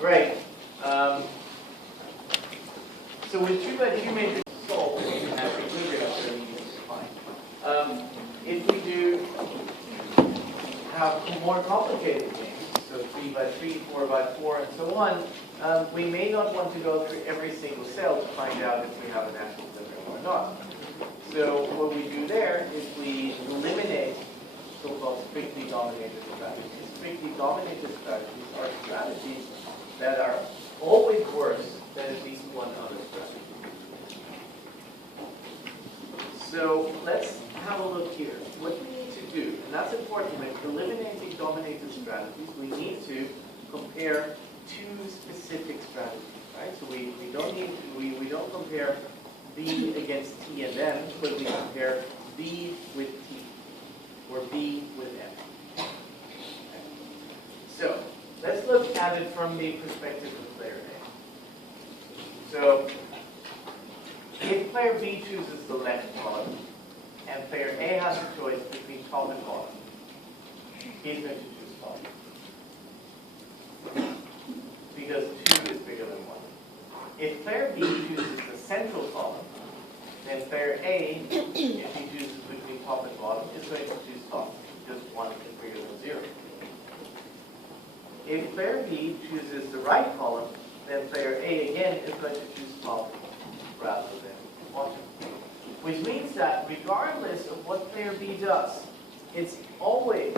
Great. So with 2 by 2 matrix solved, we can have equilibrium that are easy to find. If we do have more complicated games, so 3 by 3, 4 by 4, and so on, we may not want to go through every single cell to find out if we have a natural equilibrium or not. So what we do there is we eliminate so-called strictly dominated strategies. Strictly dominated strategies are strategies that are always worse than at least one other strategy. So let's have a look here. What we need to do, and that's important, with eliminating dominated strategies, we need to compare 2 specific strategies, right? So we don't compare B against T and M, but we compare B with T, or B with M. Okay. So let's look at it from the perspective of player A. So if player B chooses the left column, and player A has a choice between top and bottom, he's going to choose top. Because 2 is bigger than 1. If player B chooses the central column, then player A, if he chooses between top and bottom, is going to choose top, because 1 is bigger than 0. If player B chooses the right column, then player A again is going to choose top rather than bottom. Which means that regardless of what player B does, it's always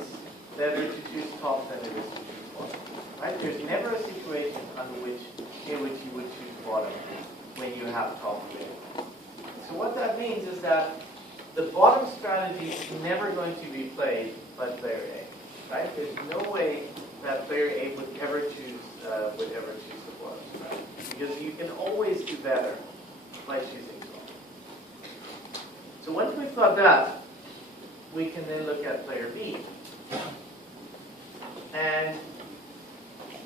better to choose top than it is to choose bottom. Right? There's never a situation in which you would choose bottom when you have top available. So what that means is that the bottom strategy is never going to be played by player A. Right? There's no way that player A would ever choose the bottom strategy. Because you can always do better by choosing top. So once we've got that, we can then look at player B. And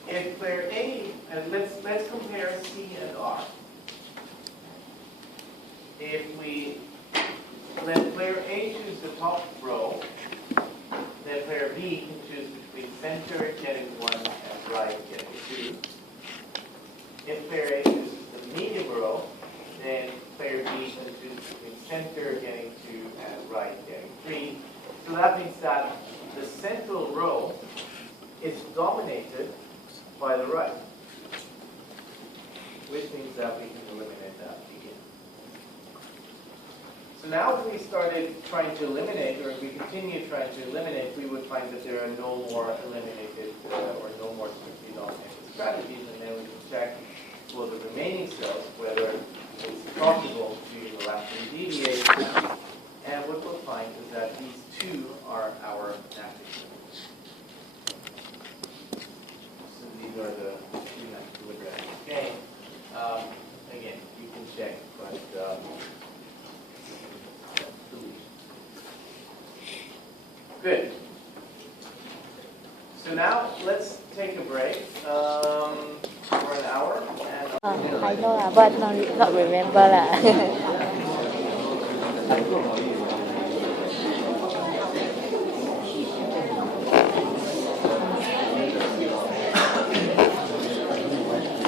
if player A, and let's compare C and R. If we let player A choose the top row, then player B can choose between center getting 1 and right getting 2. If player A chooses the medium row, then player B can choose between center getting 2 and right getting 3. So that means that the central row is dominated by the right, which means that we can eliminate that again. So now if we started trying to eliminate, or if we continue trying to eliminate, we would find that there are no more eliminated or no more strictly dominated strategies, and then we can check for the remaining cells whether it's possible to unilaterally deviate. And what we'll find is that these 2 are our natural equilibrium. So these are the 2 natural equilibria in this game. Again, you can check, but good. So now let's take a break for an hour. And I know, but not remember.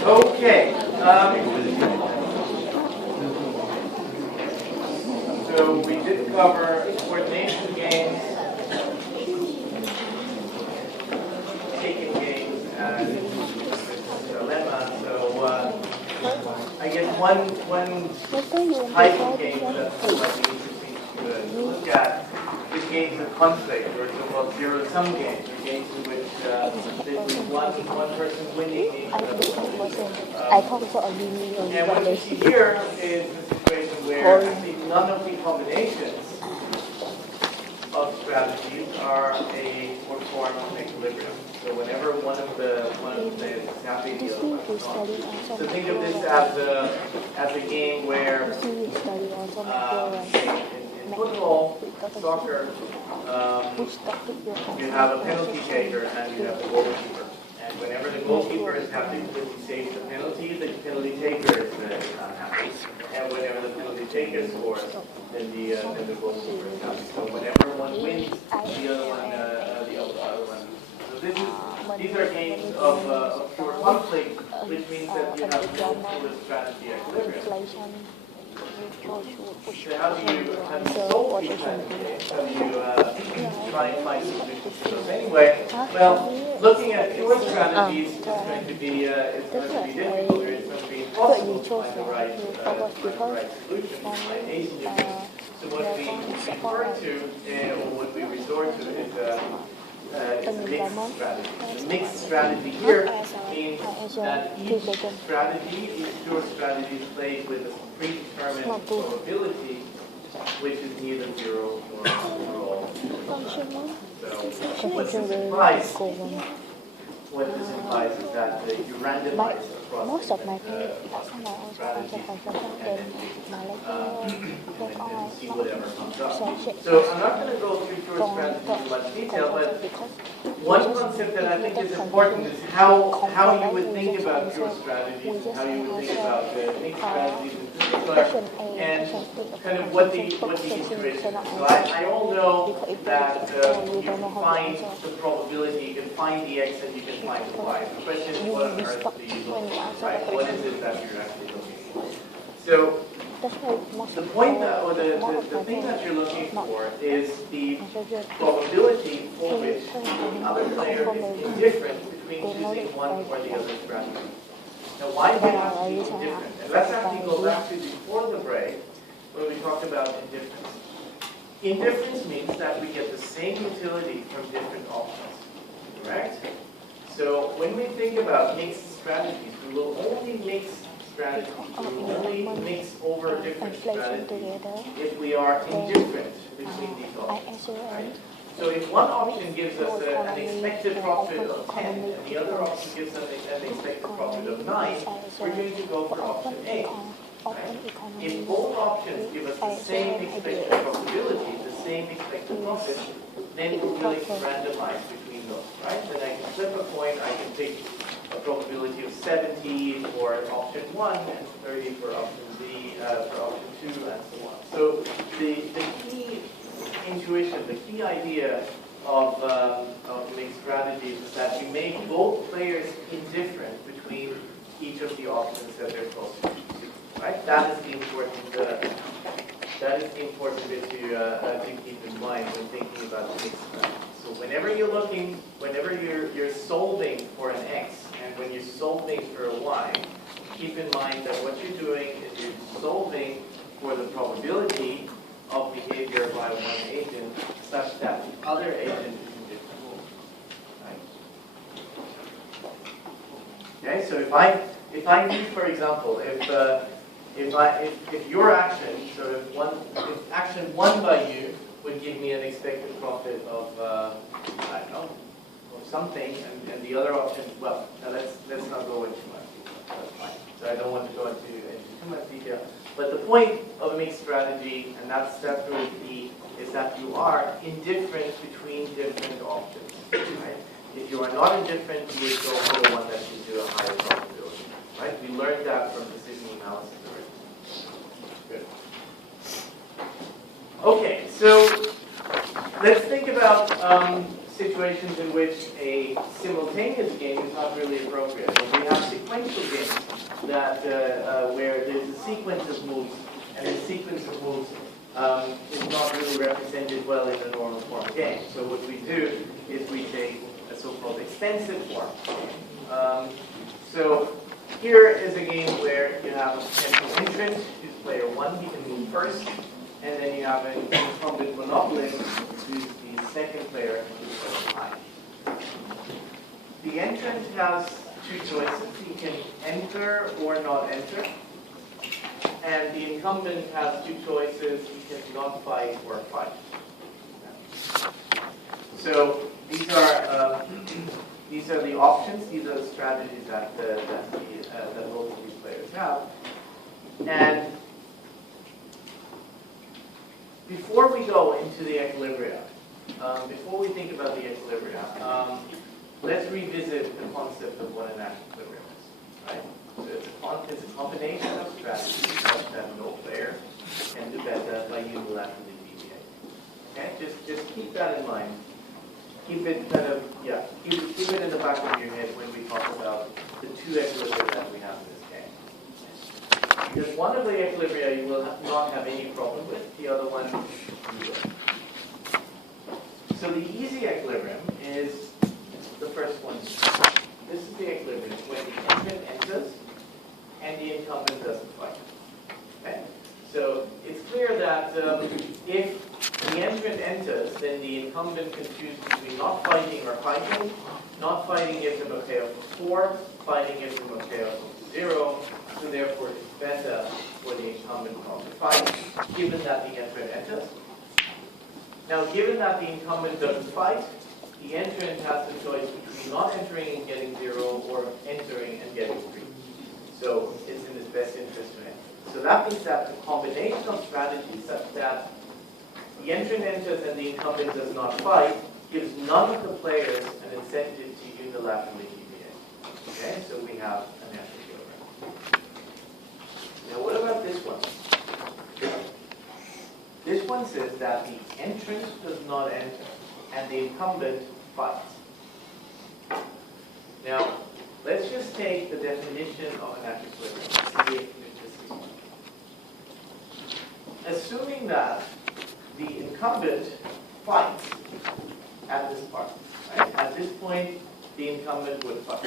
Okay. So we did cover coordination games, taking games, and dilemma. So I guess one type of game that might be interesting to look at is games of conflict, or so-called zero-sum games, or games in which one person winning. I talk for a minute. And what you see here is a situation where actually none of the combinations of strategies are a form of equilibrium. So whenever one of the players is happy, the other one is not. So think of this as a game where in football, soccer, you have a penalty taker and you have a goalkeeper. And whenever the goalkeeper is happy because he saves the penalty taker is unhappy. And whenever the penalty taker scores, then the goalkeeper is happy. So whenever one wins, the other one loses. So these are games of pure conflict, which means that you have no full strategy equilibrium. inflation, So how do you solve these kind of things? How do you try and find solutions to those? Anyway, well, looking at pure strategies is going to be difficult, or it's going to be impossible to find the right solution, right asymmetry. So what we refer to, or what we resort to, is a mixed strategy. A mixed strategy here means that each strategy, each pure strategy is played with a predetermined probability, which is neither 0 nor all. So what this implies is that you randomize across most of my different, customers also strategies consultant then and see whatever comes up. so So I'm not going to go through pure strategies in much detail, but one concept that I think is important is how you would think about pure strategies, and how you would think about mixed strategies in particular, and kind of what the intuition is. So I all know that you can find the probability, you can find the x and you can find the y. The question is, what on earth do you look for, right? What is it that you're actually looking for? So the point that, or the thing that you're looking for is the probability for which the other player is indifferent between choosing one or the other strategy. Now, why do you have to be indifferent? And let's actually go back to before the break, when we talked about indifference. Indifference means that we get the same utility from different options, correct? So when we think about mixed strategies, we will only mix strategies, we will only mix over different strategies if we are indifferent between these options, right? So if one option gives us an expected profit of 10 and the other option gives us an expected profit of 9, we're going to go for option A. Right? If both options give us the same expected profitability, the same expected profit, then we're willing to randomize between those, right? Then I can flip a coin, I can pick a probability of 70 for option 1 and 30 for option B, for option 2, and so on. So the key intuition, the key idea of mixed strategies is that you make both players indifferent between each of the options that they're close to. Right? That is the important. That is the important bit to keep in mind when thinking about mixed strategies. So whenever you're solving for an x, and when you're solving for a y, keep in mind that what you're doing is you're solving for the probability of behavior by one agent, such that the other agent is indifferent. Right? Okay, so if I need, for example, if your action, so if action 1 by you would give me an expected profit of I don't know, of something, and the other option, well, now let's not go into too much detail. That's fine. So I don't want to go into too much detail. But the point of a mixed strategy, and that's really key, is that you are indifferent between different options. Right? If you are not indifferent, you would go for the one that gives you a higher probability. Right? We learned that from decision analysis already. Good. Okay, so let's think about situations in which a simultaneous game is not really appropriate. When we have sequential games that where there's a sequence of moves, and the sequence of moves is not really represented well in the normal form game. So what we do is we take a so-called extensive form. So here is a game where you have a potential entrant, who's player 1, he can move first, and then you have an incumbent monopolist, who's the second player, who's player 5. The entrant has two choices. He can enter or not enter. And the incumbent has two choices. He can not fight or fight. So these are the options. These are the strategies that both of these players have. And before we go into the equilibria, before we think about the equilibria, let's revisit the concept of what an equilibrium is, right? So it's a combination of strategies such that no player can do better by unilaterally deviating. Okay, just keep that in mind. Keep it kind of keep it in the back of your head when we talk about the two equilibria that we have in this game. Because one of the equilibria you will not have any problem with, the other one you will. So the easy equilibrium is the first one. This is the equilibrium when the entrant enters and the incumbent doesn't fight. Okay? So it's clear that if the entrant enters, then the incumbent can choose between not fighting or fighting. Not fighting gives him a payoff of 4, fighting gives him a payoff of 0, so therefore it's better for the incumbent not to fight, given that the entrant enters. Now, given that the incumbent doesn't fight, the entrant has the choice between not entering and getting 0 or entering and getting 3. So it's in his best interest to enter. So that means that the combination of strategies such that the entrant enters and the incumbent does not fight gives none of the players an incentive to unilaterally deviate. Okay, so we have an equilibrium. Now what about this one? This one says that the entrant does not enter and the incumbent fights. Now, let's just take the definition of an equilibrium. See if this is one. Assuming that the incumbent fights at this part, right? At this point, the incumbent would fight.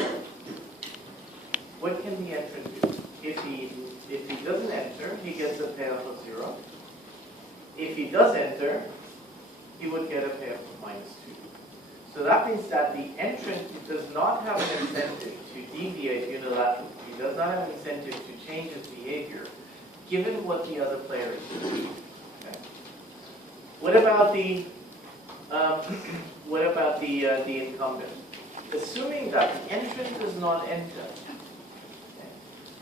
What can the entrant do? If he doesn't enter, he gets a payoff of 0. If he does enter, he would get a payoff of -2. So that means that the entrant does not have an incentive to deviate unilaterally. He does not have an incentive to change his behavior, given what the other player is doing. Okay. What about the incumbent? Assuming that the entrant does not enter, okay,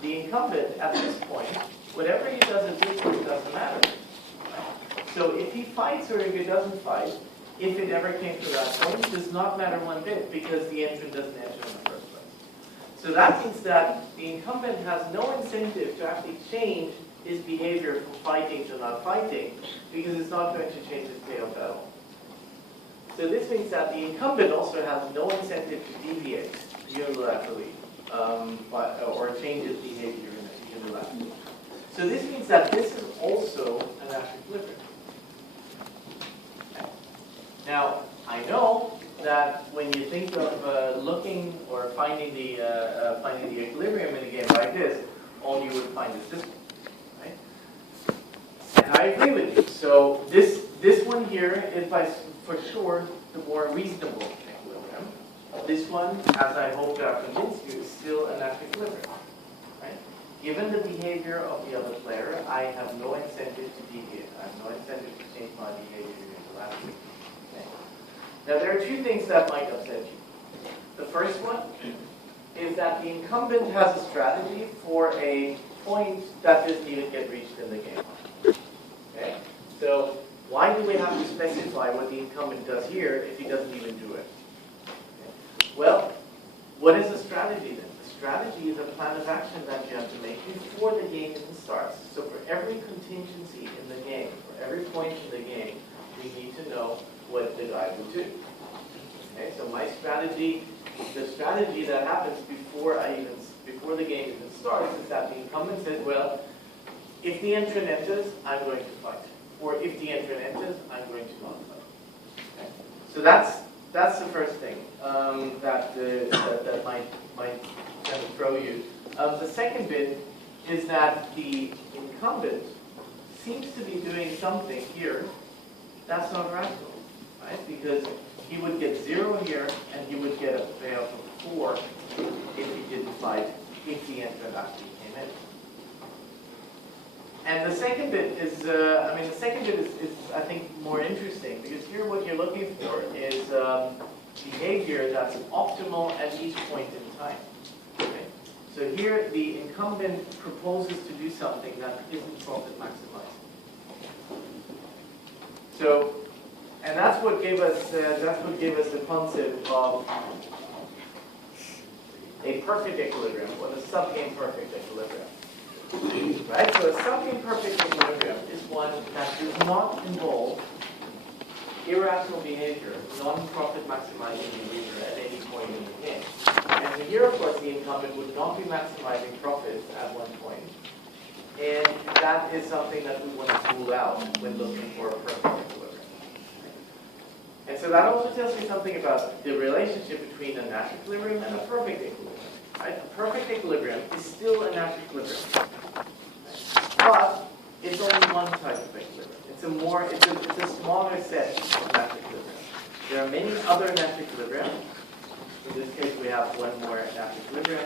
the incumbent at this point, whatever he does at this point doesn't matter. So if he fights or if he doesn't fight, if it ever came to that point, does not matter one bit because the entrant doesn't enter in the first place. So that means that the incumbent has no incentive to actually change his behavior from fighting to not fighting because it's not going to change his payoff at all. So this means that the incumbent also has no incentive to deviate unilaterally or change his behavior unilaterally. So this means that this is also an equilibrium. Now, I know that when you think of looking or finding the equilibrium in a game like this, all you would find is this one, right? And I agree with you. So this one here is for sure the more reasonable equilibrium. This one, as I hope to have convinced you, is still an equilibrium, right? Given the behavior of the other player, I have no incentive to deviate. I have no incentive to change my behavior unilaterally. Now, there are two things that might upset you. The first one is that the incumbent has a strategy for a point that doesn't even get reached in the game. Okay? So, why do we have to specify what the incumbent does here if he doesn't even do it? Okay. Well, what is the strategy then? The strategy is a plan of action that you have to make before the game even starts. So, for every contingency in the game, for every point in the game, we need to know what the guy will do. Okay, so my strategy, the strategy that happens before the game even starts is that the incumbent says, well, if the entrant enters, I'm going to fight. Or if the entrant enters, I'm going to not fight. Okay? So that's the first thing that might kind of throw you. The second bit is that the incumbent seems to be doing something here that's not rational. Right? Because he would get 0 here, and he would get a payoff of 4 if he didn't fight, if the entrant actually came in. And the second bit is, I think, more interesting, because here what you're looking for is behavior that's optimal at each point in time. Okay? So here, the incumbent proposes to do something that isn't profit maximizing. So, and that's what gave us the concept of a perfect equilibrium, or the subgame perfect equilibrium. Right? So a subgame perfect equilibrium is one that does not involve irrational behavior, non-profit maximizing behavior at any point in the game. And so here, of course, the incumbent would not be maximizing profits at one point. And that is something that we want to rule out when looking for a perfect equilibrium. And so that also tells me something about the relationship between a Nash equilibrium and a perfect equilibrium. Right? A perfect equilibrium is still a Nash equilibrium. But it's only one type of equilibrium. It's a smaller set of Nash equilibrium. There are many other Nash equilibria. In this case, we have one more Nash equilibrium.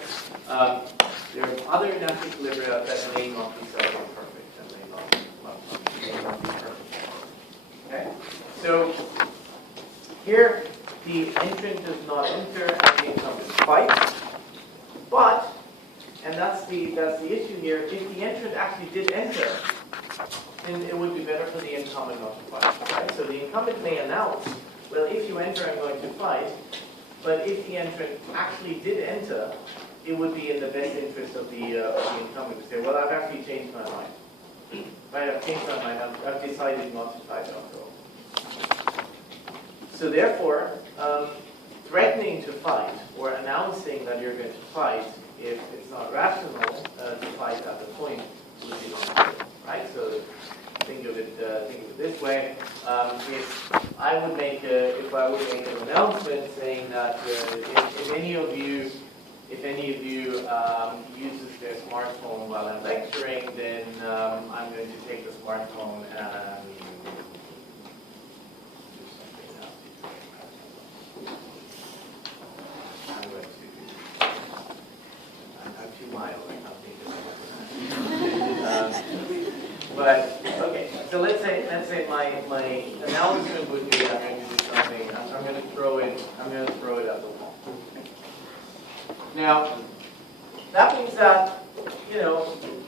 There are other Nash equilibria that may not be perfect and may not be perfect. Okay? So here, the entrant does not enter and the incumbent fights. But, and that's the issue here, if the entrant actually did enter, then it would be better for the incumbent not to fight. Right? So the incumbent may announce, well, if you enter, I'm going to fight. But if the entrant actually did enter, it would be in the best interest of the incumbent to say, well, I've actually changed my mind. Right? I've changed my mind. I've decided not to fight after all. So therefore, threatening to fight or announcing that you're going to fight if it's not rational to fight at the point would be wrong. Right? So think of it this way. If I would make an announcement saying that if any of you uses their smartphone while I'm lecturing, then I'm going to take the smartphone and do something else. I'm going to. I'm too mild. I can't think of it. But okay, so let's say my announcement would be I'm going to do something. I'm going to throw it at the wall. Now, that means that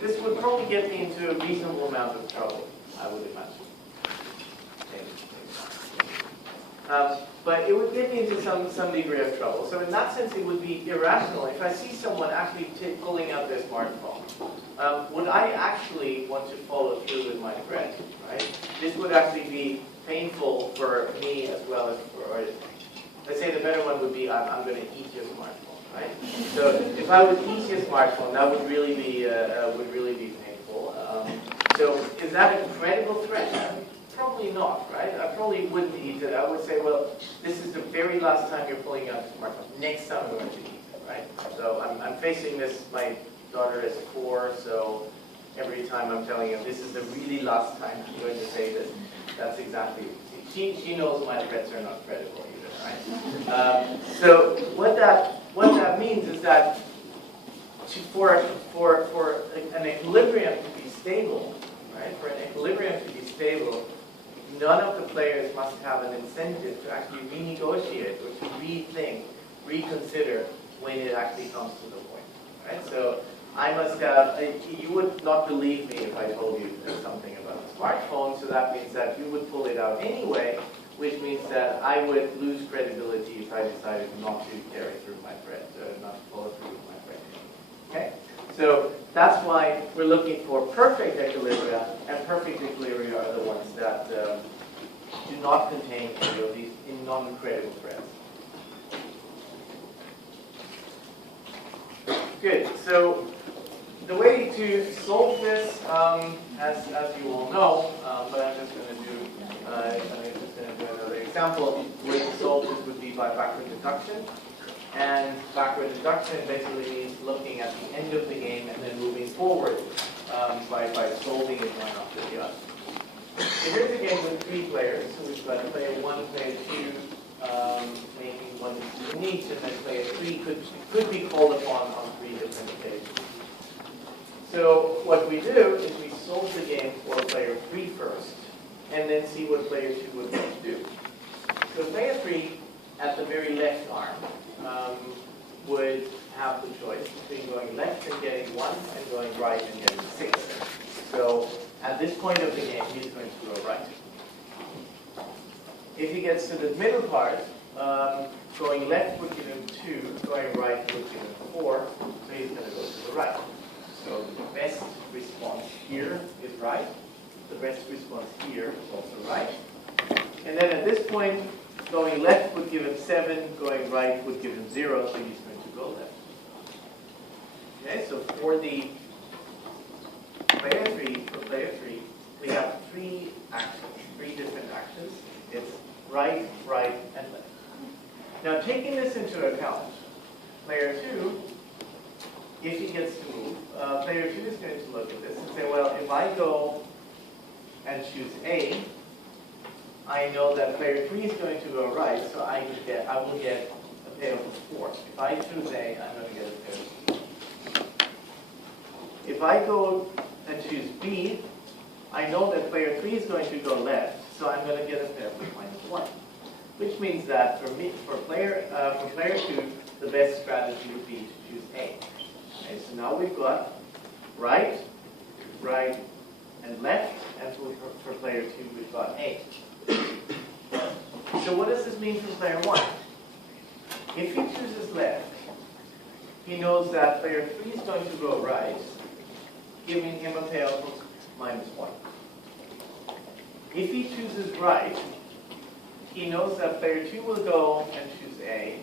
this would probably get me into a reasonable amount of trouble, I would imagine. But it would get me into some degree of trouble. So in that sense, it would be irrational. If I see someone actually pulling out their smartphone, would I actually want to follow through with my threat? Right? This would actually be painful for me as well as for. Let's say the better one would be I'm going to eat your smartphone. Right? So if I would eat your smartphone, that would really be painful. So is that a credible threat? Probably not, right? I probably wouldn't eat it. I would say, well, this is the very last time you're pulling out the smartphone. Next time I'm going to eat it, right? So I'm facing this. My daughter is 4, so every time I'm telling her this is the really last time I'm going to say this, that's exactly. She knows my threats are not credible either, right? So what that means is that for an equilibrium to be stable, right? For an equilibrium to be stable, none of the players must have an incentive to actually renegotiate or to rethink, reconsider when it actually comes to the point, right? So I must have, you would not believe me if I told you something about a smartphone, so that means that you would pull it out anyway, which means that I would lose credibility if I decided not to carry through my threat, not to follow through with my threat. Okay? So that's why we're looking for perfect equilibria, and perfect equilibria are the ones that do not contain any of these non-credible threats. Good. So the way to solve this, as you all know, but I'm just going to do another example. The way to solve this would be by backward deduction. And backward deduction basically means looking at the end of the game and then moving forward by solving it one after the other. So here's a game with 3 players. So we've got player 1, player 2, making one decision each, and then player 3 could be called upon on 3 different occasions. So what we do is we solve the game for player 3 first, and then see what player 2 would want to do. So player 3, at the very left arm, would have the choice between going left and getting 1 and going right and getting 6. So at this point of the game, he's going to go right. If he gets to the middle part, going left would give him 2, going right would give him 4, so he's going to go to the right. So the best response here is right. The best response here is also right. And then at this point, going left would give him 7, going right would give him 0, so he's going to go left. Okay, so for the player three, we have three different actions. It's right, and left. Now taking this into account, player two, if he gets to move, player two is going to look at this and say, well, if I go and choose A, I know that player three is going to go right, so I will get a pair of 4. If I choose A, I'm going to get a pair of 4. If I go and choose B, I know that player 3 is going to go left, so I'm going to get a pair of -1. Which means that for player 2, the best strategy would be to choose A. Okay, so now we've got right, and left, and for player 2 we've got A. So what does this mean for player 1? If he chooses left, he knows that player 3 is going to go right, giving him a pair of -1. If he chooses right, he knows that player 2 will go and choose A,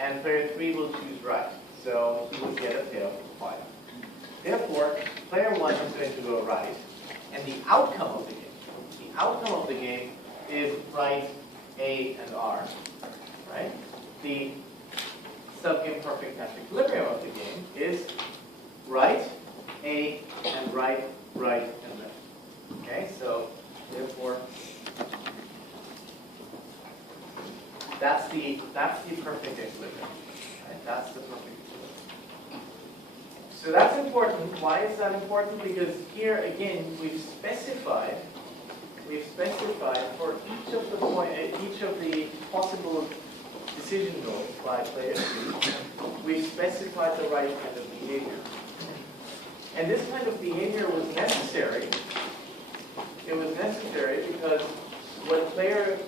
and player 3 will choose right. So he will get a pair of 5. Therefore, player 1 is going to go right, and the outcome of the game is right, A, and R. Right? The sub-imperfect equilibrium of the game is right, A, and right, and left. Okay, so therefore, that's the perfect equilibrium. Right? That's the perfect equilibrium. So that's important. Why is that important? Because here again we've specified for each of the possible decision nodes by player 2, we've specified the right kind of behavior. And this kind of behavior was necessary. It was necessary because what player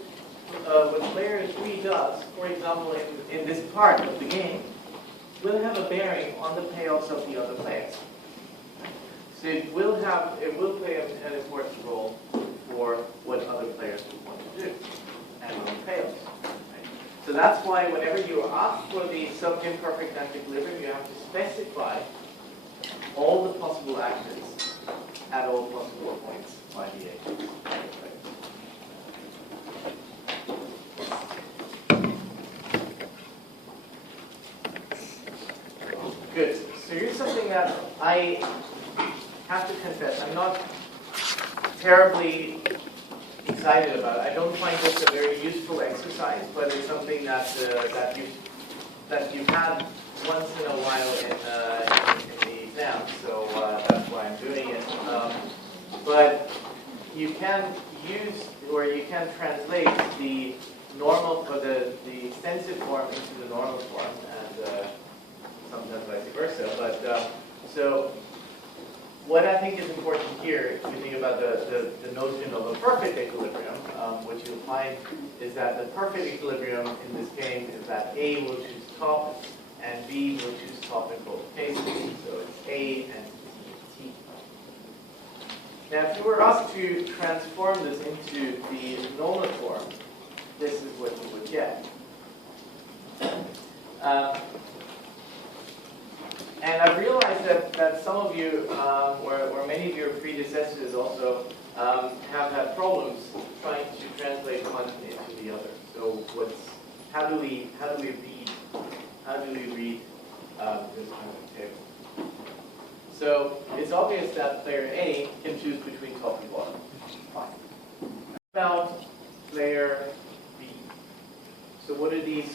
3 does, for example, in this part of the game, will have a bearing on the payoffs of the other players. So it will play an important role for what other players will want to do and on payoffs. Right? So that's why whenever you ask for the sub-imperfect equilibrium, you have to specify all the possible actions at all possible points by the agent. Good. So here's something that I have to confess, I'm not terribly excited about. I don't find this a very useful exercise, but it's something that you've had once in a while in the exam. So that's why I'm doing it. But you can use, or you can translate the normal, or the extensive form into the normal form, and sometimes vice versa. But so what I think is important here, if you think about the notion of a perfect equilibrium, what you'll find is that the perfect equilibrium in this game is that A will choose top and B will choose top in both cases. So it's A and T. Now, if you were asked to transform this into the normal form, this is what you would get. And I realized that some of you, or many of your predecessors also, have had problems trying to translate one into the other. So how do we read this kind of table? So it's obvious that player A can choose between top and bottom. Fine. About player B. So what are these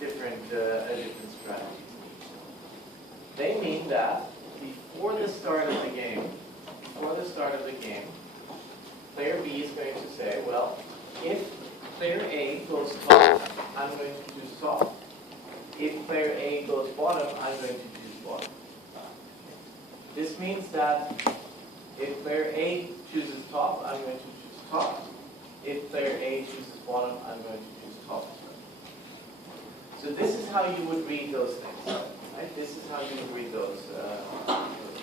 different strategies? They mean that before the start of the game, player B is going to say, well, if player A goes top, I'm going to choose top. If player A goes bottom, I'm going to choose bottom. This means that if player A chooses top, I'm going to choose top. If player A chooses bottom, I'm going to choose top. So this is how you would read those things. Right? This is how you would read those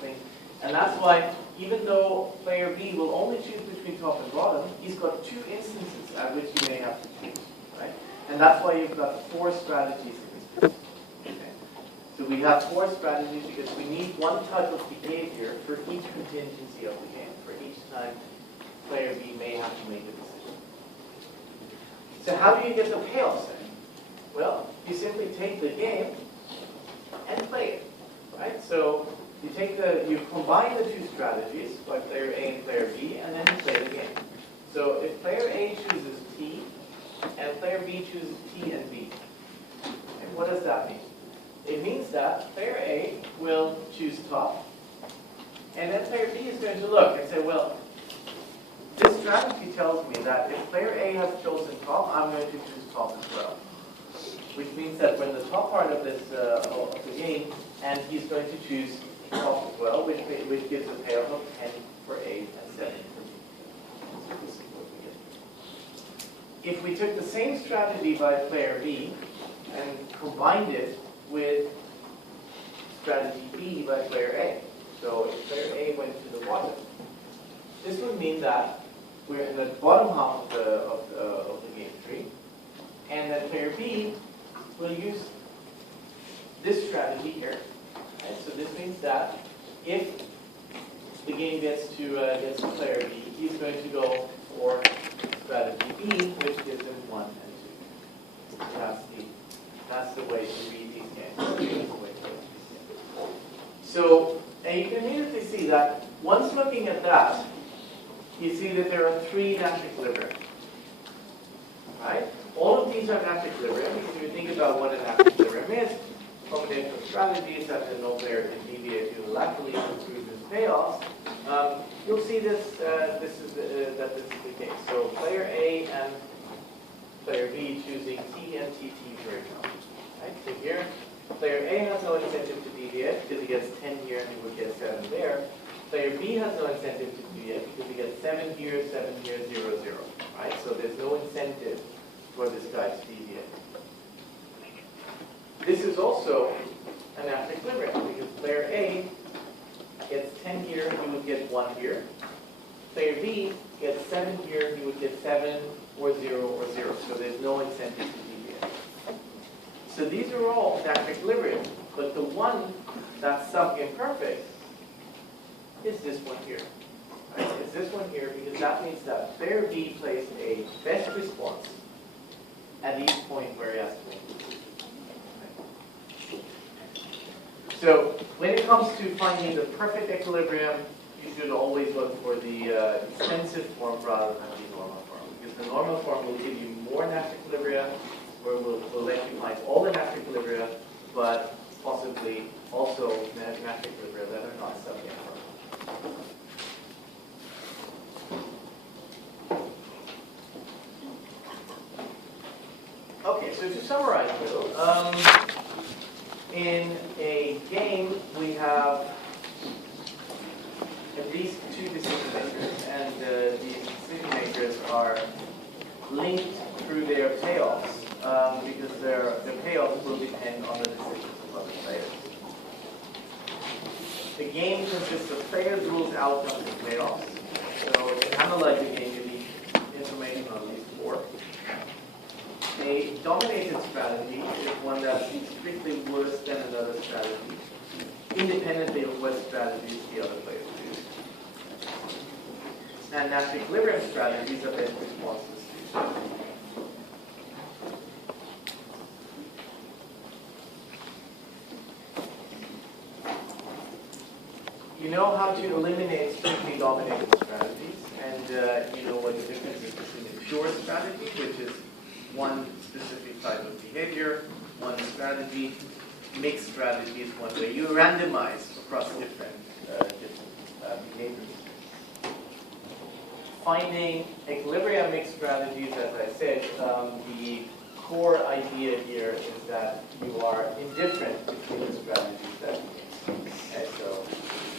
things. And that's why, even though player B will only choose between top and bottom, he's got two instances at which he may have to choose. Right? And that's why you've got 4 strategies in this case. Okay? So we have 4 strategies because we need one type of behavior for each contingency of the game, for each time player B may have to make a decision. So how do you get the payoffs then? Well, you simply take the game and play it, right? So you combine the 2 strategies by player A and player B, and then you play the game. So if player A chooses T, and player B chooses T and B, and what does that mean? It means that player A will choose top, and then player B is going to look and say, well, this strategy tells me that if player A has chosen top, I'm going to choose top as well. Which means that when the top part of this of the game, and he's going to choose top as well, which gives a payoff of 10 for A and 7 for B. So this is what we get. If we took the same strategy by player B and combined it with strategy B by player A, so if player A went to the bottom, this would mean that we're in the bottom half of the game tree, and that player B will use this strategy here. Right? So this means that if the game gets to player B, he's going to go for strategy B, which gives him 1 and 2. That's the way to read these games. So, and you can immediately see that once looking at that, you see that there are 3 Nash equilibria. Right? All of these are Nash equilibria, because if you think about what a Nash equilibrium is, combination of strategies that no player can deviate unilaterally to improve his payoffs, you'll see this, that this is the case. So player A and player B choosing T and TT, for example. Right? So here, player A has no incentive to deviate because he gets 10 here and he would get 7 there. Player B has no incentive to deviate because he gets 7 here, 7 here, 0, 0. Right? So there's no incentive for this guy to deviate. This is also a Nash equilibrium because player A gets 10 here, he would get 1 here. Player B gets 7 here, he would get 7 or 0 or 0. So there's no incentive to deviate. So these are all Nash equilibrium, but the one that's sub-imperfect is this one here. Right? It's this one here because that means that player B plays a best response at each point where he has to make a decision. So when it comes to finding the perfect equilibrium, you should always look for the extensive form rather than the normal form. Because the normal form will give you more Nash equilibria, or will let you find all the Nash equilibria, but possibly also Nash equilibria that are not sub-imperfect. Okay, so to summarize a little, in a game we have at least 2 decision makers, and these decision makers are linked through their payoffs because their payoffs will depend on the decisions of other players. The game consists of players, rules, outcomes, and payoffs. So to analyze the game, you need information on these 4. A dominated strategy is one that's strictly worse than another strategy, independently of what strategies the other players choose. And Nash equilibrium strategies are best responses to strategy. You know how to eliminate strictly dominated strategies, and you know what the difference is between a pure strategy, which is one specific type of behavior, one strategy. Mixed strategy is one where you randomize across different behaviors. Finding equilibrium mixed strategies, as I said, the core idea here is that you are indifferent between the strategies that you mix. Okay, so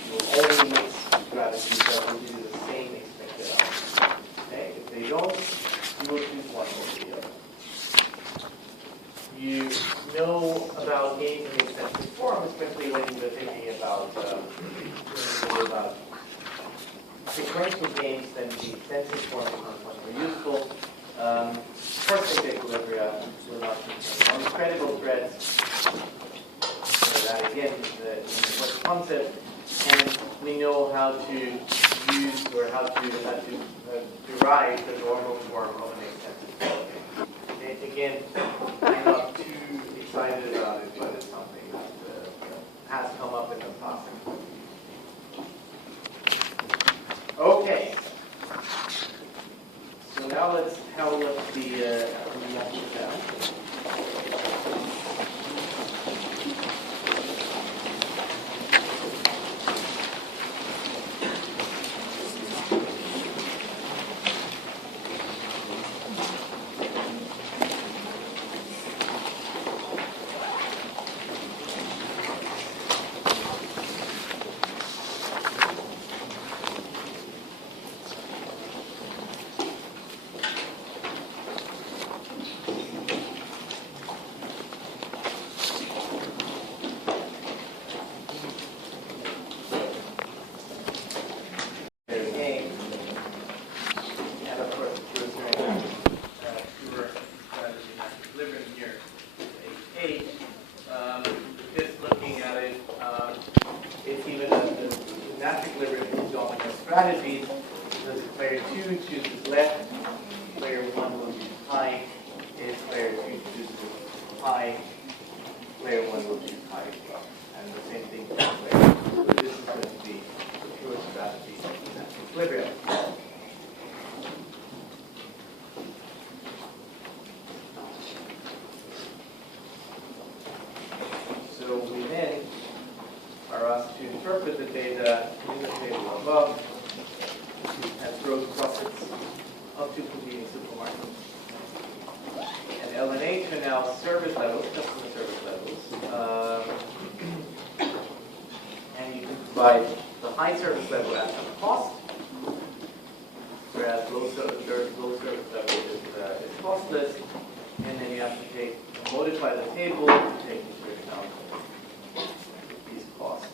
you will only mix strategies that will give you the same expected outcome. Okay, if they don't, you will choose one over the other. You know about games in the extensive form, especially when you were thinking about sequential games, then the extensive form becomes much more useful. Perfect equilibria will not be on credible threads. again, what the concept, and we know how to use or how to derive the normal form of an extensive quality. Again, I'm not too excited about it, but it's something that has come up in the past. Okay. So now let's have a look at the example. Strategies, because if player 2 chooses left, player 1 will choose high. If player 2 chooses high, player 1 will choose high as well. And the same thing for player 2. So this is going to be the pure strategy of equilibrium. So we then are asked to interpret the data in the table above as gross profits of two competing supermarkets. And L and H are now service levels, customer service levels. And you can provide the high service level as a cost, whereas low service level is costless. And then you have to modify the table to take into account these costs.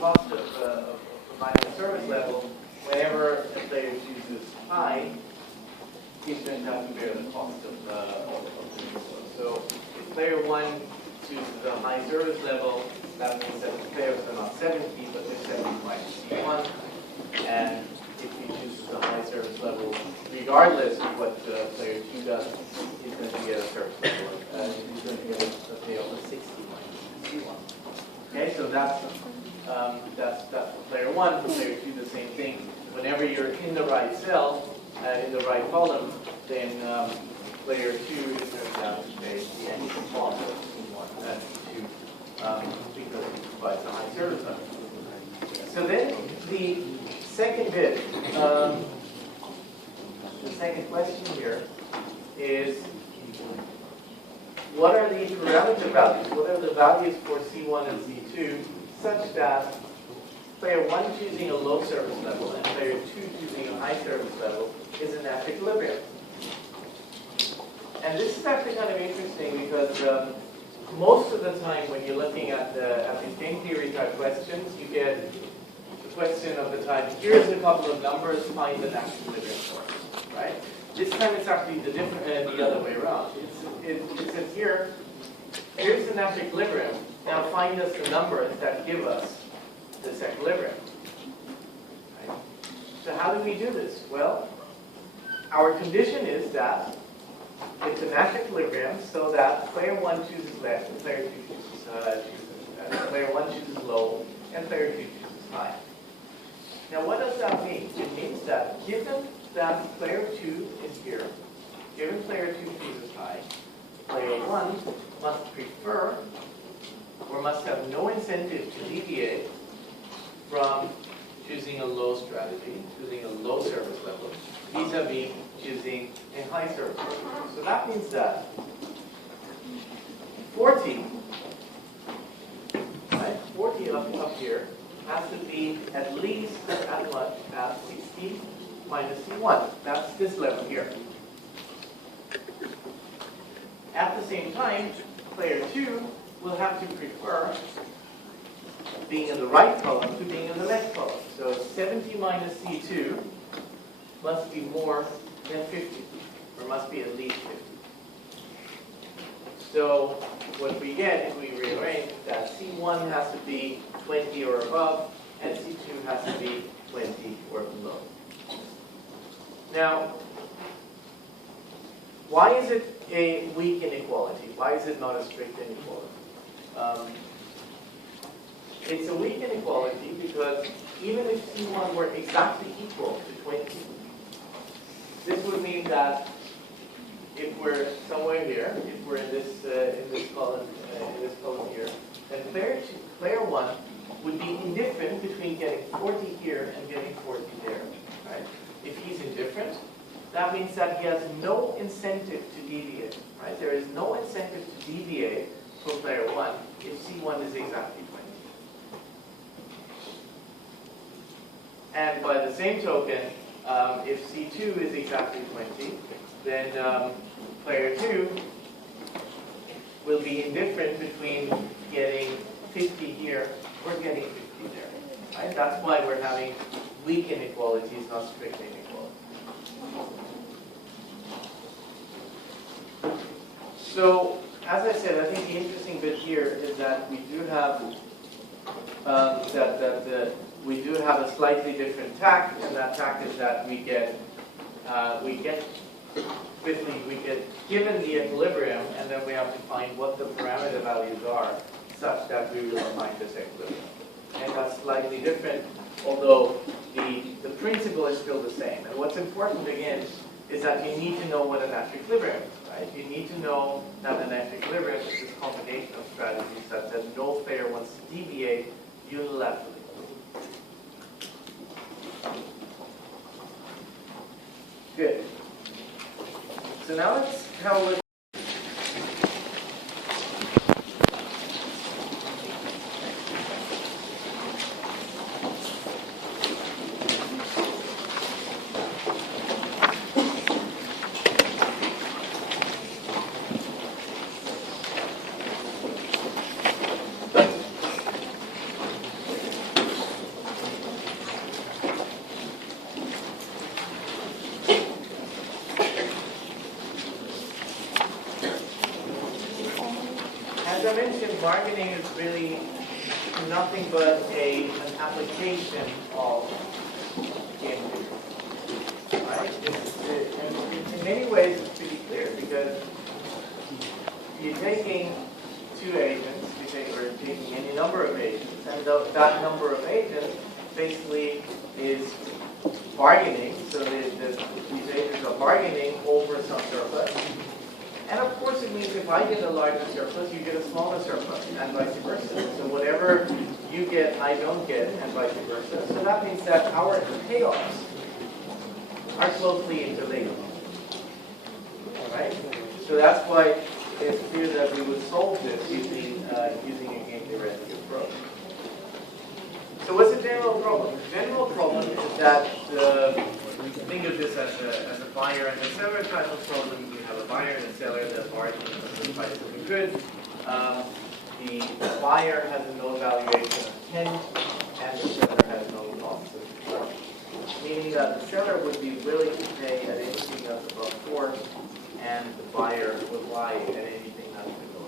Cost of providing a service level, whenever a player chooses high, he's going to have to bear the cost of the resource. So if player 1 chooses a high service level, that means that the players are not 70, but they're 70 minus C1. And if he chooses a high service level, regardless of what player 2 does, he's going to get a service level. He's going to get a payoff of 60 minus C1. Okay, so that's for player 1. For player 2, the same thing. Whenever you're in the right cell, in the right column, then player 2 is going to have to pay the end cost of C1 and C2 because it provides a high service level. So then the second bit, the second question here is, what are the parameter values? What are the values for C1 and C2 such that player 1 choosing a low service level and player 2 choosing a high service level is in that equilibrium? And this is actually kind of interesting because most of the time when you're looking at these game theory type questions, you get the question of the type, here's a couple of numbers, find the natural equilibrium for it, right? This time it's actually the other way around. It says here's the natural equilibrium. Now find us the numbers that give us this equilibrium. Right? So how do we do this? Well, our condition is that it's a natural equilibrium so that player 1 chooses left and player 2 chooses player 1 chooses low and player 2 chooses high. Now what does that mean? It means that given that player 2 is here, given player 2 chooses high, player 1 must prefer or must have no incentive to deviate from choosing a low strategy, choosing a low service level, vis-a-vis choosing a high service level. So that means that 40, right, 40 up here has to be at least as much as 60 minus C1. That's this level here. At the same time, player 2 will have to prefer being in the right column to being in the left column. So 70 minus C2 must be more than 50, or must be at least 50. So what we get if we rearrange is that C1 has to be 20 or above, and C2 has to be 20 or below. Now, why is it a weak inequality? Why is it not a strict inequality? It's a weak inequality because even if C1 were exactly equal to 20, this would mean that if we're somewhere here, if we're in this column here, then player 1 would be indifferent between getting 40 here and getting 40 there. Right? If he's indifferent, that means that he has no incentive to deviate. Right? There is no incentive to deviate from player 1 if C1 is exactly 20. And by the same token, if C2 is exactly 20, then player 2 will be indifferent between getting 50 here or getting 50 there. Right? That's why we're having weak inequalities, not strict inequalities. So, as I said, I think the interesting bit here is that we do have we do have a slightly different tack, and that tack is that we get given the equilibrium, and then we have to find what the parameter values are, such that we will find this equilibrium. And that's slightly different, although the principle is still the same. And what's important again is that you need to know what a Nash equilibrium is, right? You need to know that a Nash equilibrium is this combination of strategies such that no player wants to deviate unilaterally. Good. So now let's have a look. As I mentioned, bargaining is really nothing but an application of game theory. Right? And in many ways, it's pretty clear because you're taking two agents, or taking any number of agents, and that number of agents basically is bargaining. So these agents are bargaining over some surplus. And of course it means if I get a larger surplus, you get a smaller surplus, and vice versa. So whatever you get, I don't get, and vice versa. So that means that our payoffs are closely interlinked. Alright? So that's why it's clear that we would solve this using a game theoretic approach. So what's the general problem? The general problem is that think of this as a buyer and a seller type of problem. You have a buyer and a seller that bargain for the price of the good. The buyer has a no valuation of 10, and the seller has no loss of 4. Meaning that the seller would be willing to pay at anything that's above 4, and the buyer would lie at anything that's below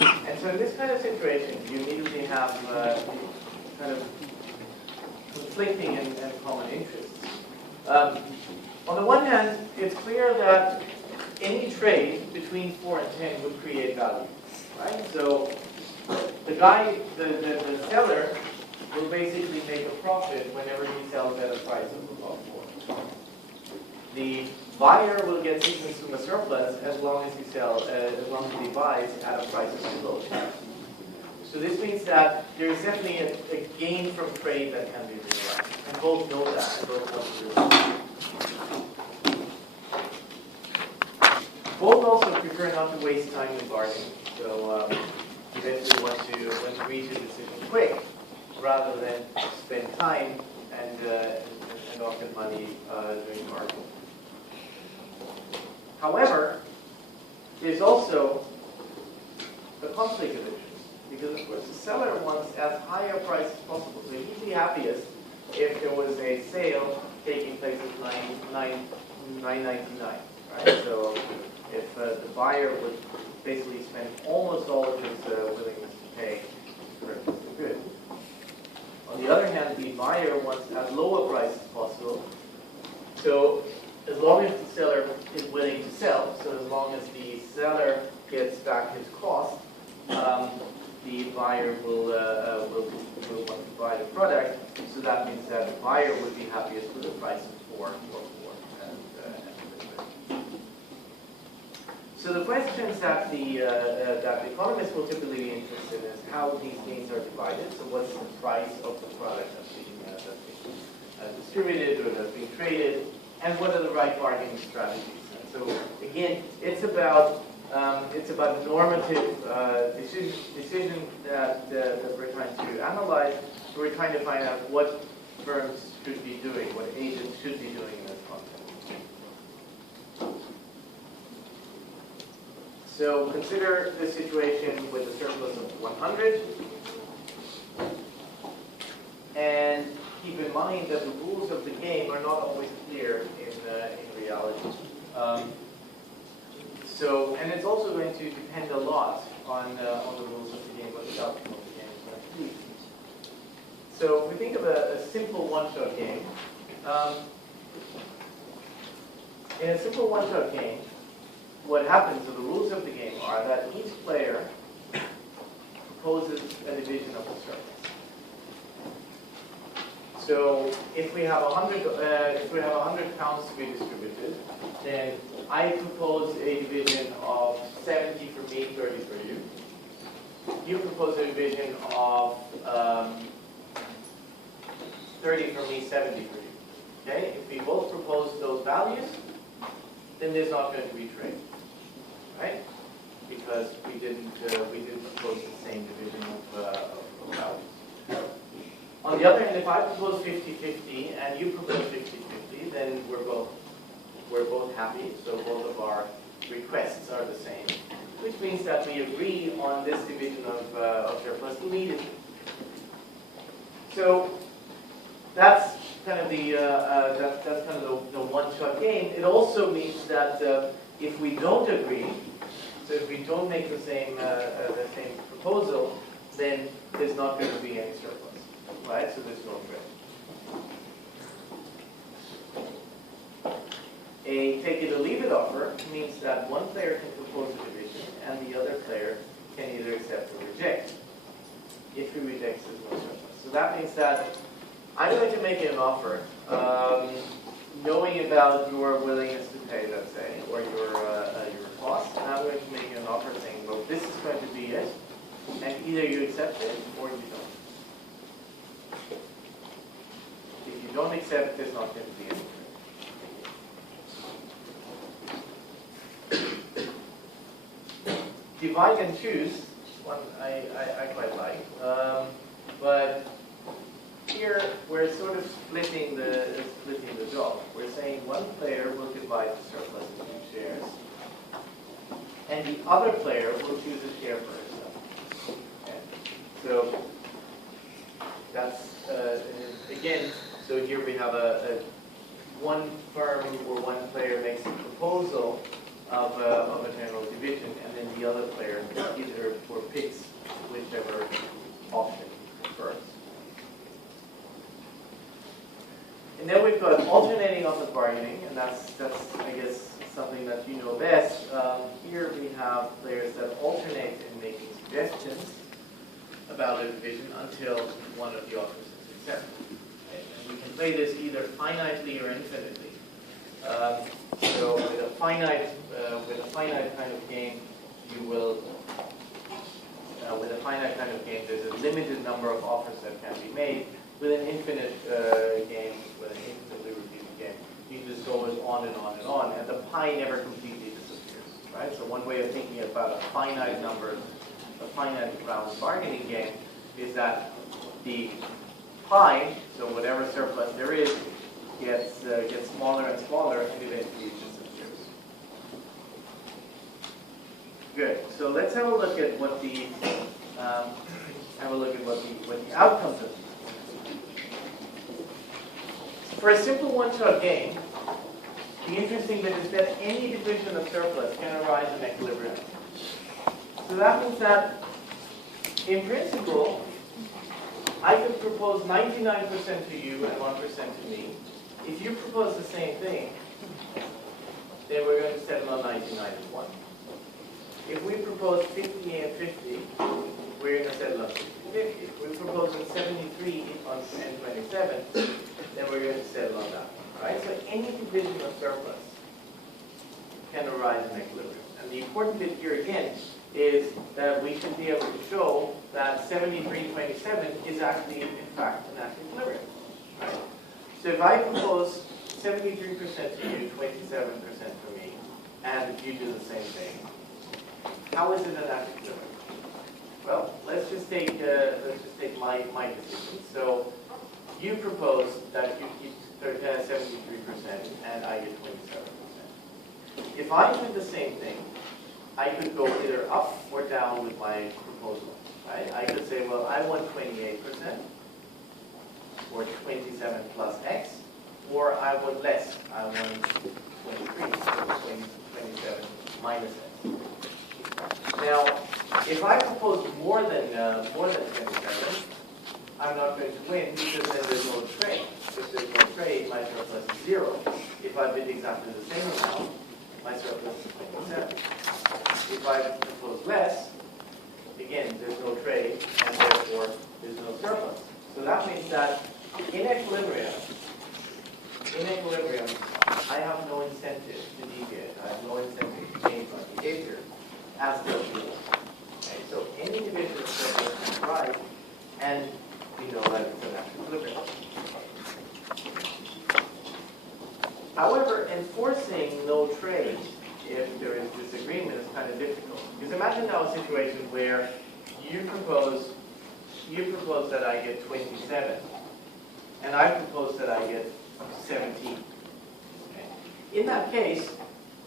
10. And so in this kind of situation, you immediately have kind of conflicting and common interests. On the one hand, it's clear that any trade between 4 and 10 would create value, right? So the seller will basically make a profit whenever he sells at a price of above 4. The buyer will get some consumer surplus as long as he buys at a price of below 10. So this means that there is definitely a gain from trade that can be realized. And both know that, and both want to realize. Both also prefer not to waste time in bargaining. So eventually want to reach a decision quick rather than spend time and often money doing bargaining. However, there's also a conflict of interest, because of course the seller wants as high a price as possible. So he'd be happiest if there was a sale taking place at $9.99, right? So if the buyer would basically spend almost all of his willingness to pay to purchase the good. On the other hand, the buyer wants as low a price as possible. So as long as the seller is willing to sell, so as long as the seller gets back his cost, the buyer will want to buy the product. So that means that the buyer would be happiest with the price of 4 or 4 and so the questions that the economists will typically be interested in is how these gains are divided. So what's the price of the product that's being distributed or that's being traded, and what are the right bargaining strategies? And so again, it's about normative decision that we're trying to analyze. So we're trying to find out what firms should be doing, what agents should be doing in this context. So consider the situation with a surplus of 100, and keep in mind that the rules of the game are not always clear in reality. And it's also going to depend a lot on the rules of the game, what the outcome of the game is going to be. So if we think of a simple one-shot game, in a simple one-shot game, what happens, so the rules of the game are that each player proposes a division of the surplus. So if we have 100 pounds to be distributed, then I propose a division of 70 for me, 30 for you. You propose a division of 30 for me, 70 for you. Okay? If we both propose those values, then there's not going to be trade, right? Because we didn't propose the same division of values. On the other hand, if I propose 50-50 and you propose 50-50, then we're both happy. So both of our requests are the same, which means that we agree on this division of surplus immediately. So that's kind of the one-shot game. It also means that if we don't agree, so if we don't make the same proposal, then there's not going to be any surplus, right? So there's no trade. A take it or leave it offer means that one player can propose a division and the other player can either accept or reject. If he rejects, there's no surplus. So that means that I'm going to make you an offer, knowing about your willingness to pay, let's say, or your cost, and I'm going to make you an offer saying, well, this is going to be it, and either you accept it or you don't. If you don't accept, there's not going to be any. Divide and choose, one I quite like, but here we're sort of splitting the job. We're saying one player will divide the surplus into 2 shares, and the other player will choose a share for himself. Okay? So that's again. So here we have a one firm or one player makes a proposal of a general division, and then the other player either picks whichever option first. And then we've got alternating offer bargaining, and that's I guess something that you know best. Here we have players that alternate in making suggestions about a division until one of the offers is accepted. Okay? And we can play this either finitely or infinitely. So with a finite kind of game, you will with a finite kind of game, there's a limited number of offers that can be made. With an infinite game, with an infinitely repeated game, you can just go on and on and on, and the pie never completely disappears, right? So one way of thinking about a finite round bargaining game is that the pie, so whatever surplus there is, gets smaller and smaller, and eventually it disappears. Good. So let's have a look at what the what the outcomes of these. For a simple one-shot game, the interesting bit is that any division of surplus can arise in equilibrium. So that means that, in principle, I could propose 99% to you and 1% to me. If you propose the same thing, then we're going to settle on 99 and 1. If we propose 50 and 50, we're going to settle on 50. If we propose on 73 and 27, then we're going to settle on that. Right? So any division of surplus can arise in equilibrium. And the important bit here again is that we should be able to show that 73.27 is actually, in fact, an equilibrium. Right? So if I propose 73% to you, 27% for me, and you do the same thing, how is it an equilibrium? Well, let's just take my decision. So you propose that you keep 73% and I get 27%. If I did the same thing, I could go either up or down with my proposal. Right? I could say, well, I want 28%, or 27 plus X, or I want less. I want 23, so 27 minus X. Now, if I propose more than 27, I'm not going to win because then there's no trade. If there's no trade, my surplus is 0. If I bid exactly the same amount, my surplus is 27. If I propose less, again, there's no trade, and therefore there's no surplus. So that means that in equilibrium, I have no incentive to deviate. I have no incentive to change my behavior as does you. Okay, so any division of surplus can arise, and we know that it's an equilibrium. However, enforcing no trade if there is disagreement is kind of difficult. Because imagine now a situation where you propose that I get 27, and I propose that I get 17. Okay. In that case,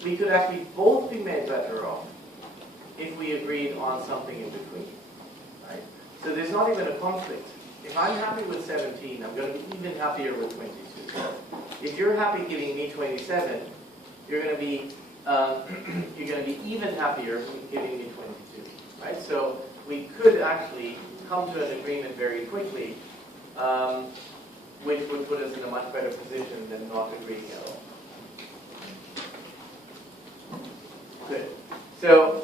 we could actually both be made better off if we agreed on something in between. Right? So there's not even a conflict. If I'm happy with 17, I'm going to be even happier with 22. If you're happy giving me 27, you're going to be even happier with giving me 22. Right? So we could actually come to an agreement very quickly, which would put us in a much better position than not agreeing at all. Good. So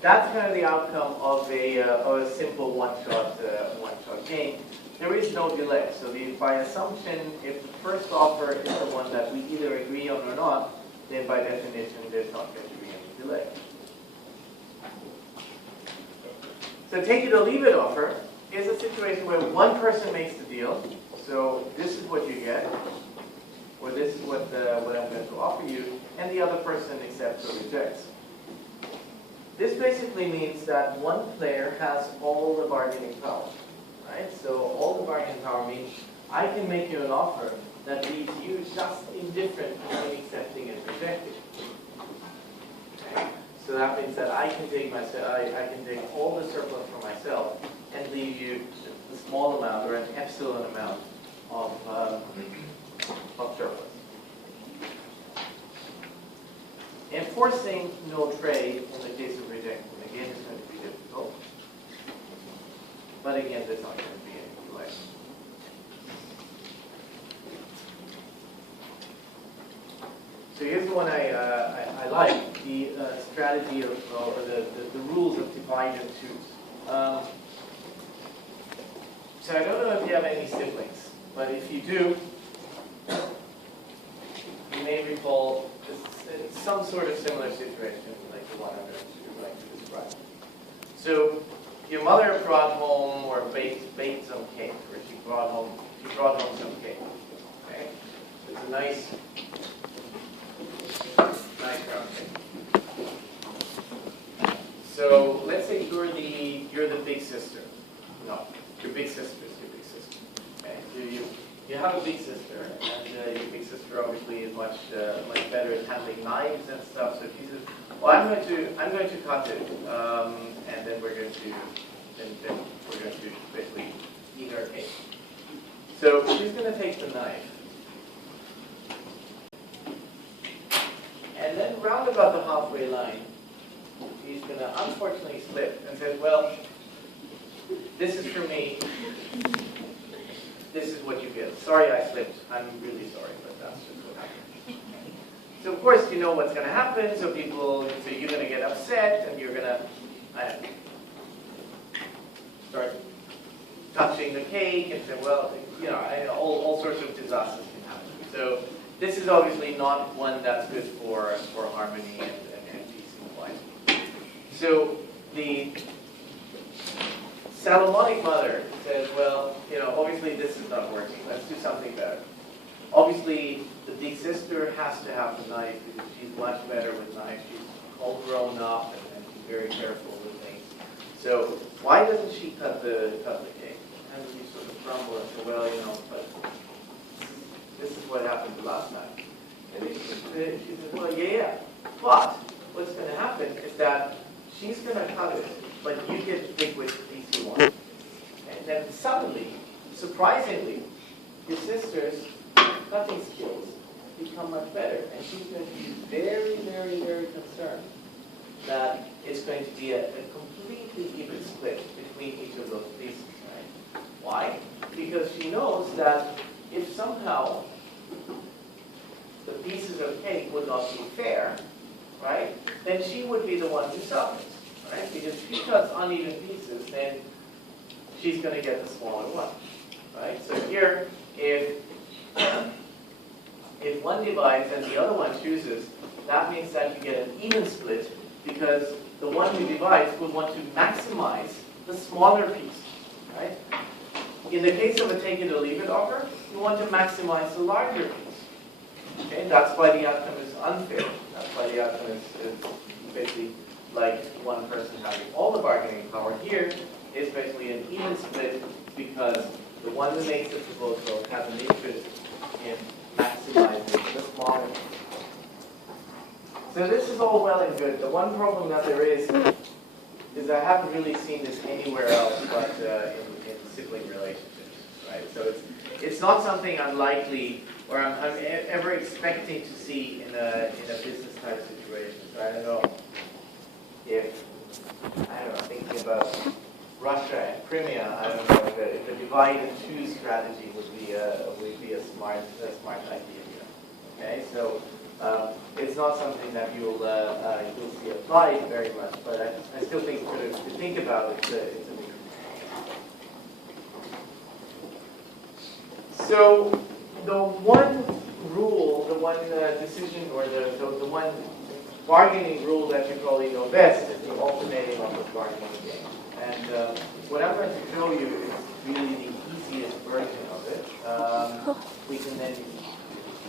that's kind of the outcome of a simple one-shot game. There is no delay. So by assumption, if the first offer is the one that we either agree on or not, then by definition, there's not going to be any delay. So take it or leave it offer is a situation where one person makes the deal. So this is what you get, or this is what I'm going to offer you, and the other person accepts or rejects. This basically means that one player has all the bargaining power, right? So all the bargaining power means I can make you an offer that leaves you just indifferent between accepting and rejecting. Okay? So that means that I can take all the surplus for myself and leave you a small amount or an epsilon amount of surplus. Enforcing no trade in the case of rejection, again, is going to be difficult. But again, there's not going to be any delay. So here's the one I like, the strategy of, or the rules of divide and choose. So I don't know if you have any siblings, but if you do, you may recall some sort of similar situation like the one I'm going to describe. So your mother brought home or baked some cake, or she brought home some cake. Okay, it's a nice round cake. So let's say you're the big sister. No, your big sister's your big sister. you have a big sister, and your big sister obviously is much better at handling knives and stuff. So she says, "Well, I'm going to cut it, and then we're going to basically eat our cake." So she's going to take the knife, and then round about the halfway line, she's going to unfortunately slip and says, "Well, this is for me. This is what you get. Sorry I slipped. I'm really sorry, but that's just what happened." So of course you know what's going to happen. So you're going to get upset, and you're going to start touching the cake and say, well, all sorts of disasters can happen. So this is obviously not one that's good for harmony and peace in the life. So the Solomonic mother says, well, obviously this is not working. Let's do something better. Obviously, the big sister has to have the knife because she's much better with knives. She's all grown up and she's very careful with things. So why doesn't she cut the cake? And you sort of grumble and say, well, but this is what happened the last time. And then she says, well, yeah. But what's going to happen is that she's going to cut it, but you get to pick which piece you want. And then suddenly, surprisingly, your sister's cutting skills become much better. And she's going to be very, very, very concerned that it's going to be a completely even split between each of those pieces. Right? Why? Because she knows that if somehow the pieces of cake would not be fair, right, then she would be the one who suffers. Right? Because if she cuts uneven pieces, then she's going to get the smaller one. Right? So here, if one divides and the other one chooses, that means that you get an even split because the one who divides will want to maximize the smaller piece. Right? In the case of a take it or leave it offer, you want to maximize the larger piece. Okay? That's why the outcome is unfair. That's why the outcome is basically like one person having all the bargaining power. Here is basically an even split because the one who makes the proposal has an interest in maximizing the smaller piece. So this is all well and good. The one problem that there is I haven't really seen this anywhere else but in sibling relationships, right? So it's not something I'm likely or I'm ever expecting to see in a business type situation. So I don't know if thinking about Russia and Crimea, I don't know if a divide and choose strategy would be a smart idea here. Okay, so it's not something that you'll see applied very much, but I still think to think about it's a big. So the one rule, the one decision, or the one bargaining rule that you probably know best is the alternating offer bargaining game. And what I'm going to show you is really the easiest version of it. We can then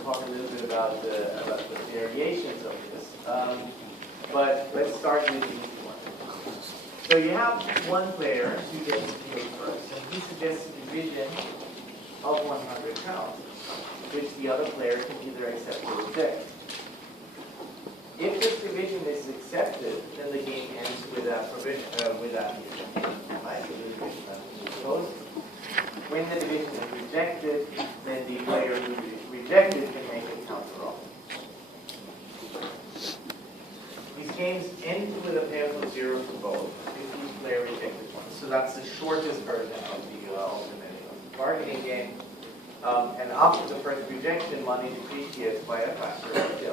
talk a little bit about the variations of this. But let's start with the easy one. So you have one player who gets to pay first, and he suggests a division of 100 pounds, which the other player can either accept or reject. If this division is accepted, then the game ends with that provision, with that division. Right? So the division has been proposed. When the division is rejected, then the player who rejected can make a counter offer. These games end with a payout of 0 for both if each player rejected one. So that's the shortest version of the alternating of the bargaining game. And after the first rejection, money depreciates by a factor of 2.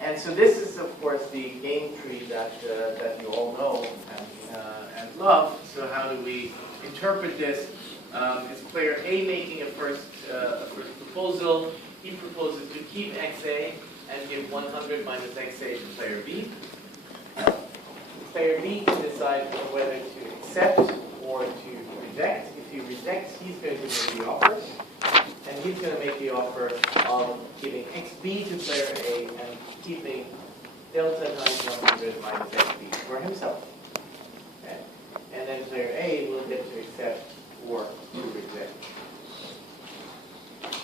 And so this is, of course, the game tree that you all know and love. So how do we interpret this? It's player A making a first proposal. He proposes to keep XA and give 100 minus XA to player B. Player B can decide whether to accept or to reject. If he rejects, he's going to make the offer. And he's going to make the offer of giving XB to player A and keeping delta times 100 minus XB for himself. Okay? and then player A will get to accept or to reject.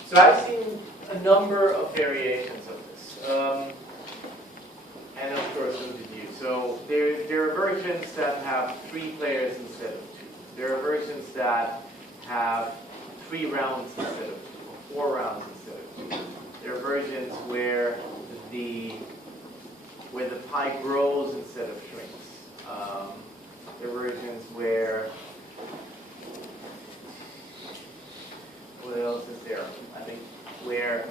So I've seen a number of variations of this. And of course, so did you. So there are versions that have 3 players instead of 2. There are versions that have 3 rounds instead of 2, or 4 rounds instead of 2. There are versions where the pie grows instead of shrinks. There are versions where, what else is there? I think where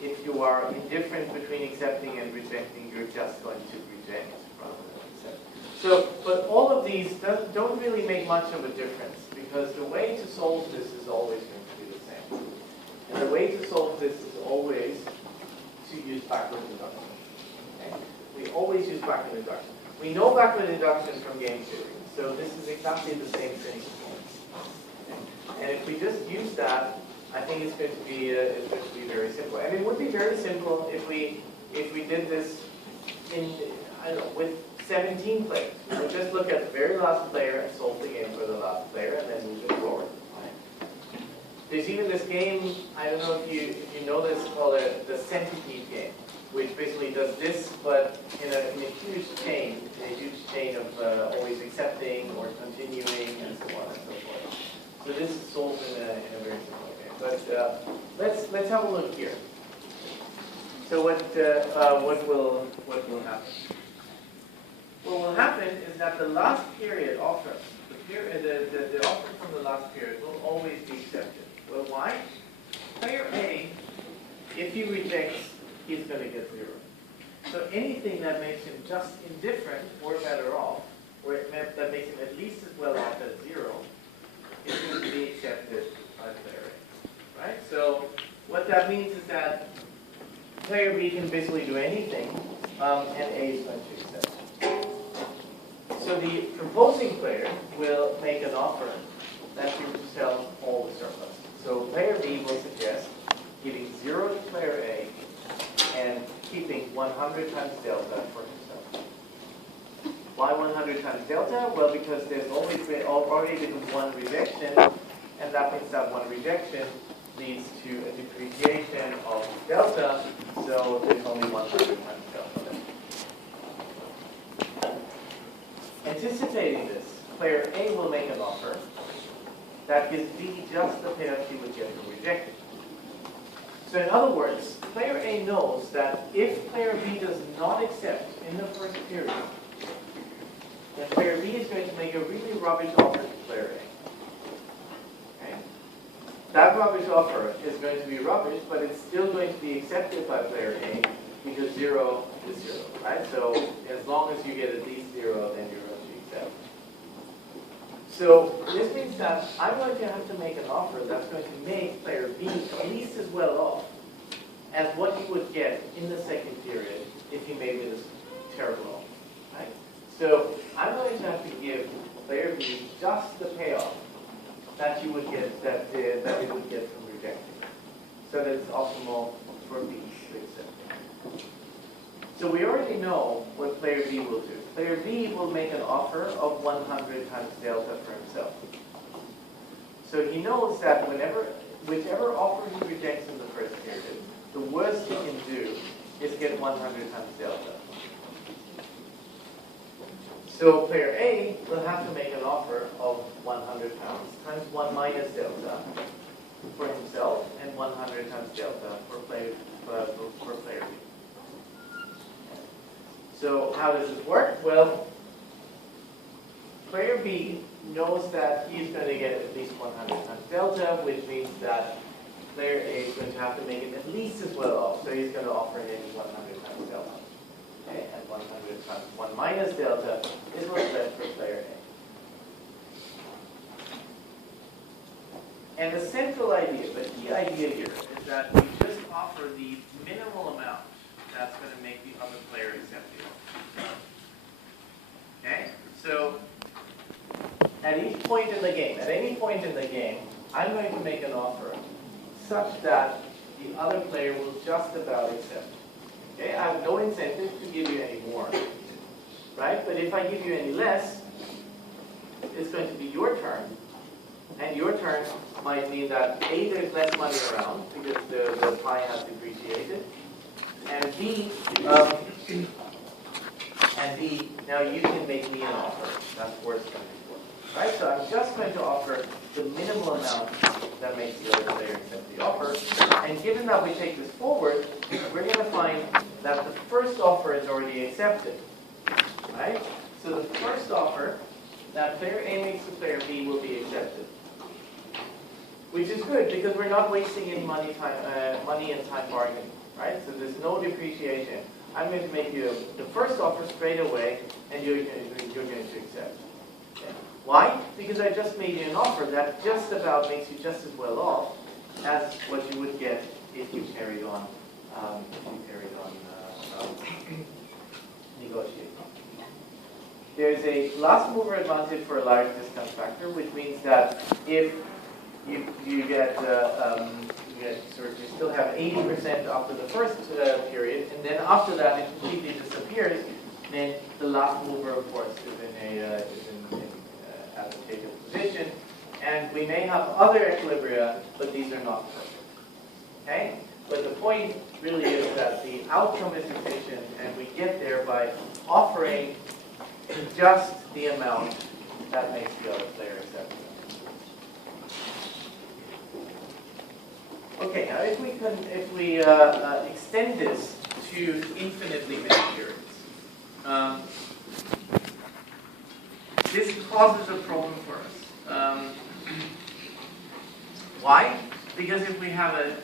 if you are indifferent between accepting and rejecting, you're just going to reject rather than accept. So, but all of these don't really make much of a difference, because the way to solve this is always going to be the same. And the way to solve this is always to use backward induction. Okay? We always use backward induction. We know backward induction from game theory, so this is exactly the same thing. Okay? And if we just use that, I think it's going to be very simple. And it would be very simple if we did this in, I don't know, with 17 players. We would just look at the very last player and solve the game for the last player, and then move it forward. Right? There's even this game, I don't know if you know this, called the centipede game, which basically does this, but in a huge chain of always accepting or continuing and so on and so forth. So this is solved in a very simple way. But let's have a look here. So what will happen? What will happen is that the last period offer, the offer from the last period will always be accepted. Well, why? Player A, if he rejects, he's going to get 0. So anything that makes him just indifferent or better off, or that makes him at least as well off as 0, is going to be accepted by player A. Right? So what that means is that player B can basically do anything, and A is going to accept. So the proposing player will make an offer that you sell all the surplus. So player B will suggest giving 0 to player A and keeping 100 times delta for himself. Why 100 times delta? Well, because there's already been 1 rejection, and that means that 1 rejection leads to a depreciation of delta, so there's only 100 times delta. Anticipating this, player A will make an offer that gives B just the payout he would get from rejecting. So in other words, player A knows that if player B does not accept in the first period, then player B is going to make a really rubbish offer to player A. Okay? That rubbish offer is going to be rubbish, but it's still going to be accepted by player A because 0 is 0, right? So as long as you get at least 0, then you're going to accept. So this means that I'm going to have to make an offer that's going to make player B at least as well off as what he would get in the second period if he made me this terrible offer, right? So I'm going to have to give player B just the payoff that you would get, that it would get from rejecting, so that it's optimal for B to accept. So we already know what player B will do. Player B will make an offer of 100 times delta for himself. So he knows that whichever offer he rejects in the first period, the worst he can do is get 100 times delta. So player A will have to make an offer of 100 pounds times 1 minus delta for himself and 100 times delta for player B. So how does this work? Well, player B knows that he's going to get at least 100 times delta, which means that player A is going to have to make it at least as well off. So he's going to offer him 100 times delta. Okay, and 100 times 1 minus delta is what's left for player A. And the central idea, the key idea here, is that we just offer the minimal amount that's going to make the other player accept it. Okay? So, at each point in the game, at any point in the game, I'm going to make an offer such that the other player will just about accept. Okay? I have no incentive to give you any more. Right? But if I give you any less, it's going to be your turn. And your turn might mean that A, there's less money around because the pie has depreciated. And B, now you can make me an offer. That's worse than before. Right? So I'm just going to offer the minimal amount that makes the other player accept the offer. And given that we take this forward, we're going to find that the first offer is already accepted. Right? So the first offer that player A makes to player B will be accepted. Which is good because we're not wasting any money and time bargaining. Right? So there's no depreciation. I'm going to make you the first offer straight away, and you're going to accept. Okay. Why? Because I just made you an offer that just about makes you just as well off as what you would get if you carried on negotiating. There's a last mover advantage for a large discount factor, which means that if you still have 80% after the first period, and then after that it completely disappears, then the last mover, of course, is in an advantageous position. And we may have other equilibria, but these are not perfect. Okay? But the point really is that the outcome is efficient, and we get there by offering just the amount that makes the other player accept. Okay, now if we extend this to infinitely many periods, this causes a problem for us. Why? Because if we have a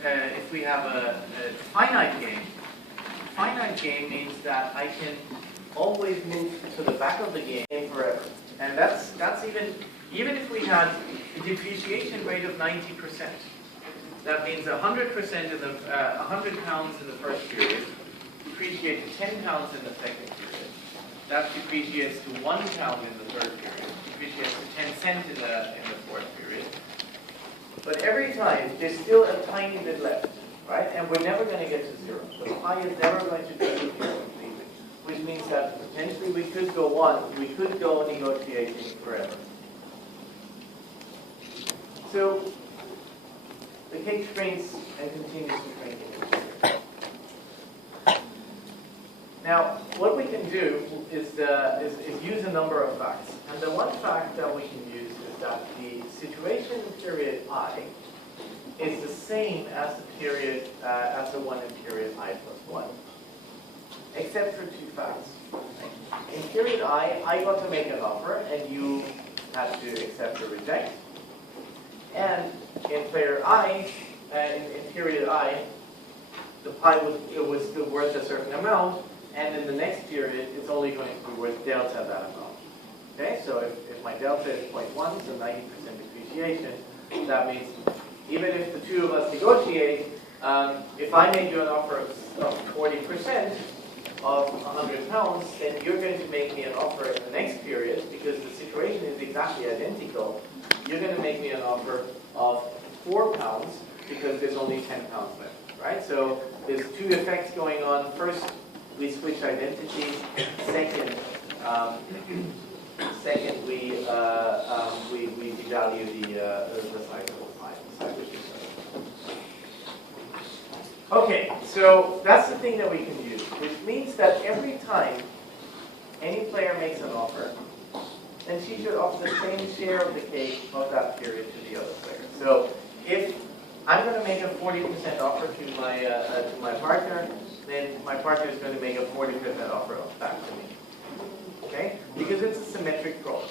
finite game means that I can always move to the back of the game forever, and that's even if we had a depreciation rate of 90%. That means 100% in the 100 pounds in the first period, depreciates to 10 pounds in the second period. That depreciates to 1 pound in the third period, depreciates to 10 cents in the fourth period. But every time there's still a tiny bit left, right? And we're never going to get to zero. The pie is never going to disappear completely, which means that potentially we could go negotiating forever. So the cake shrinks and continues to shrink in the future. Now, what we can do is use a number of facts. And the one fact that we can use is that the situation in period I is the same as the one in period I plus 1, except for two facts. In period I got to make an offer, and you had to accept or reject. And in player I, in period I, the pie was still worth a certain amount, and in the next period, it's only going to be worth delta that amount. Okay, so if my delta is 0.1, so 90% depreciation, that means even if the two of us negotiate, if I make you an offer of 40% of 100 pounds, then you're going to make me an offer in the next period, because the situation is exactly identical. You're going to make me an offer of 4 pounds because there's only 10 pounds left, right? So there's two effects going on. First, we switch identities. Second, we devalue the size of the pie. Okay, so that's the thing that we can use, which means that every time any player makes an offer, then she should offer the same share of the cake of that period to the other player. So if I'm going to make a 40% offer to my partner, then my partner is going to make a 40% offer back to me. Okay? Because it's a symmetric problem.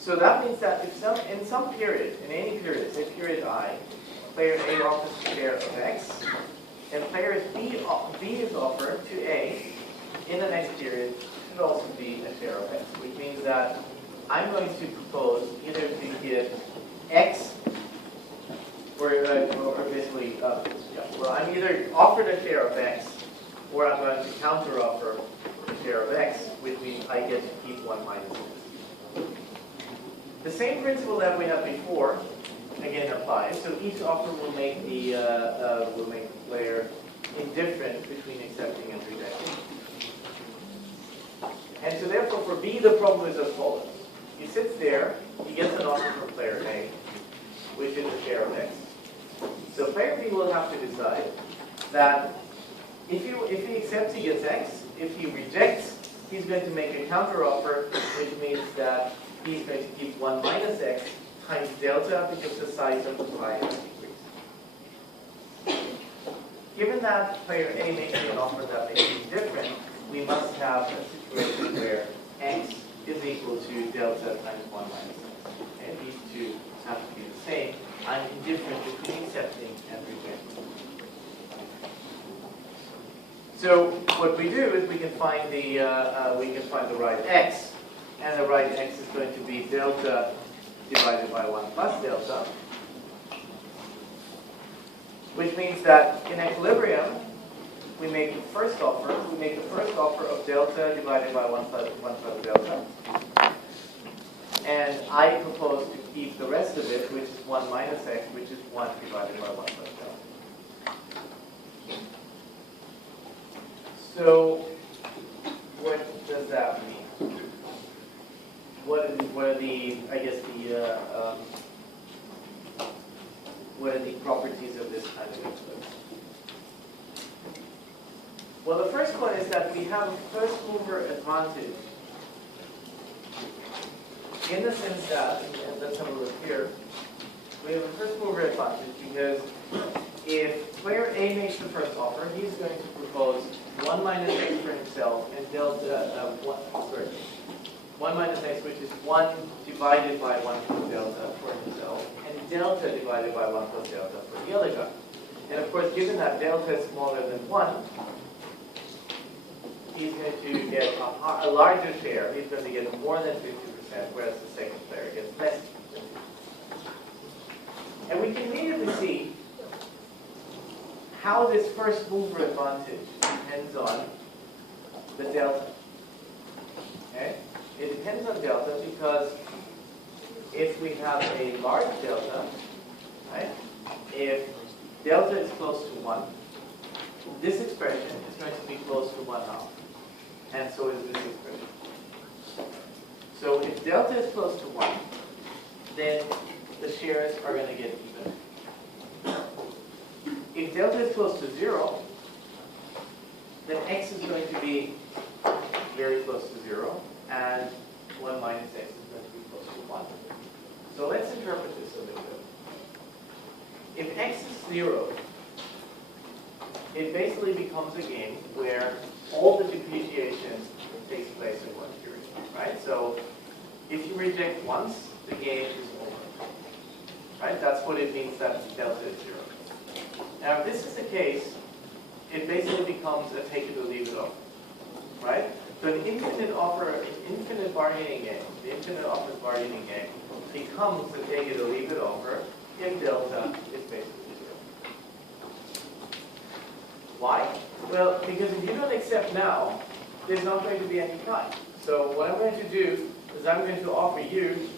So that means that if in some period, in any period, say period I, player A offers a share of X, and player B is offered to A in the next period should also be a share of X, which means that I'm going to propose either to give X, or basically, well, I'm either offered a share of X, or I'm going to counter offer a share of X, which means I get to keep 1 minus X. The same principle that we had before again applies. So each offer will make the player indifferent between accepting and rejecting. And so therefore for B, the problem is as follows. He sits there, he gets an offer from player A, which is a share of X. So player B will have to decide that if he accepts, he gets X. If he rejects, he's going to make a counteroffer, which means that he's going to keep 1 minus X times delta because the size of the pie has decreased. Given that player A makes me an offer that makes it different, we must have a situation where X is equal to delta times 1 minus X. Okay? These two have to be the same. I'm indifferent between accepting and rejecting. So what we do is we can find the right X, and the right X is going to be delta divided by 1 plus delta, which means that in equilibrium, we make the first offer. We make the first offer of delta divided by 1 plus delta. And I propose to keep the rest of it, which is 1 minus X, which is 1 divided by 1 plus delta. So what does that mean? What are the properties of this kind of equilibrium? Well, the first one is that we have a first mover advantage in the sense that, and let's have a look here, we have a first mover advantage because if player A makes the first offer, he's going to propose 1 minus X for himself and delta, 1 minus X, which is 1 divided by 1 plus delta for himself, and delta divided by 1 plus delta for the other guy. And of course, given that delta is smaller than 1, he's going to get a larger share. He's going to get more than 50%, whereas the second player gets less than 50%. And we can immediately see how this first mover advantage depends on the delta. Okay? It depends on delta because if we have a large delta, right? If delta is close to 1, this expression is going to be close to 1/2. And so is this expression. So if delta is close to 1, then the shares are going to get even. If delta is close to 0, then X is going to be very close to 0, and 1 minus X is going to be close to 1. So let's interpret this a little bit. If X is 0, it basically becomes a game where all the depreciation takes place in one period, right? So if you reject once, the game is over, right? That's what it means that delta is 0. Now, if this is the case, it basically becomes a take it or leave it offer, right? So an infinite bargaining game, the infinite offers bargaining game becomes a take it or leave it offer if delta is basically 0. Why? Well, because if you don't accept now, there's not going to be any time. So what I'm going to do is I'm going to offer you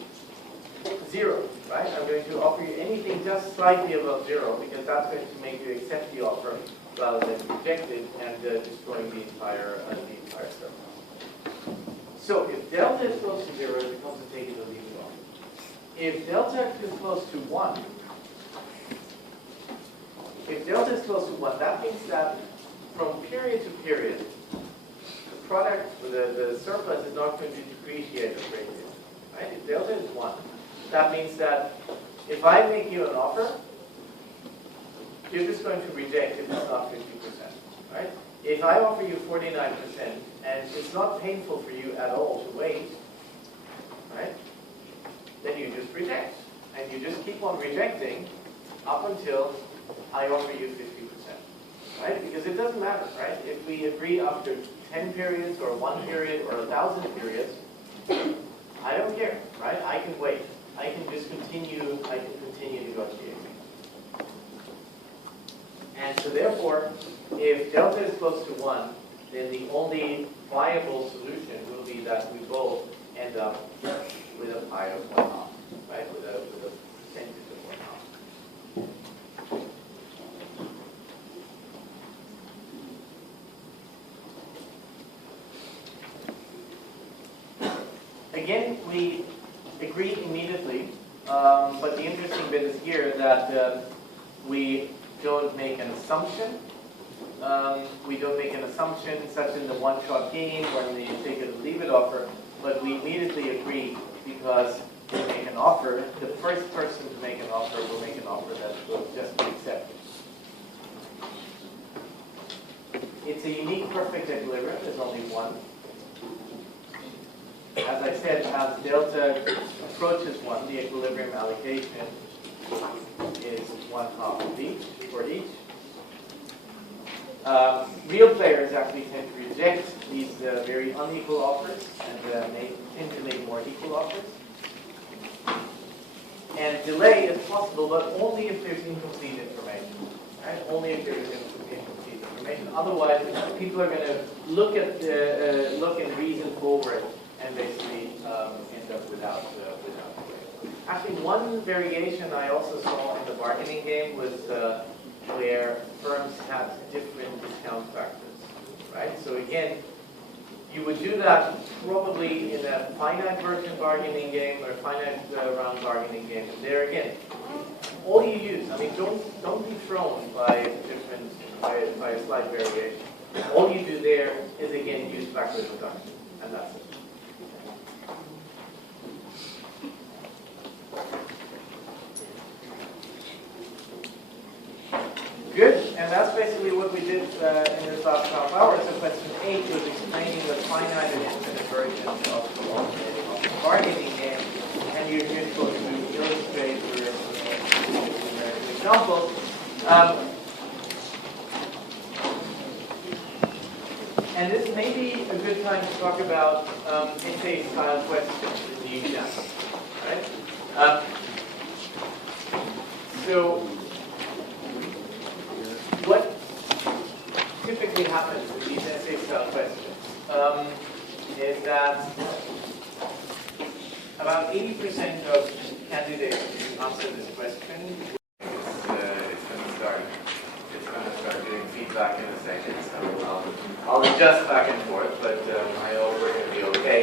0, right? I'm going to offer you anything just slightly above 0 because that's going to make you accept the offer rather than reject it and destroying the entire surplus. So if delta is close to 0, it becomes a take it or leave it offer. If delta is close to 1, that means that from period to period, the product, the surplus is not going to depreciate a great deal, right? If delta is 1, that means that if I make you an offer, you're just going to reject if it's not 50%, right? If I offer you 49% and it's not painful for you at all to wait, right? Then you just reject. And you just keep on rejecting up until I offer you 50%, right? Because it doesn't matter, right? If we agree after 10 periods or 1 period or 1,000 periods, I don't care, right? I can wait. I can just continue negotiating. And so therefore, if delta is close to 1, then the only viable solution will be that we both end up with a pi of 1/2, right? With a percentage of 1/2. agree immediately, but the interesting bit is here that we don't make an assumption. We don't make an assumption such in the one-shot game when the take it or leave it offer, but we immediately agree because we make an offer. The first person to make an offer will make an offer that will just be accepted. It's a unique perfect equilibrium. There's only one. As I said, as delta approaches 1, the equilibrium allocation is 1/2 of each for each. Real players actually tend to reject these very unequal offers and tend to make more equal offers. And delay is possible, but only if there's incomplete information. Right? Only if there's incomplete information. Otherwise, people are going to look and reason over it and basically end up without delay. Actually, one variation I also saw in the bargaining game was where firms have different discount factors, right? So again, you would do that probably in a finite version bargaining game or a finite round bargaining game. And there again, all you use, I mean, don't be thrown by a slight variation. All you do there is again use backward reduction, and that's it. Good, and that's basically what we did in this last half hour. So question 8 was explaining the finite and infinite version of the bargaining game, and you're going to illustrate with examples. And this may be a good time to talk about essay-style questions in the exam, right? So, what typically happens with these essay-style questions is that about 80% of candidates who answer this question, it's going to start getting feedback in a second, so I'll adjust back and forth, but I hope we're going to be okay.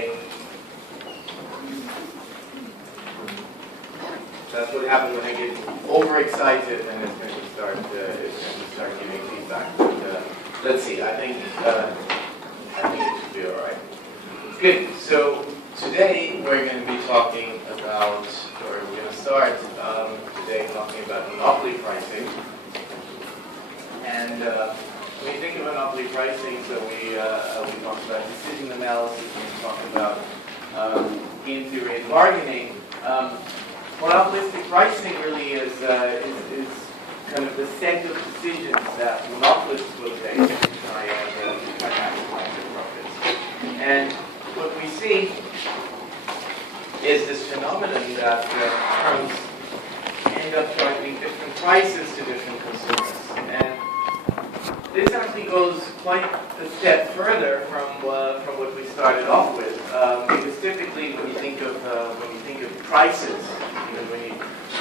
That's what happens when I get overexcited, and it's going to start giving feedback. But let's see. I think it should be all right. Good. So today we're going to be talking about, or we're going to start today talking about monopoly pricing. And when you think of monopoly pricing, so we talked about decision analysis, we talked about game theory and bargaining. Monopolistic pricing really is kind of the set of decisions that monopolists will take to try and maximize their profits. And what we see is this phenomenon that firms end up charging different prices to different consumers. And this actually goes quite a step further from what we started off with, because typically when you think of prices,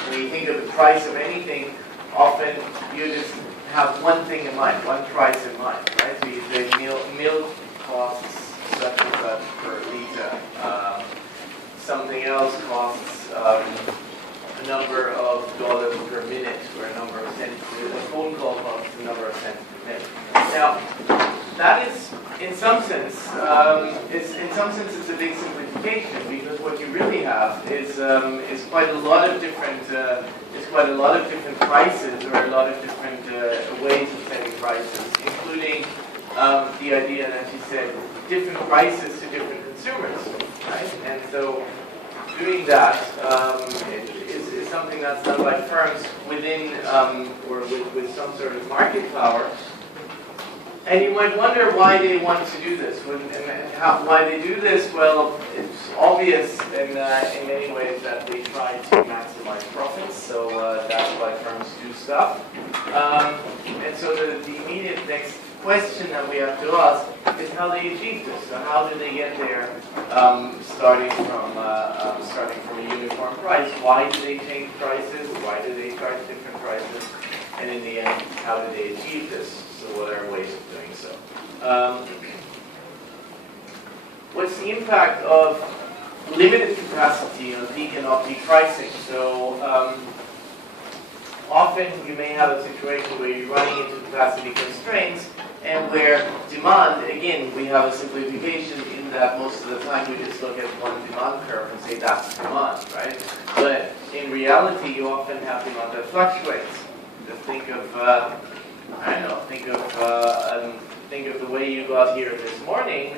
when you think of the price of anything, often you just have one thing in mind, one price in mind, right? So you say milk costs such and such per liter. Something else costs a number of dollars per minute, or a number of cents. A phone call costs a number of cents per minute. Now, that is, in some sense, it's a big simplification, because what you really have is quite a lot of different prices, or a lot of different ways of setting prices, including the idea that you said different prices to different consumers, right? And so doing that is something that's done by firms within or with some sort of market power. And you might wonder why they want to do this. Why they do this? Well, it's obvious in many ways that they try to maximize profits. So that's why firms do stuff. And so the immediate next question that we have to ask is how they achieve this. So how do they get there, starting from a uniform price? Why do they change prices? Why do they charge different prices? And in the end, how do they achieve this? So what are ways of doing so? What's the impact of limited capacity on peak and off-peak pricing. So often you may have a situation where you're running into capacity constraints and where demand, again, we have a simplification in that most of the time we just look at one demand curve and say that's demand, right? But in reality, you often have demand that fluctuates. Just think of, I don't know, think of the way you got here this morning.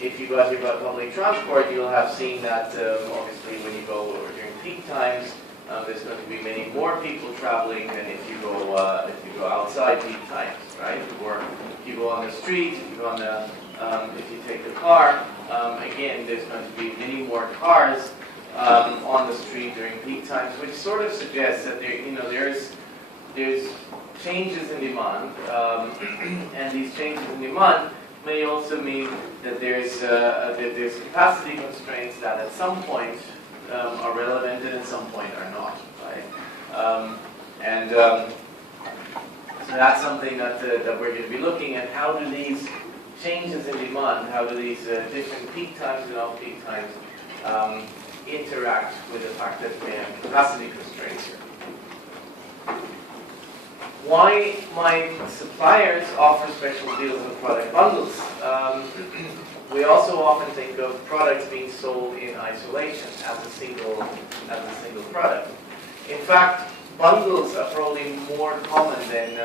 If you got here by public transport, you'll have seen that obviously when you go during peak times, there's going to be many more people traveling than if you go outside peak times, right? Or if you go on the street, if you go on the, if you take the car, again, there's going to be many more cars on the street during peak times, which sort of suggests that there's changes in demand, and these changes in demand may also mean that there's capacity constraints that at some point are relevant and at some point are not, right? So that's something that we're going to be looking at. How do these changes in demand, how do these different peak times and off-peak times interact with the fact that we have capacity constraints here? Why might suppliers offer special deals on product bundles? We also often think of products being sold in isolation as a single product. In fact, bundles are probably more common than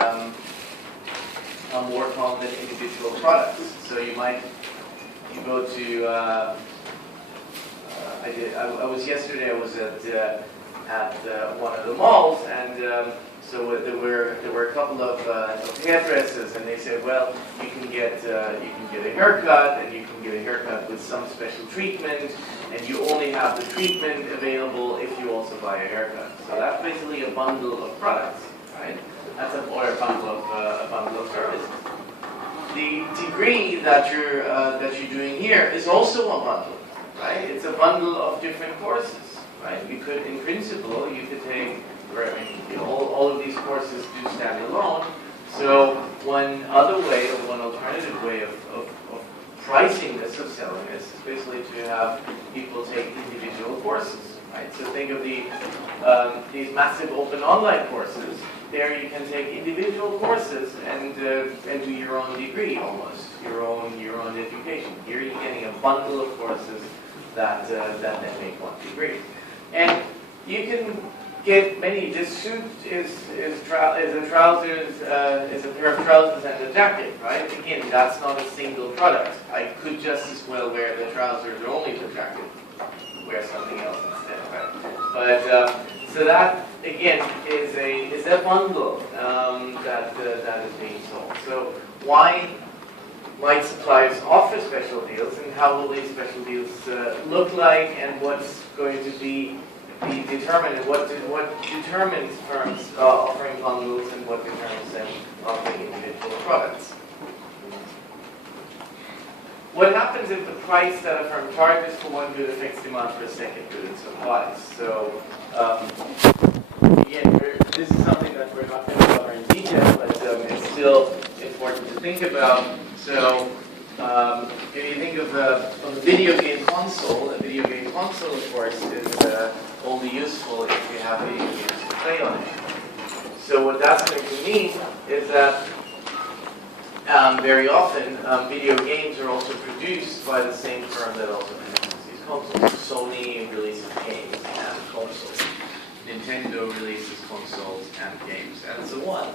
individual products. So you go to I was yesterday. I was at one of the malls, and so there were a couple of hairdressers, and they said, well, you can get a haircut, and you can get a haircut with some special treatment, and you only have the treatment available if you also buy a haircut. So that's basically a bundle of products, right? Or a bundle of services. The degree that you're doing here is also a bundle, right? It's a bundle of different courses, right? You could, in principle, you could take. All of these courses do stand alone. So one alternative way of pricing this, of selling this, is basically to have people take individual courses, right? So think of these massive open online courses. There you can take individual courses and do your own degree, almost your own education. Here you're getting a bundle of courses that then make one degree, and you can get many. This suit is a pair of trousers and a jacket, right? Again, that's not a single product. I could just as well wear the trousers or only the jacket, wear something else instead, right? But so that again is a bundle that is being sold. So why might suppliers offer special deals, and how will these special deals look like, and what's going to be determined, and what determines firms offering bundles, and what determines them offering individual products. What happens if the price that a firm charges for one good affects demand for a second good and supplies? So again, this is something that we're not going to cover in detail, but it's still important to think about. So if you think of the video game console, a video game console, of course, is only useful if you have video games to play on it. So what that's going to mean is that very often video games are also produced by the same firm that also produces these consoles. Sony releases games and consoles. Nintendo releases consoles and games, and so on.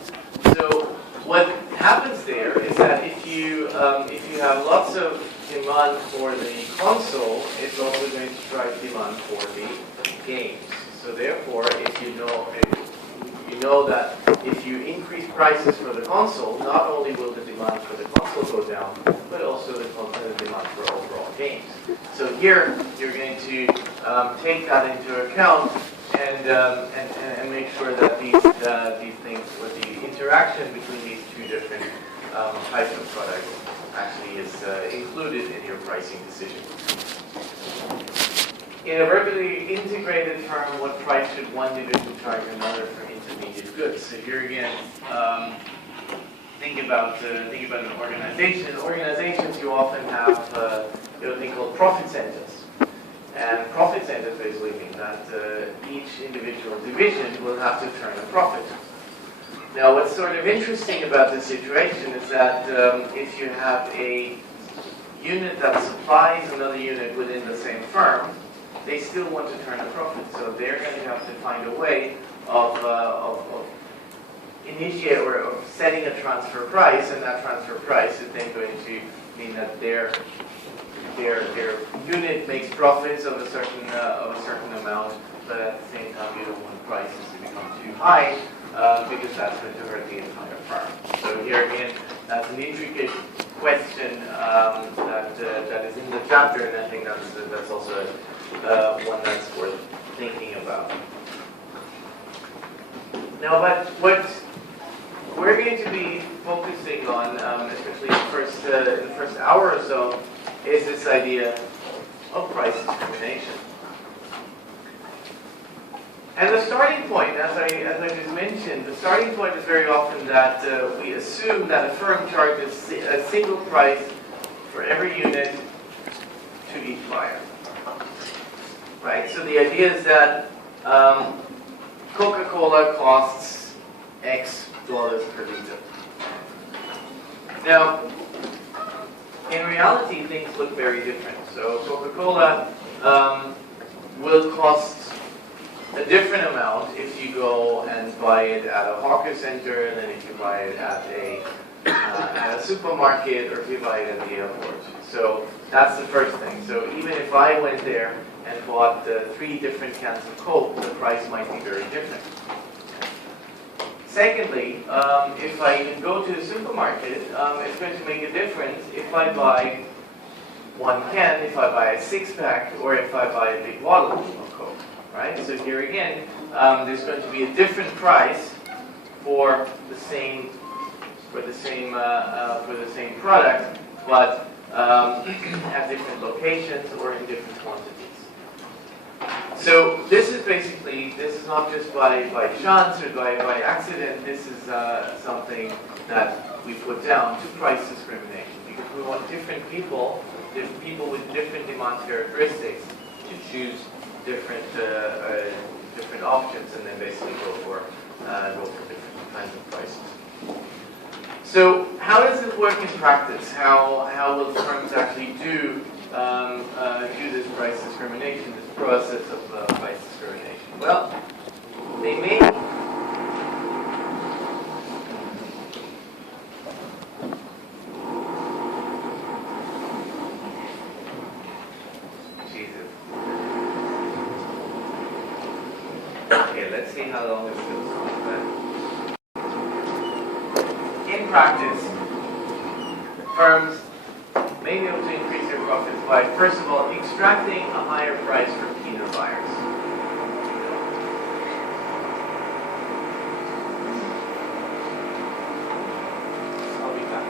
So what happens there is that if you have lots of demand for the console, it's also going to drive demand for the games. So therefore, if you know that if you increase prices for the console, not only will the demand for the console go down, but also the demand for overall games. So here you're going to take that into account and make sure that these things, or the interaction between these two different types of products, actually is included in your pricing decision. In a vertically integrated firm, what price should one division charge another for intermediate goods? So here again, think about an organization. In organizations, you often have a thing called profit centers. And profit centers basically mean that each individual division will have to turn a profit. Now, what's sort of interesting about this situation is that if you have a unit that supplies another unit within the same firm, they still want to turn a profit. So they're going to have to find a way of initiate or of setting a transfer price, and that transfer price is then going to mean that their unit makes profits of a certain amount, but at the same time you don't want prices to become too high because that's going to hurt the entire firm. So here again, that's an intricate question that is in the chapter, and I think that's also one that's worth thinking about. Now, but what we're going to be focusing on, especially in the first hour or so, is this idea of price discrimination. And the starting point, as I just mentioned, the starting point is very often that we assume that a firm charges a single price for every unit to each buyer. Right? So the idea is that Coca-Cola costs X dollars per liter. Now, in reality, things look very different. So Coca-Cola will cost a different amount if you go and buy it at a hawker center than if you buy it at a supermarket or if you buy it at the airport. So that's the first thing. So even if I went there and bought 3 different cans of Coke, the price might be very different. Secondly, if I go to the supermarket, it's going to make a difference if I buy 1 can, if I buy a 6-pack, or if I buy a big bottle of Coke. Right? So here again, there's going to be a different price for the same product, but at different locations or in different quantities. So this is not just by chance or by accident. This is something that we put down to price discrimination, because we want different people with different demand characteristics to choose different options, and then basically go for different kinds of prices. So how does it work in practice? How will firms actually do this price discrimination, this process of price discrimination? Well, they may let's see how long this goes on. In practice, firms may be able to increase their profits by, first of all, extracting a higher price from keener buyers. I'll be back.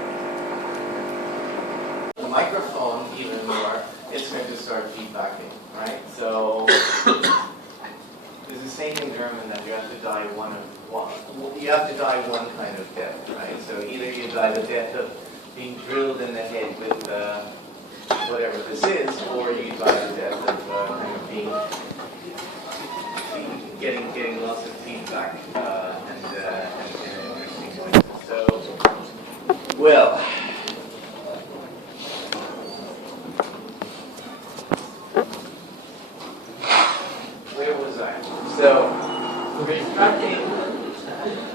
The microphone, even more, is going to start feedbacking, right? So there's a saying in German that you have to die one kind of death, right? So either you die the death of being drilled in the head with whatever this is, or you die the death of kind of being getting lots of feedback and interesting places. So, well. Where was I? So, we're extracting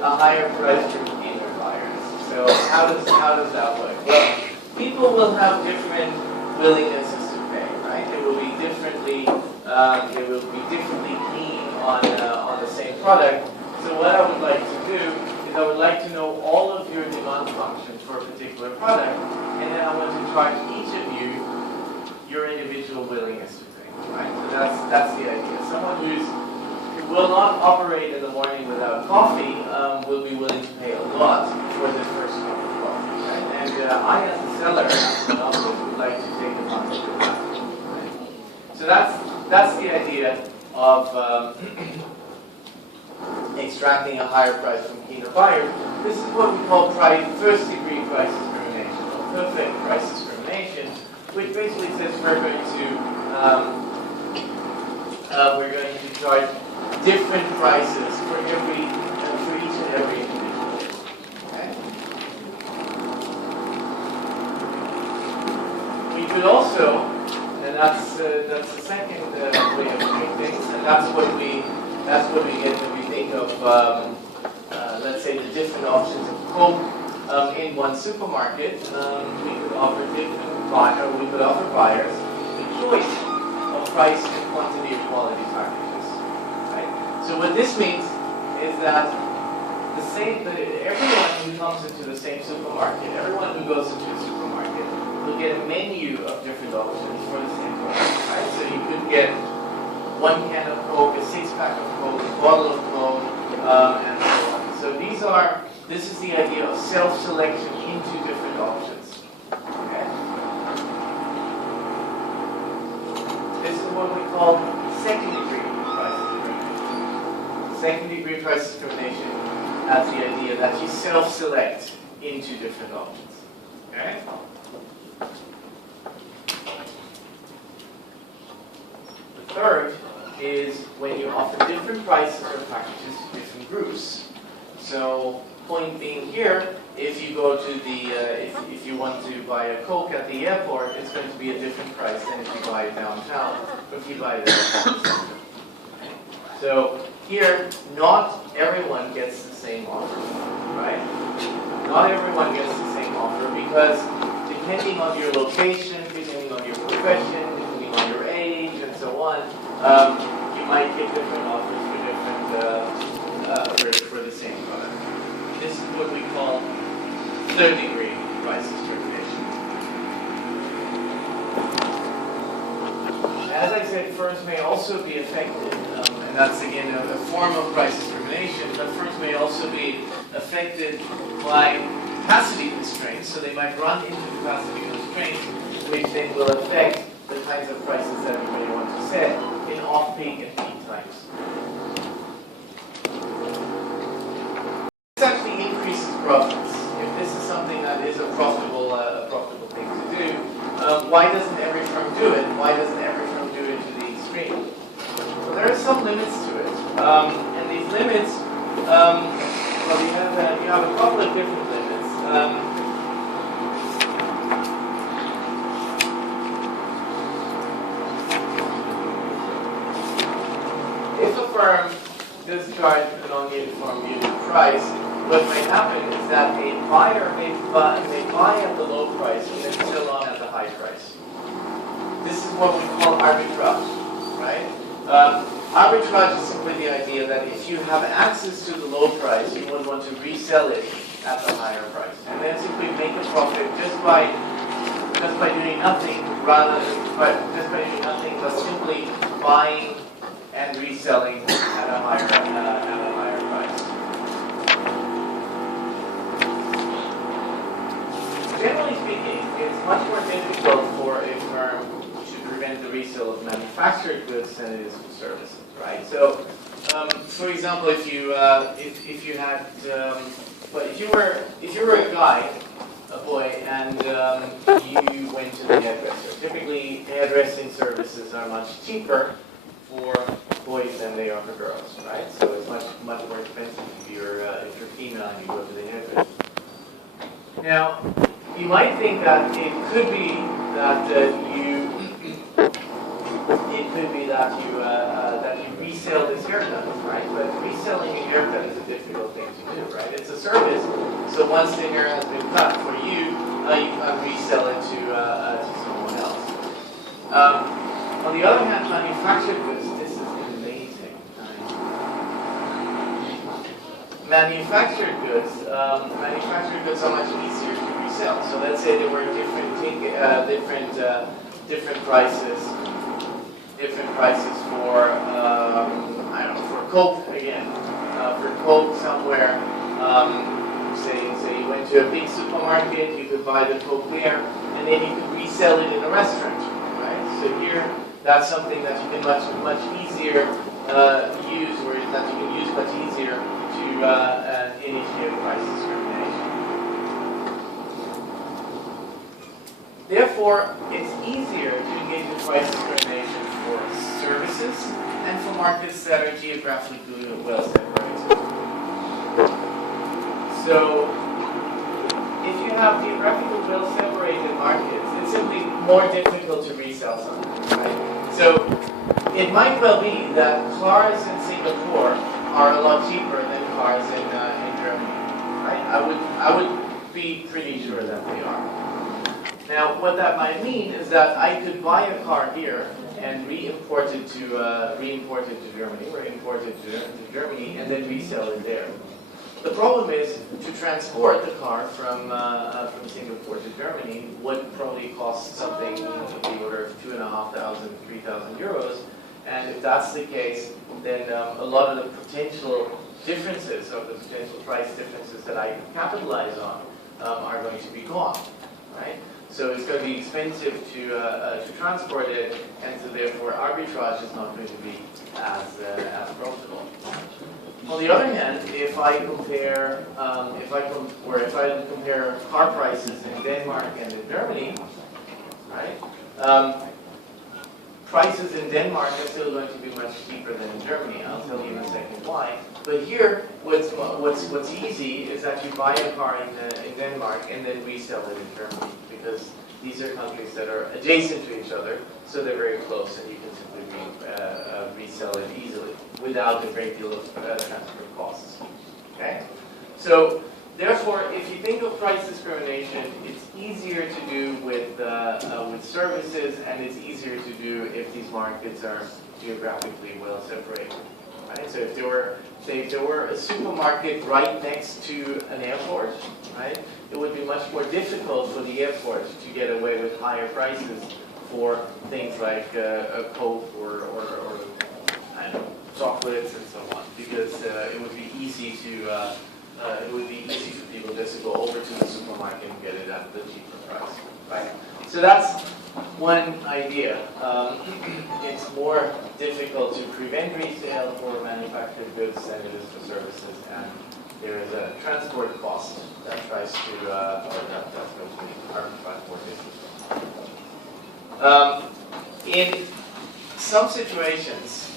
a higher price from keener buyers. So how does that work? Well, people will have different willingnesses to pay, right? They will be differently keen on the same product. So what I would like to do is I would like to know all of your demand functions for a particular product, and then I want to charge each of you your individual willingness to pay, right? So that's the idea. Someone who will not operate in the morning without coffee will be willing to pay a lot for the first cup of coffee, right? And I, as a seller, also would like to take advantage of that. Right? So that's the idea of extracting a higher price from keener buyers. This is what we call first-degree price discrimination, or perfect price discrimination, which basically says we're going to we're going to charge different prices for each and every individual. Okay? We could also, and that's the second way of doing things, and that's what we get when we think of, let's say, the different options of Coke in one supermarket. We could offer buyers the choice of price and quantity of quality packages. Right? So what this means is that everyone who comes into the same supermarket, everyone who goes into a supermarket, will get a menu of different options for the same price. Right? So you could get 1 can of Coke, a 6-pack of Coke, a bottle of Coke, and so on. So this is the idea of self-selection into different options. Okay? This is what we call second-degree price discrimination. Second-degree price discrimination has the idea that you self-select into different options. Okay? The third is when you offer different prices or packages to different groups. So, point being here, if you go to if you want to buy a Coke at the airport, it's going to be a different price than if you buy it downtown, or if you buy it at So here, not everyone gets the same offer, right? Not everyone gets the same offer because depending on your location, depending on your profession, depending on your age, and so on, you might get different offers for the same product. This is what we call third-degree price discrimination. As I said, firms may also be affected, and that's again a form of price discrimination, but firms may also be affected by capacity constraints, so they might run into capacity constraints, which then will affect the kinds of prices that everybody wants to set in off-peak and peak times. This actually increases profits. If this is something that is a profitable thing to do, why doesn't every firm do it? Why doesn't every firm do it to the extreme? So there are some limits to it, and these limits, well, you have a couple of different limits. If a firm does charge a non-uniform unit price, what may happen is that a buyer may buy at the low price and then sell on at the high price. This is what we call arbitrage, right? Arbitrage is simply the idea that if you have access to the low price, you would want to resell it at the higher price, and then simply make a profit just by doing nothing, but simply buying and reselling at a higher price. Generally speaking, it's much more difficult for a firm to prevent the resale of manufactured goods than it is for services, right? So, for example, if you were a guy, a boy, and you went to the hairdresser. Typically, hairdressing services are much cheaper for boys than they are for girls, right? So it's much more expensive if you're female and you go to the hairdresser. Now, you might think that it could be that you resell this haircut, right? But reselling a haircut is a difficult thing to do, right? It's a service, so once the hair has been cut for you, you can't resell it to someone else. On the other hand, manufactured goods, this is amazing. Manufactured goods are much easier to resell. So let's say there were different prices for for Coke again. For Coke somewhere, say you went to a big supermarket, you could buy the Coke there, and then you could resell it in a restaurant, right? So here, that's something that you can much easier use, or that you can use much easier to initiate price discrimination. Therefore, it's easier to engage in price discrimination for services and for markets that are geographically well separated. So, if you have geographically well separated markets, it's simply more difficult to resell something, right? So, it might well be that cars in Singapore are a lot cheaper than cars in Germany, right? I would be pretty sure that they are. Now, what that might mean is that I could buy a car here and re-import it to Germany, or import it to Germany, and then resell it there. The problem is to transport the car from Singapore to Germany would probably cost something in the order of 2,500, 3,000 euros. And if that's the case, then a lot of the potential differences, or the potential price differences that I capitalize on, are going to be gone, right? So it's going to be expensive to transport it, and so therefore arbitrage is not going to be as profitable. On the other hand, if I compare car prices in Denmark and in Germany, right? Prices in Denmark are still going to be much cheaper than in Germany. I'll tell you in a second why. But here, what's easy is that you buy a car in Denmark and then resell it in Germany, because these are countries that are adjacent to each other, so they're very close, and you can simply resell it easily without a great deal of transfer costs. Okay, so therefore, if you think of price discrimination, it's easier to do with services, and it's easier to do if these markets are geographically well separated. Right? So if there were a supermarket right next to an airport, right, it would be much more difficult for the airport to get away with higher prices for things like a Coke or I don't know, chocolates and so on, because it would be easy for people just to go over to the supermarket and get it at the cheaper price, right? So that's one idea. It's more difficult to prevent resale for manufactured goods than it is for services, and there is a transport cost that tries to, that's going to be arbitrage more difficult. In some situations,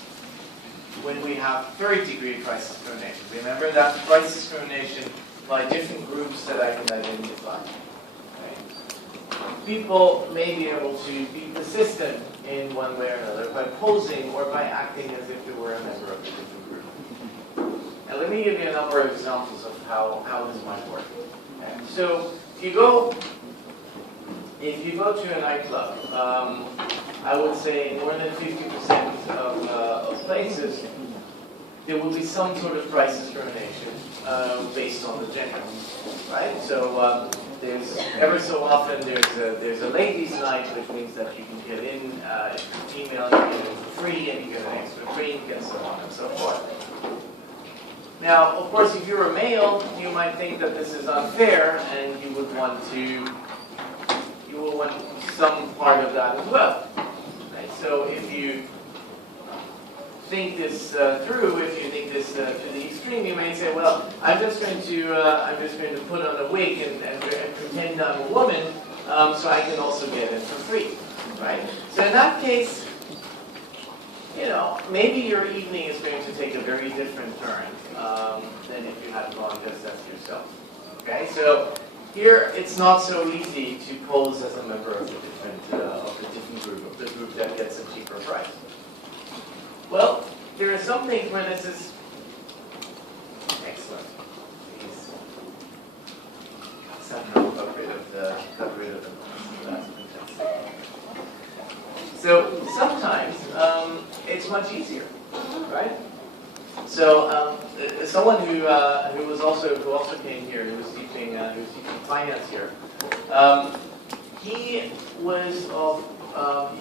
when we have third-degree price discrimination, remember that price discrimination by different groups that I can identify. People may be able to be persistent in one way or another by posing or by acting as if they were a member of a different group. Now let me give you a number of examples of how this might work. Okay. So if you go to a nightclub, I would say in more than 50% of places, there will be some sort of price discrimination based on the gender, right? So there's ever so often there's a ladies' night, which means that you can get in, if you're female, you get in for free, and you get an extra drink, and so on and so forth. Now, of course, if you're a male, you might think that this is unfair, and you will want some part of that as well. Right? So if you think this through, if you think this to the extreme, you may say, well, I'm just going to put on a wig and pretend I'm a woman, so I can also get it for free, right? So in that case, maybe your evening is going to take a very different turn than if you had gone just as yourself. Okay, so here it's not so easy to pose as a member of the different group, of the group that gets a cheaper price. Well, there are some things where this is excellent. Please somehow got rid of the noise. That's fantastic. So sometimes it's much easier, right? So someone who also came here, who was teaching finance here. He was of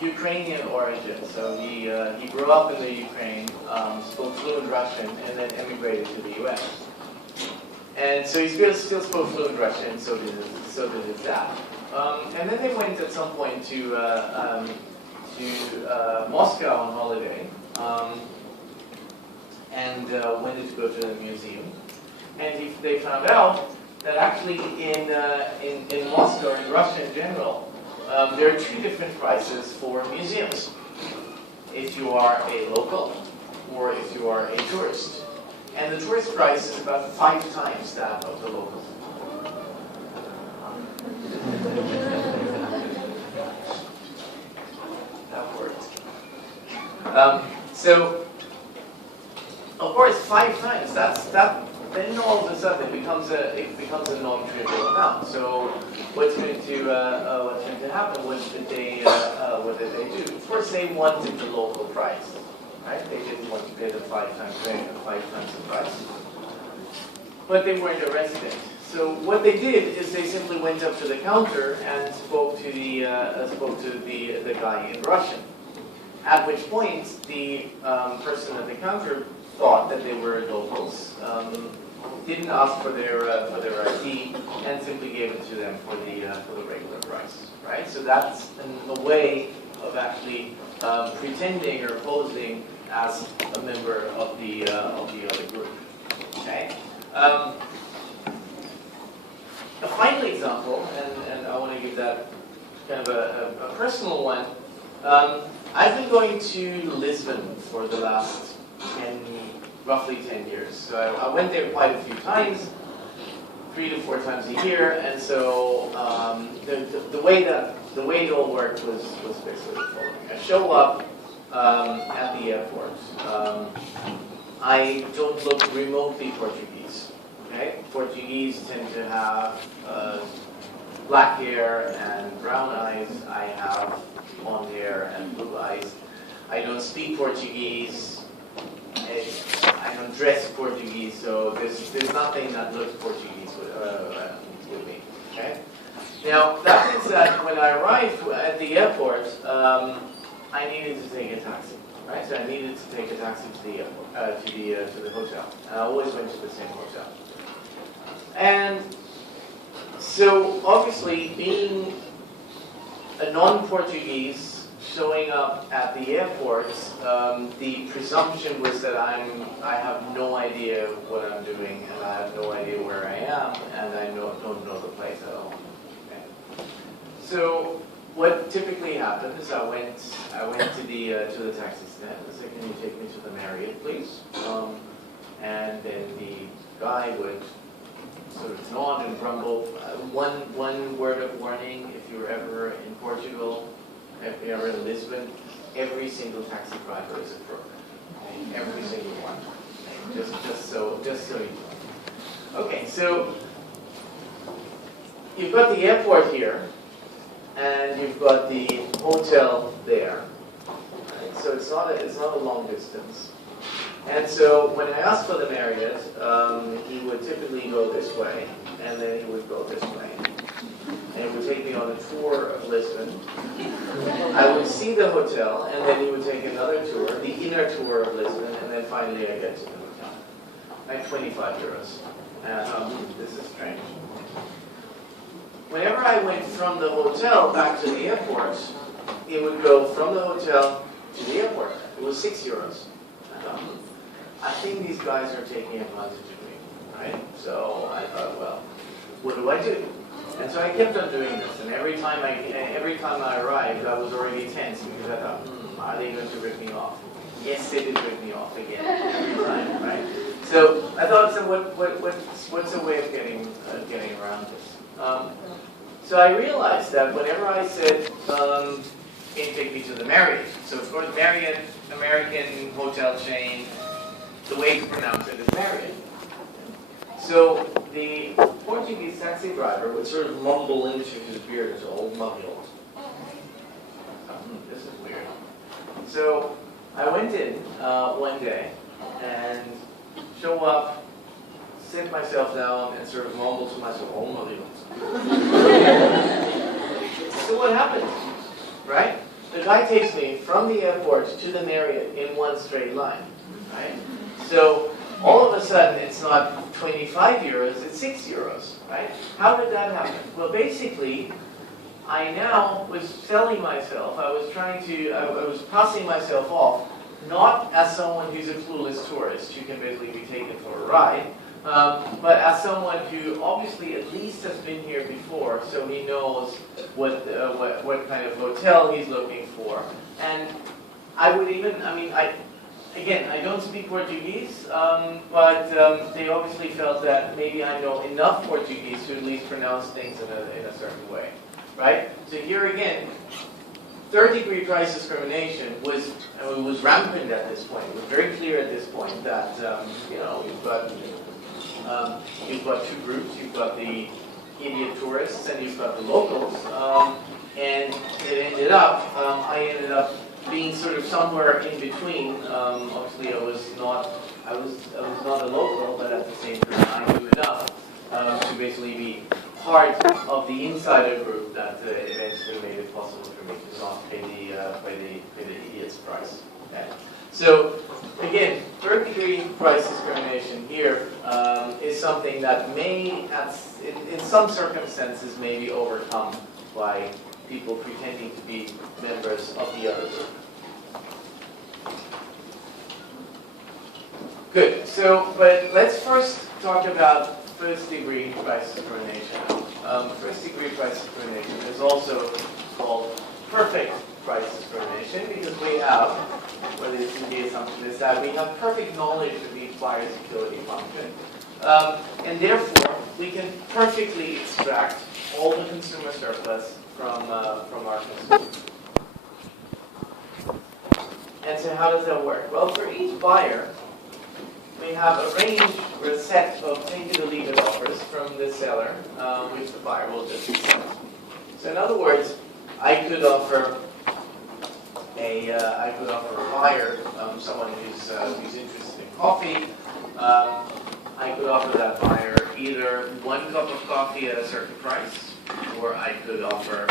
Ukrainian origin, so he grew up in the Ukraine, spoke fluent Russian, and then emigrated to the U.S. And so he still spoke fluent Russian, so did his dad. And then they went at some point to Moscow on holiday, and went to go to the museum. And they found out that actually in Moscow, in Russia in general, there are two different prices for museums. if you are a local or if you are a tourist. And the tourist price is about 5 times that of the local. That worked. So, of course, 5 times. Then all of a sudden it becomes a non-trivial amount. So, what's going to happen? What did they do? Of course, they wanted the local price, right? They didn't want to pay the 5 times rate, the 5 times the price. But they weren't a resident. So what they did is they simply went up to the counter and spoke to the guy in Russian. At which point the person at the counter thought that they were locals, didn't ask for their ID, and simply gave it to them for the regular price. Right. So that's a way of actually pretending or posing as a member of the other group. Okay. A final example, and I want to give that kind of a personal one. I've been going to Lisbon for the last roughly 10 years. So I went there quite a few times, 3 to 4 times a year, and so the way it all worked was basically the following. I show up at the airport. I don't look remotely Portuguese. Okay? Portuguese tend to have black hair and brown eyes. I have blonde hair and blue eyes. I don't speak Portuguese. I don't dress Portuguese, so there's nothing that looks Portuguese with me. Okay? Now, that means that when I arrived at the airport, I needed to take a taxi. Right, so I needed to take a taxi to the airport, to the hotel. And I always went to the same hotel. And so, obviously, being a non-Portuguese showing up at the airport, the presumption was that I have no idea what I'm doing, and I have no idea where I am, and I don't know the place at all. Okay. So, what typically happened is I went to the taxi stand. I said, "Can you take me to the Marriott, please?" And then the guy would sort of nod and grumble. One word of warning: if you're ever in Portugal, if you're ever in Lisbon, every single taxi driver is a crook. Okay? Every single one. Okay? Just so you know. Okay, so you've got the airport here. And you've got the hotel there, right? So it's not a long distance. And so when I asked for the Marriott, he would typically go this way, and then he would go this way, and he would take me on a tour of Lisbon. I would see the hotel, and then he would take another tour, the inner tour of Lisbon, and then finally I get to the hotel. Like 25 euros. This is strange. Whenever I went from the hotel back to the airport, it would go from the hotel to the airport. It was 6 euros. I think these guys are taking advantage of me, right? So I thought, well, what do I do? And so I kept on doing this, and every time I arrived, I was already tense because I thought, are they going to rip me off? Yes, they did rip me off again every time, right? So I thought, so what's a way of getting around this? So I realized that whenever I said, can you take me to the Marriott? So of course, Marriott, American hotel chain, the way to pronounce it is Marriott. So the Portuguese taxi driver would sort of mumble into his beard, his old mumble. This is weird. So I went in one day and show up, sit myself down, and sort of mumble to myself, "Oh my God." So what happened, right? The guy takes me from the airport to the Marriott in one straight line, right? So all of a sudden it's not 25 euros, it's 6 euros, right? How did that happen? Well, basically, I now was selling myself. I was passing myself off, not as someone who's a clueless tourist who can basically be taken for a ride, but as someone who obviously at least has been here before, so he knows what kind of hotel he's looking for. And I would even, again, I don't speak Portuguese, but they obviously felt that maybe I know enough Portuguese to at least pronounce things in a certain way, right? So here again, third-degree price discrimination was rampant at this point. It was very clear at this point that you've got two groups. You've got the idiot tourists and you've got the locals, and I ended up being sort of somewhere in between. Obviously, I was not a local, but at the same time, I knew enough to basically be part of the insider group that eventually made it possible for me to not pay the idiot's price. Okay? So again, third-degree price discrimination here is something that may, in some circumstances, may be overcome by people pretending to be members of the other group. Good. So, but let's first talk about first-degree price discrimination. First-degree price discrimination is also called perfect price discrimination because we have, what is the assumption is that we have perfect knowledge of each buyer's utility function, and therefore we can perfectly extract all the consumer surplus from our consumers. And so how does that work? Well, for each buyer, we have a range or a set of take it or leave it offers from the seller, which the buyer will just accept. So in other words, I could offer a buyer, someone who's interested in coffee. I could offer that buyer either 1 cup of coffee at a certain price, or I could offer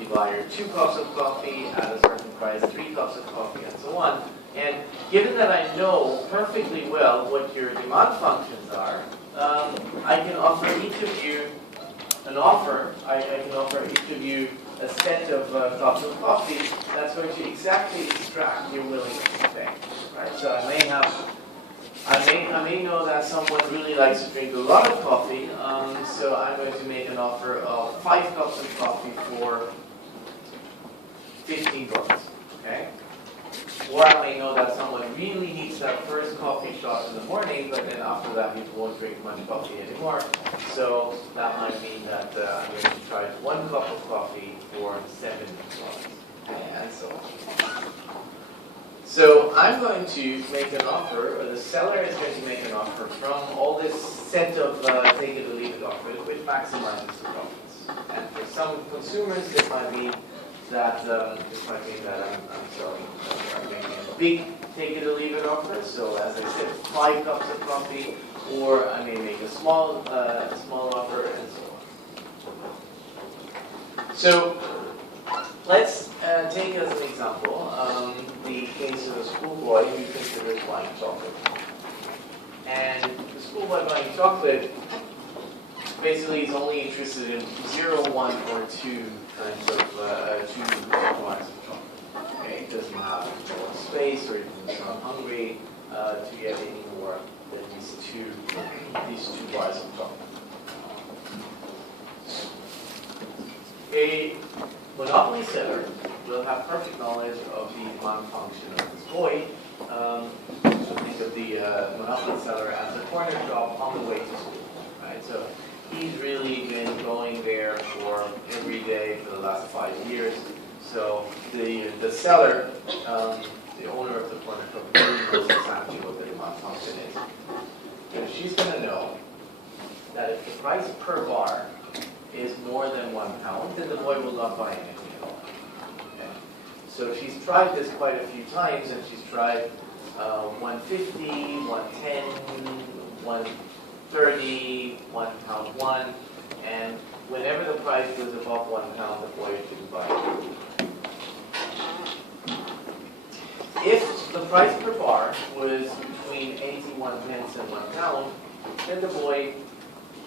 the buyer 2 cups of coffee at a certain price, 3 cups of coffee, and so on. And given that I know perfectly well what your demand functions are, I can offer each of you an offer. I can offer each of you a set of cups of coffee that's going to exactly extract your willingness to pay. Right? So I may know that someone really likes to drink a lot of coffee, so I'm going to make an offer of 5 cups of coffee for $15. Okay? Or I may know that someone really needs that first coffee shot in the morning, but then after that he won't drink much coffee anymore. So that might mean that I'm going to charge 1 cup of coffee for $7, and so on. So I'm going to make an offer, or the seller is going to make an offer from all this set of take it or leave it offers, which maximizes the profits. And for some consumers, this might mean that I'm making a big take it or leave it offer. So as I said, 5 cups of coffee, or I may make a small offer, and so on. So let's take as an example the case of a schoolboy who considers buying chocolate. And the schoolboy buying chocolate basically is only interested in 0, 1, or 2 kinds of two bars of chocolate. Okay, it doesn't have enough space, or it's not hungry to get any more than these two bars of chocolate. A monopoly seller will have perfect knowledge of the demand function of this boy. So think of the monopoly seller as a corner shop on the way to school. Right? So he's really been going there for every day for the last 5 years. So the seller, the owner of the corner shop, really knows exactly what the demand function is. And she's going to know that if the price per bar is more than £1, then the boy will not buy anything at all. Okay? So she's tried this quite a few times, and she's tried 150, 110, 130, £1, and whenever the price was above £1, the boy shouldn't buy it. If the price per bar was between 81 pence and £1, then the boy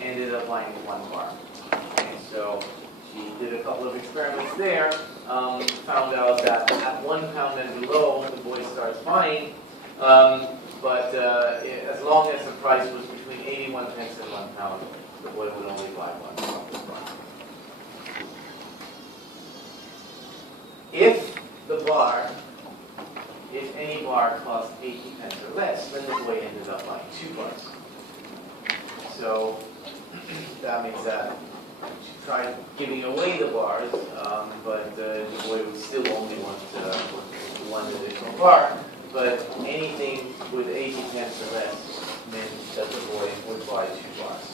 ended up buying 1 bar. Okay, so she did a couple of experiments there, found out that at £1 and below, the boy starts buying, but as long as the price was between 81 pence and £1, the boy would only buy 1 bar. If the bar if any bar cost 80 pence or less, then the boy ended up buying 2 bars. So that means that she tried giving away the bars, but the boy would still only want one additional bar. But anything with 80 pence or less meant that the boy would buy 2 bars.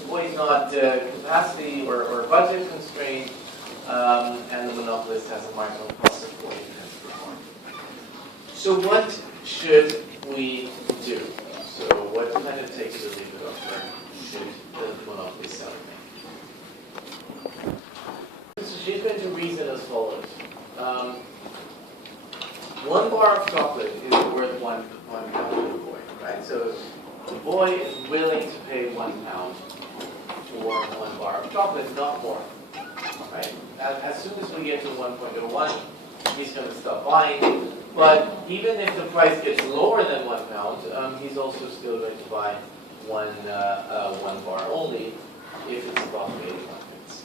The boy is not capacity or budget constrained, and the monopolist has a marginal cost of 40 pence per bar. So what should we do? So what kind of take it or leave it offer should the monopolist seller make? So she's going to reason as follows. 1 bar of chocolate is worth one pound to the boy, right? So the boy is willing to pay 1 pound for 1 bar of chocolate, not more, right? As soon as we get to 1.01, he's going to stop buying. But even if the price gets lower than 1 pound, he's also still going to buy one bar only if it's above 81 pence.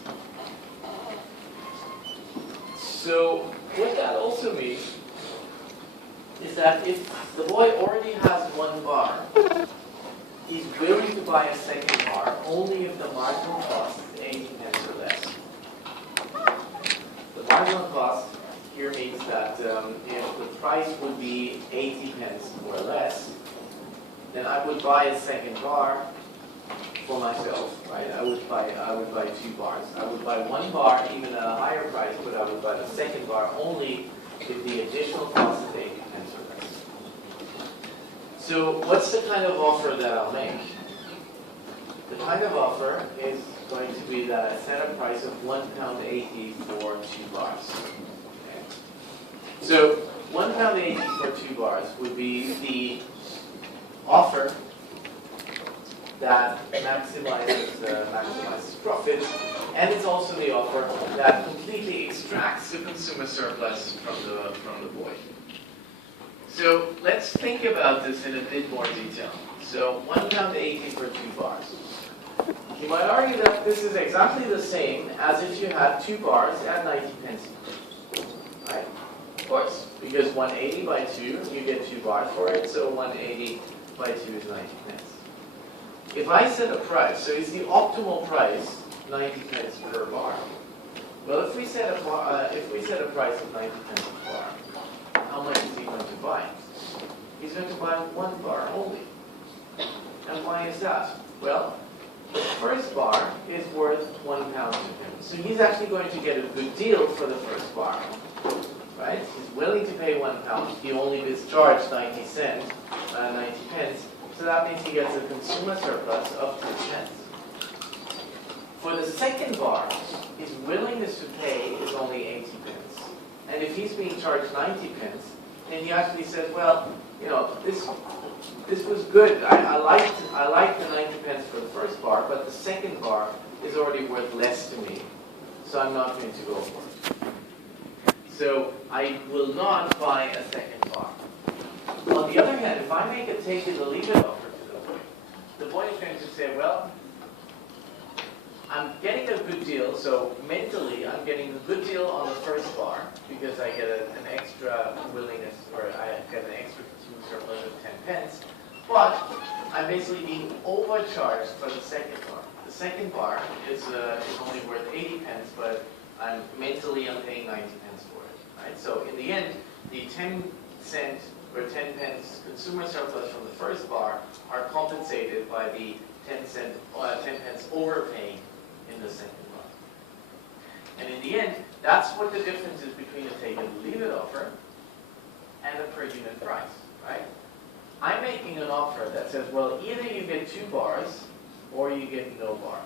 So what that also means is that if the boy already has 1 bar, he's willing to buy a second bar only if the marginal cost is 80 pence or less. The marginal cost here means that if the price would be 80 pence or less, then I would buy a second bar for myself, right? I would buy 2 bars. I would buy 1 bar even at a higher price, but I would buy the second bar only if the additional cost is 80 pence or less. So what's the kind of offer that I'll make? The kind of offer is going to be that I set a price of £1.80 for 2 bars. Okay. So £1.80 for 2 bars would be the offer that maximizes profit, and it's also the offer that completely extracts the consumer surplus from the boy. So let's think about this in a bit more detail. So £1.80 for 2 bars. You might argue that this is exactly the same as if you had 2 bars at 90 pence each. Right? Of course, because 180 by 2, you get 2 bars for it, so 180 by 2 is 90 pence. If I set a price, so is the optimal price 90 pence per bar? Well, if we set a price of 90 pence per bar, how much is he going to buy? He's going to buy 1 bar only. And why is that? Well, the first bar is worth £1 to him. So he's actually going to get a good deal for the first bar. Right? He's willing to pay £1. He only is charged 90 pence. So that means he gets a consumer surplus of 2 pence. For the second bar, his willingness to pay is only 80 pence. And if he's being charged 90 pence, then he actually says, well, you know, this was good. I liked the 90 pence for the first bar, but the second bar is already worth less to me, so I'm not going to go for it. So I will not buy a second bar. On the other hand, if I make a take it or leave it offer to the boy is going to say, well, I'm getting a good deal, so mentally I'm getting a good deal on the first bar because I get an extra willingness, or I get an extra consumer surplus of 10 pence, but I'm basically being overcharged for the second bar. The second bar is only worth 80 pence, but I'm paying 90 pence for it. Right? So in the end, the 10 cent or 10 pence consumer surplus from the first bar are compensated by the 10 pence overpaying in the second bar. And in the end, that's what the difference is between a take it or leave it offer and a per unit price, right? I'm making an offer that says, well, either you get 2 bars or you get no bar.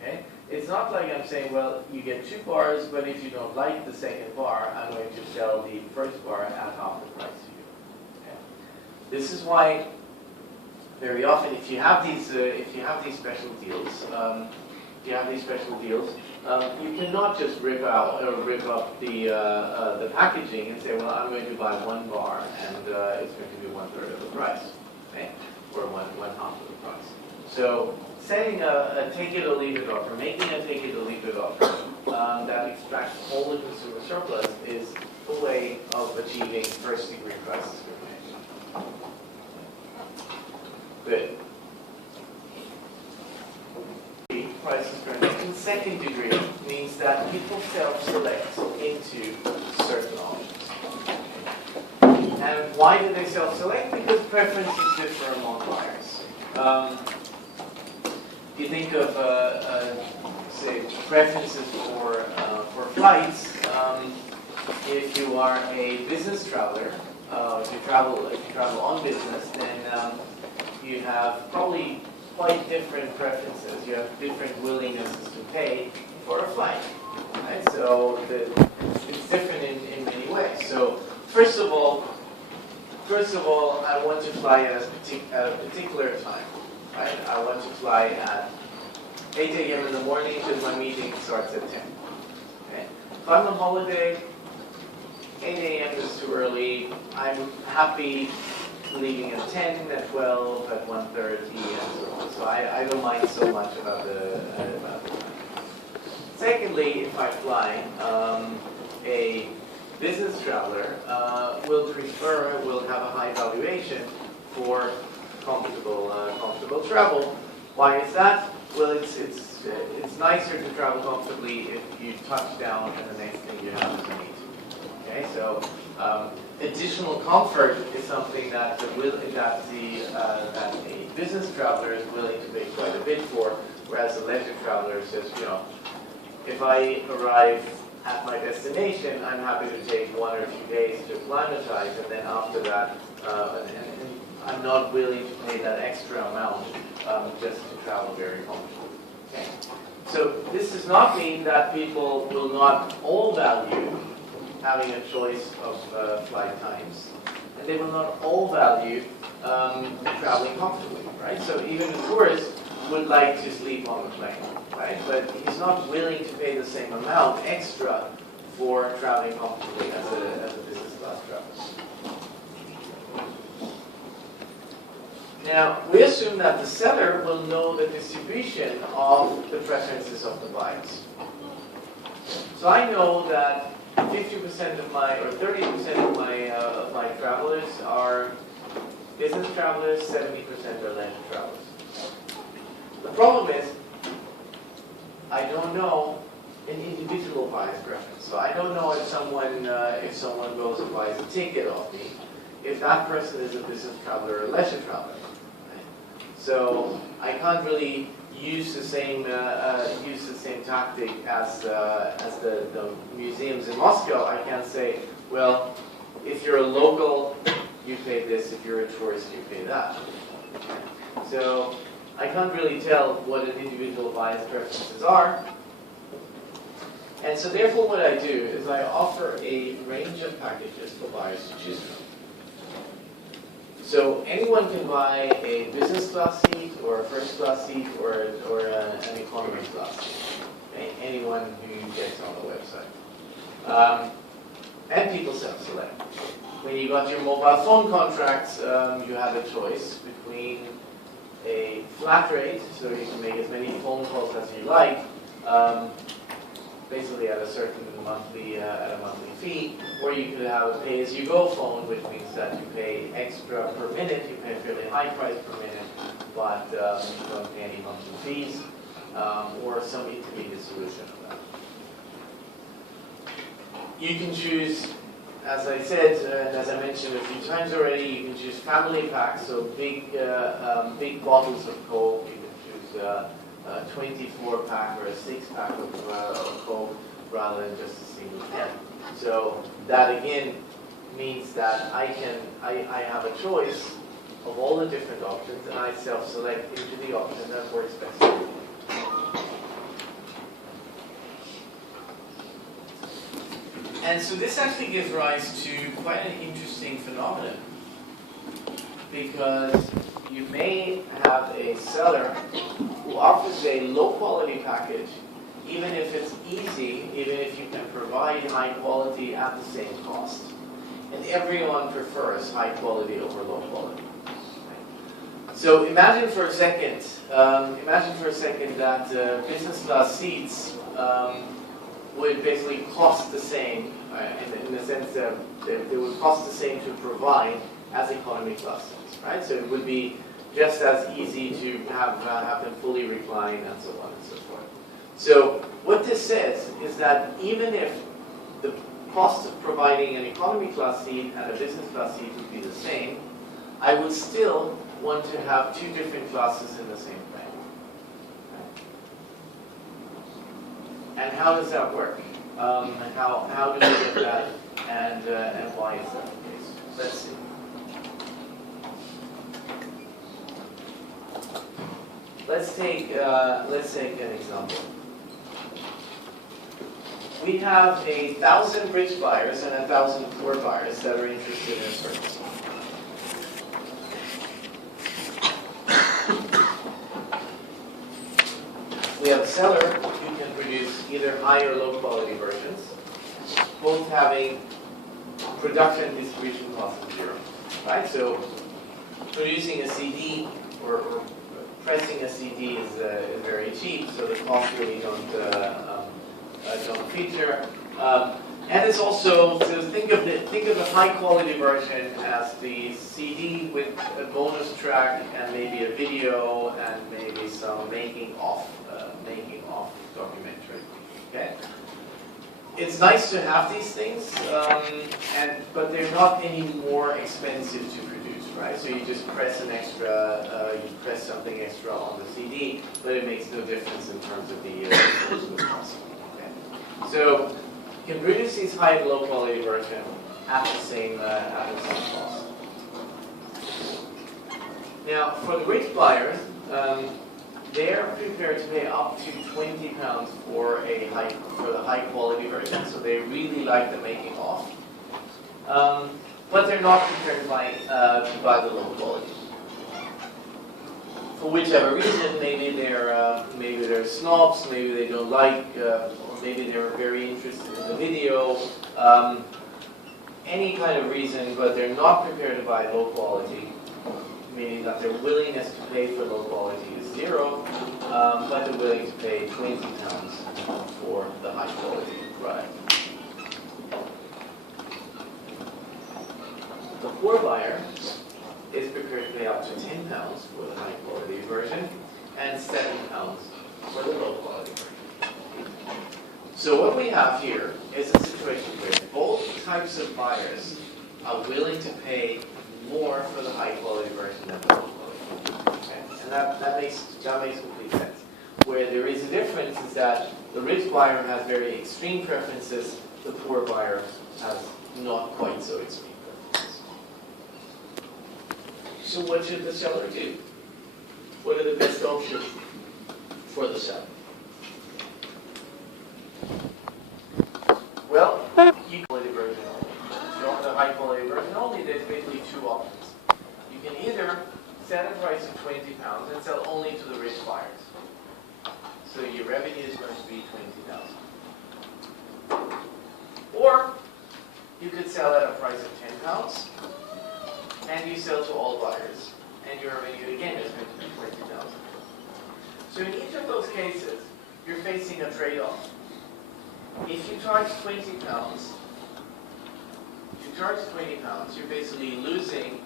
Okay? It's not like I'm saying, well, you get 2 bars, but if you don't like the second bar, I'm going to sell the first bar at half the price to you. Okay? This is why very often, if you have these special deals, you cannot just rip up the packaging and say, well, I'm going to buy 1 bar and it's going to be 1/3 of the price, okay, or one half of the price. So setting a take it or leave it offer, making a take it or leave it offer that extracts all the consumer surplus is a way of achieving first degree price discrimination. Good. Price discrimination. Second degree means that people self-select into certain options. And why do they self-select? Because preferences differ among buyers. You think of, say, preferences for flights. If you are a business traveler, if you travel on business, then you have probably quite different preferences. You have different willingnesses to pay for a flight, right? So it's different in many ways. So first of all, I want to fly at a particular time, right? I want to fly at 8 a.m. in the morning because my meeting starts at 10. Okay? If I'm on holiday, 8 a.m. is too early. I'm happy leaving at 10, at 12, at 1:30, and so on. So I don't mind so much about the time. Secondly, if I fly, a business traveler will have a high valuation for comfortable travel. Why is that? Well, it's nicer to travel comfortably if you touch down and the next thing you have is a meeting. Okay, so additional comfort is something that a business traveler is willing to pay quite a bit for, whereas a leisure traveler says, if I arrive at my destination, I'm happy to take 1 or 2 days to acclimatize, and then after that, and I'm not willing to pay that extra amount just to travel very comfortably. Okay? So this does not mean that people will not all value having a choice of flight times, and they will not all value traveling comfortably, right? So even a tourist would like to sleep on the plane, right? But he's not willing to pay the same amount extra for traveling comfortably as a business class traveler. Now, we assume that the seller will know the distribution of the preferences of the buyers. So I know that 50% of my, or 30% of my travelers are business travelers, 70% are leisure travelers. The problem is, I don't know an individual buyer's preference. So I don't know if someone goes and buys a ticket off me, if that person is a business traveler or a leisure traveler. Right? So I can't really use the same tactic as the museums in Moscow. I can't say, well, if you're a local, you pay this. If you're a tourist, you pay that. So I can't really tell what an individual buyer's preferences are. And so therefore what I do is I offer a range of packages for buyers to choose from. So anyone can buy a business class seat or a first class seat or an economy class seat. Okay? Anyone who gets on the website. And people self-select. When you got your mobile phone contracts, you have a choice between a flat rate, so you can make as many phone calls as you like, basically at a certain monthly fee, or you could have a pay-as-you-go phone, which means that you pay extra per minute, you pay a fairly high price per minute, but you don't pay any monthly fees, or some intermediate solution of that. You can choose, as I said, and as I mentioned a few times already, you can choose family packs, so big bottles of Coke. You can choose a 24-pack or a 6-pack of Coke rather than just a single can. So that again means that I have a choice of all the different options, and I self-select into the option that works best for me. And so this actually gives rise to quite an interesting phenomenon, because you may have a seller who offers a low quality package, even if it's easy, even if you can provide high quality at the same cost. And everyone prefers high quality over low quality. So imagine for a second that business class seats would basically cost the same, in the sense that they would cost the same to provide as economy class seats, right? So it would be just as easy to have them fully reclined and so on and so forth. So what this says is that even if the cost of providing an economy class seat and a business class seat would be the same, I would still want to have two different classes in the same plane. And how does that work? How do we get that, and why is that the case? Let's see. Let's take an example. We have 1,000 rich buyers and 1,000 poor buyers that are interested in a service. We have a seller who can produce either high or low quality versions, both having production and distribution cost of zero. Right? So producing a CD or pressing a CD is very cheap, so the costs really don't feature. And it's also, so think of the high quality version as the CD with a bonus track and maybe a video and maybe some making off documentary. Okay. It's nice to have these things, but they're not any more expensive to produce, right? So you just press an extra, you press something extra on the CD, but it makes no difference in terms of the cost. Okay. So you can produce these high and low quality versions at the same cost. Now, for the rich buyers, they're prepared to pay up to £20 for the high quality version, so they really like the making of. But they're not prepared to buy the low quality. For whichever reason, maybe they're snobs, maybe they don't like, or maybe they're very interested in the video, any kind of reason, but they're not prepared to buy low quality, meaning that their willingness to pay for low quality is zero, but they're willing to pay £20 for the high quality product. The poor buyer is prepared to pay up to £10 for the high quality version and £7 for the low quality version. So what we have here is a situation where both types of buyers are willing to pay more for the high quality version than the low quality. Okay? And that makes complete sense. Where there is a difference is that the rich buyer has very extreme preferences, the poor buyer has not quite so extreme preferences. So what should the seller do? What are the best options for the seller? Well, you quality version only. If you want the high quality version only, there's basically two options. You can either set a price of £20 and sell only to the rich buyers. So your revenue is going to be £20,000. Or you could sell at a price of £10 and you sell to all buyers, and your revenue again is going to be £20,000. So in each of those cases, you're facing a trade-off. If you charge £20, you're basically losing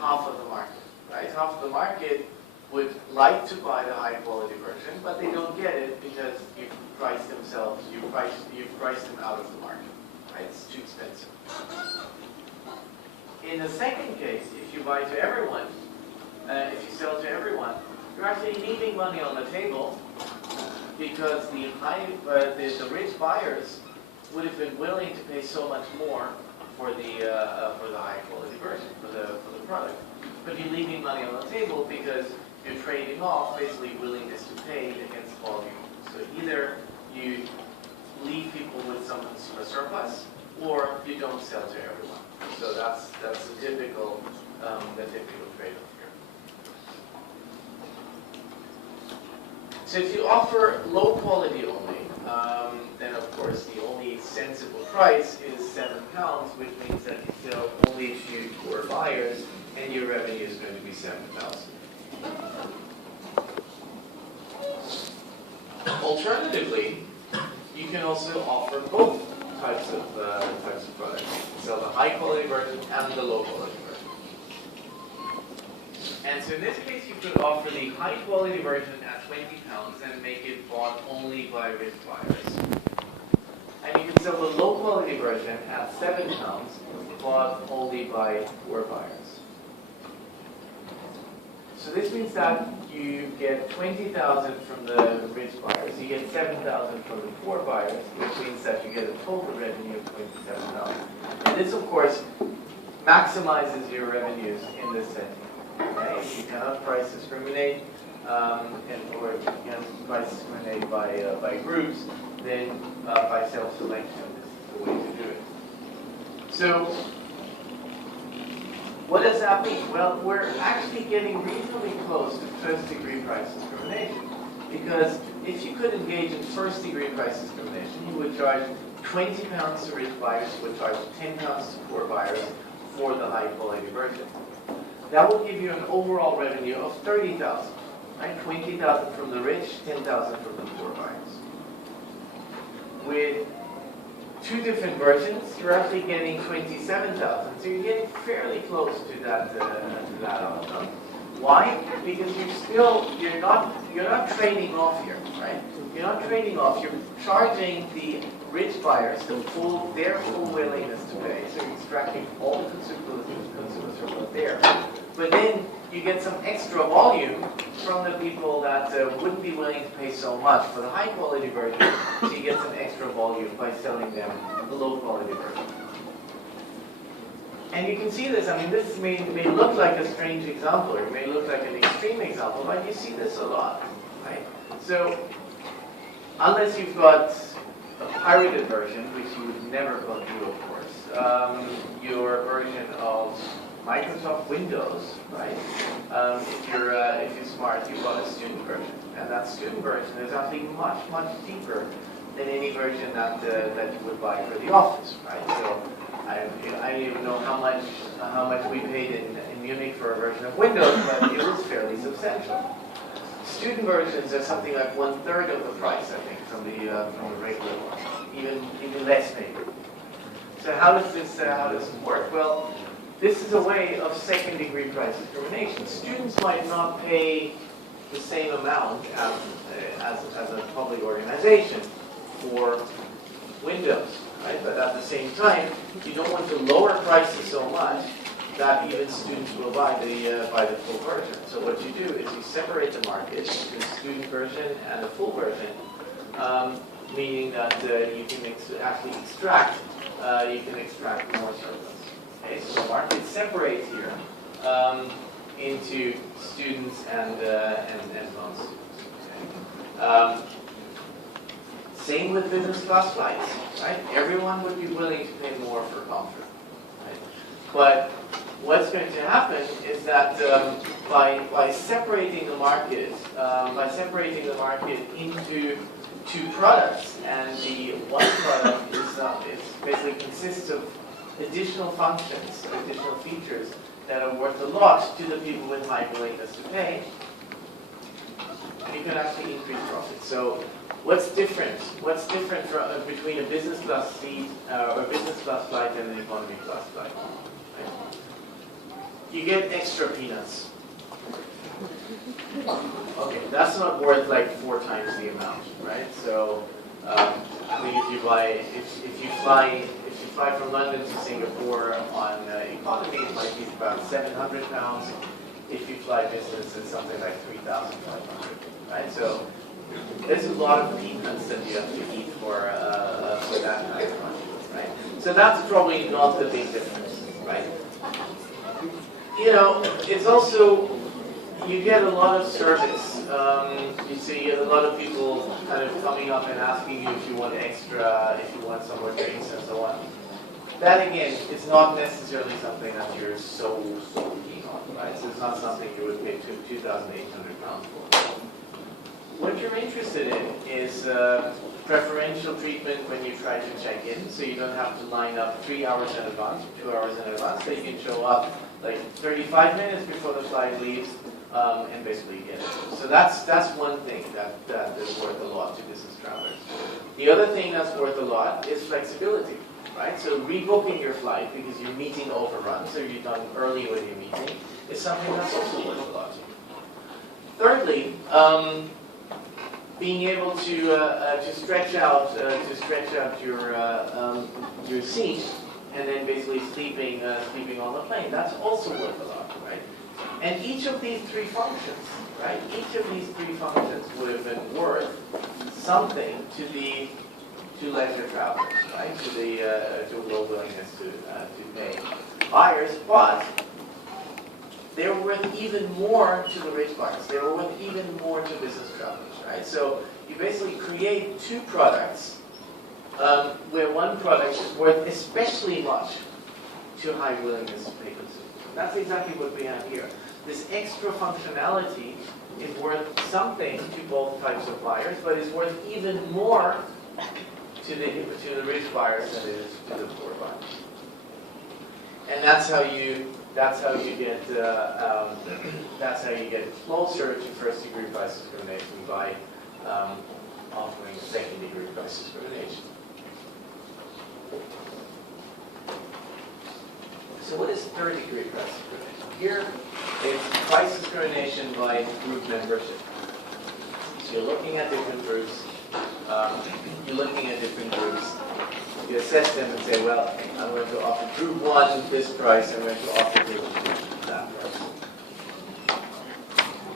half of the market, right? Half of the market would like to buy the high quality version, but they don't get it because you've priced them out of the market, right? It's too expensive. In the second case, if you buy to everyone, if you sell to everyone, you're actually leaving money on the table because the rich buyers would have been willing to pay so much more for the high quality version, for the product. But you're leaving money on the table because you're trading off basically willingness to pay against volume. So either you leave people with some consumer surplus, or you don't sell to everyone. So that's the typical trade-off here. So if you offer low quality only, then of course the only sensible price is £7, which means that you sell only to poor buyers and your revenue is going to be 7,000. Alternatively, you can also offer both types of products. So the high quality version and the low quality version. And so in this case, you could offer the high quality version at £20 and make it bought only by rich buyers. And you can sell the low quality version at £7, bought only by poor buyers. So this means that you get 20,000 from the rich buyers, you get 7,000 from the poor buyers, which means that you get a total revenue of 27,000. And this, of course, maximizes your revenues in this setting. Okay? If you cannot price discriminate, or you can price discriminate by groups, then by self-selection, this is the way to do it. So, what does that mean? Well, we're actually getting reasonably close to first-degree price discrimination. Because if you could engage in first-degree price discrimination, you would charge £20 to rich buyers, you would charge £10 to poor buyers for the high-quality version. That will give you an overall revenue of 30,000, right? 20,000 from the rich, 10,000 from the poor buyers. With two different versions, you're actually getting 27,000. So you're getting fairly close to that outcome. Why? Because you're not trading off here, right? You're not trading off. You're charging the rich buyers their full willingness to pay. So you're extracting all the consumer surplus there. But then you get some extra volume from the people that wouldn't be willing to pay so much for the high quality version. So you get some extra volume by selling them the low quality version. And you can see this, I mean, this may look like a strange example, or it may look like an extreme example, but you see this a lot, right? So, unless you've got a pirated version, which you would never do, of course, your version of Microsoft Windows, right? If you're smart, you've got a student version, and that student version is actually much cheaper than any version that you would buy for the office, right? So I don't even know how much we paid in Munich for a version of Windows, but it was fairly substantial. Student versions are something like 1/3 of the price, I think, from the regular one, even less maybe. So how does this work? Well, this is a way of second-degree price discrimination. Students might not pay the same amount as a public organization for Windows, right? But at the same time, you don't want to lower prices so much that even students will buy the full version. So what you do is you separate the market between the student version and the full version, meaning that you can actually extract more surplus. Okay, so the market separates here into students and non-students. Okay? Same with business class flights, right? Everyone would be willing to pay more for comfort, right? But what's going to happen is that by separating the market, into two products, and the one product is basically consists of additional functions, additional features that are worth a lot to the people with high willingness to pay, you can actually increase profits. So what's different? What's different between a business class seat or business class flight and an economy class flight? Right? You get extra peanuts. Okay, that's not worth like 4 times the amount, right? So, I mean, if you fly from London to Singapore on economy, it might be about £700. If you fly business, it's something like 3,500, right? So there's a lot of peanuts that you have to eat for that kind of money, right? So that's probably not the big difference, right? You know, it's also, you get a lot of service. You get a lot of people kind of coming up and asking you if you want extra, if you want some more drinks and so on. That again, is not necessarily something that you're so keen on, right? So it's not something you would pay £2,800 for. what you're interested in is preferential treatment when you try to check in, so you don't have to line up 3 hours in advance, 2 hours in advance, so you can show up like 35 minutes before the flight leaves and basically get it. So that's one thing that is worth a lot to business travelers. The other thing that's worth a lot is flexibility, right? So rebooking your flight because your meeting overruns, so you're done early with your meeting, is something that's also worth a lot to you. Thirdly, being able to stretch out your seat and then basically sleeping on the plane. That's also worth a lot, right? And each of these three functions, right? Each of these three functions would have been worth something to leisure travelers, right? To low willingness to pay buyers, but they were worth even more to the rich buyers. They were worth even more to business travelers, right? So you basically create two products where one product is worth especially much to high willingness to pay consumers. That's exactly what we have here. This extra functionality is worth something to both types of buyers, but is worth even more to the rich buyers than it is to the poor buyers. And that's how you get closer to first-degree price discrimination by offering second-degree price discrimination. So what is third-degree price discrimination? Here, it's price discrimination by group membership. So you're looking at different groups. You assess them and say, well, I'm going to offer group 1 this price, I'm going to offer group 2 that price.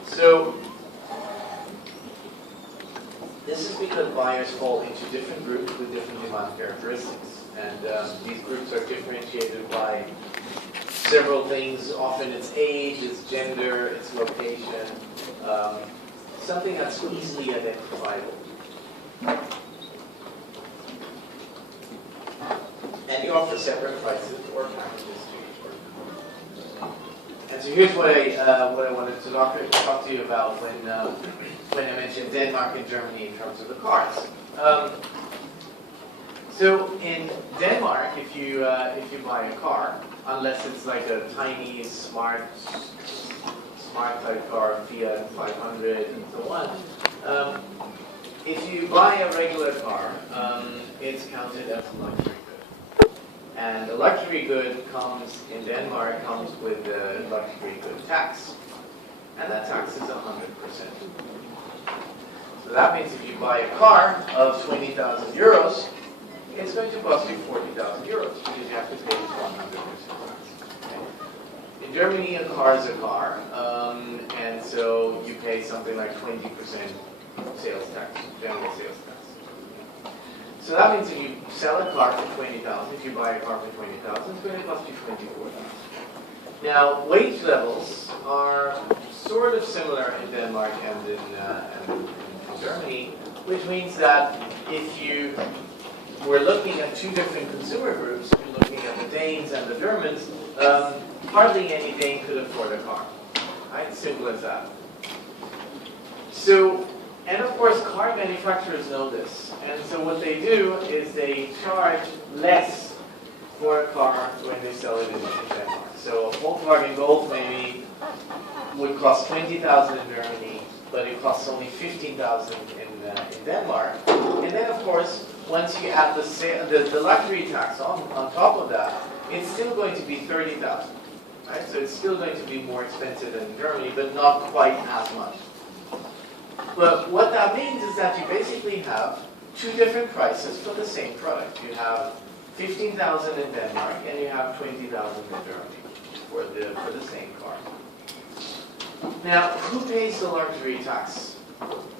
So this is because buyers fall into different groups with different demand characteristics. And these groups are differentiated by several things. Often it's age, it's gender, it's location, something that's easily identifiable. And you offer separate prices or packages to each group. And so here's what I wanted to talk to you about when I mentioned Denmark and Germany in terms of the cars. So in Denmark, if you buy a car, unless it's like a tiny smart type car, Fiat 500 and so on, if you buy a regular car, it's counted as a luxury good. And a luxury good in Denmark comes with a luxury good tax. And that tax is 100%. So that means if you buy a car of 20,000 euros, it's going to cost you 40,000 euros because you have to pay this 100% tax. Okay? In Germany, a car is a car, and so you pay something like 20% sales tax, general sales tax. So that means if you sell a car for 20,000, if you buy a car for 20,000, it's going to cost you 24,000. Now, wage levels are sort of similar in Denmark and in Germany, which means that if you were looking at two different consumer groups, you're looking at the Danes and the Germans, hardly any Dane could afford a car. Right? Simple as that. So, and of course, car manufacturers know this. And so what they do is they charge less for a car when they sell it in Denmark. So a Volkswagen Golf maybe would cost 20,000 in Germany, but it costs only 15,000 in Denmark. And then, of course, once you add the luxury tax on top of that, it's still going to be 30,000. Right? So it's still going to be more expensive than in Germany, but not quite as much. But what that means is that you basically have two different prices for the same product. You have 15,000 in Denmark and you have 20,000 in Germany for the same car. Now, who pays the luxury tax?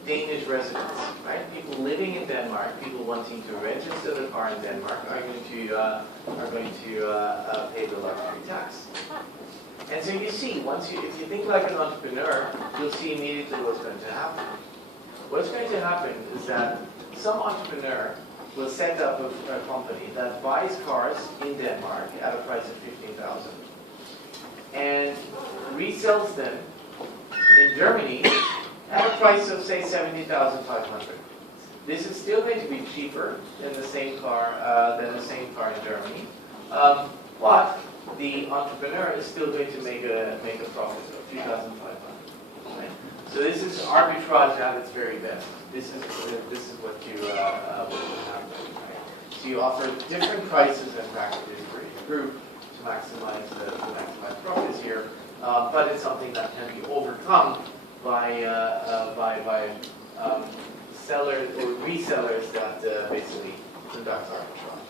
Danish residents, right? People living in Denmark, people wanting to register the car in Denmark are going to pay the luxury tax. And so you see, if you think like an entrepreneur, you'll see immediately what's going to happen. What's going to happen is that some entrepreneur will set up a company that buys cars in Denmark at a price of 15,000 and resells them in Germany at a price of say 70,500. This is still going to be cheaper than the same car in Germany, but the entrepreneur is still going to make a profit of 2,500. Right? So this is arbitrage at its very best. This is what you will have. Right? So you offer different prices and packages for each group to maximize profits here, but it's something that can be overcome by sellers or resellers that basically conduct arbitrage.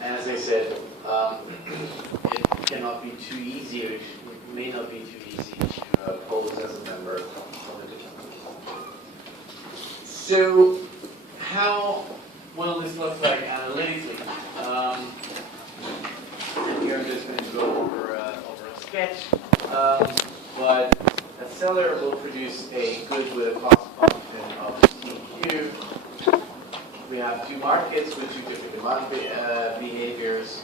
And as I said, it cannot be too easy, or it may not be too easy to pose as a member of a different group. So, how will this look like analytically? And here I'm just going to go over a sketch. But a seller will produce a good with a cost function of CQ. We have two markets with two different demand behaviors,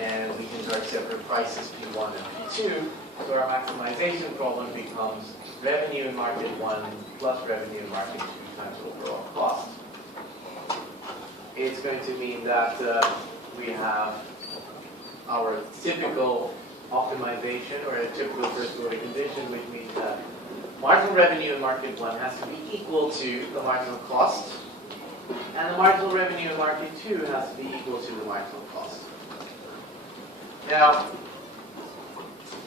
and we can charge separate prices P1 and P2. So our maximization problem becomes revenue in market 1 plus revenue in market 2 times overall cost. It's going to mean that we have our typical optimization, or a typical first order condition, which means that marginal revenue in market 1 has to be equal to the marginal cost, and the marginal revenue in market 2 has to be equal to the marginal cost. Now,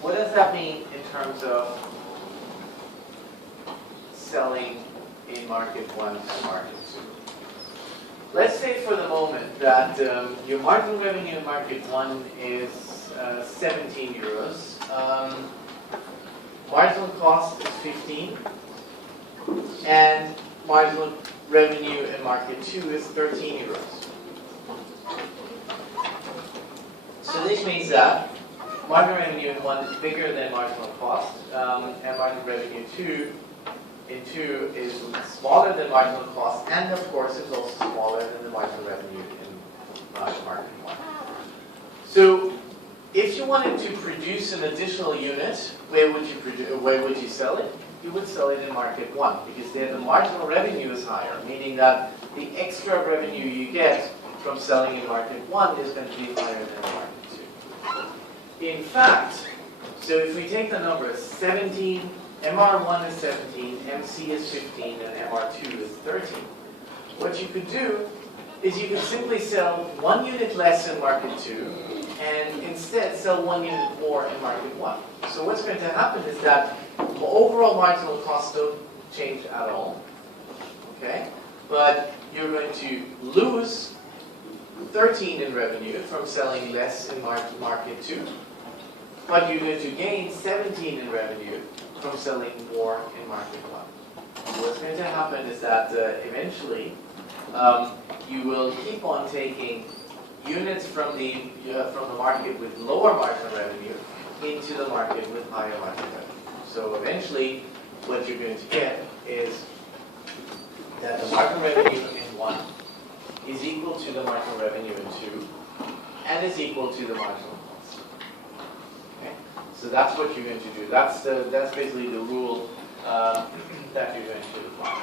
what does that mean in terms of selling in market 1 to market 2? Let's say for the moment that your marginal revenue in market 1 is 17 euros. Marginal cost is 15. And marginal revenue in market 2 is 13 euros. So this means that marginal revenue in 1 is bigger than marginal cost, and marginal revenue in 2 is smaller than marginal cost, and of course is also smaller than the marginal revenue in market 1. So if you wanted to produce an additional unit, where would you sell it? You would sell it in market 1, because there the marginal revenue is higher, meaning that the extra revenue you get from selling in market 1 is going to be higher than market 2. In fact, so if we take the numbers 17, MR1 is 17, MC is 15, and MR2 is 13, what you could do is you could simply sell 1 unit less in market 2, and instead sell 1 unit more in market 1. So what's going to happen is that the overall marginal costs don't change at all, okay? But you're going to lose 13 in revenue from selling less in market 2, but you're going to gain 17 in revenue from selling more in market 1. So what's going to happen is that eventually you will keep on taking units from the market with lower marginal revenue into the market with higher marginal revenue. So eventually, what you're going to get is that the marginal revenue in 1 is equal to the marginal revenue in 2, and is equal to the marginal cost. Okay? So that's what you're going to do. That's basically the rule that you're going to apply.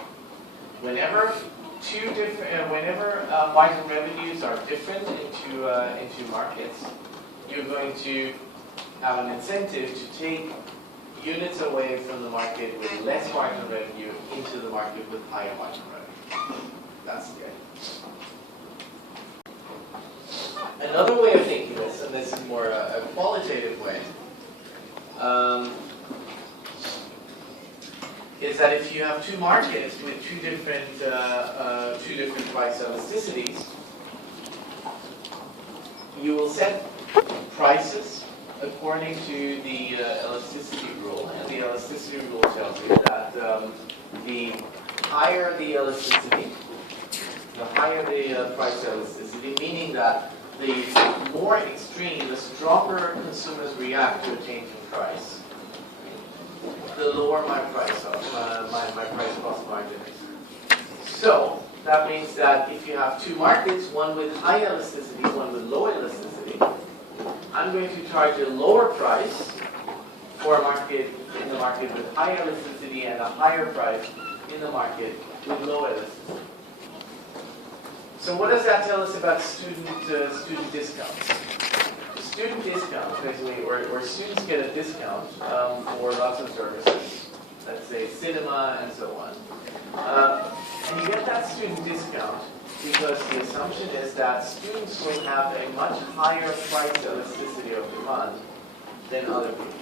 Whenever marginal revenues are different into markets, you're going to have an incentive to take units away from the market with less marginal revenue into the market with higher marginal revenue. That's the idea. Another way of thinking this, and this is more a qualitative way, is that if you have two markets with two different price elasticities, you will set prices according to the elasticity rule, and the elasticity rule tells you that the higher the elasticity, the higher the price elasticity, meaning that the more extreme, the stronger consumers react to a change in price, the lower my price my price cost margin is. So that means that if you have two markets, one with high elasticity, one with low elasticity, I'm going to charge a lower price or a market in the market with high elasticity and a higher price in the market with low elasticity. So what does that tell us about student discounts? Student discounts, basically, or students get a discount for lots of services, let's say cinema and so on. And you get that student discount because the assumption is that students will have a much higher price elasticity of demand than other people.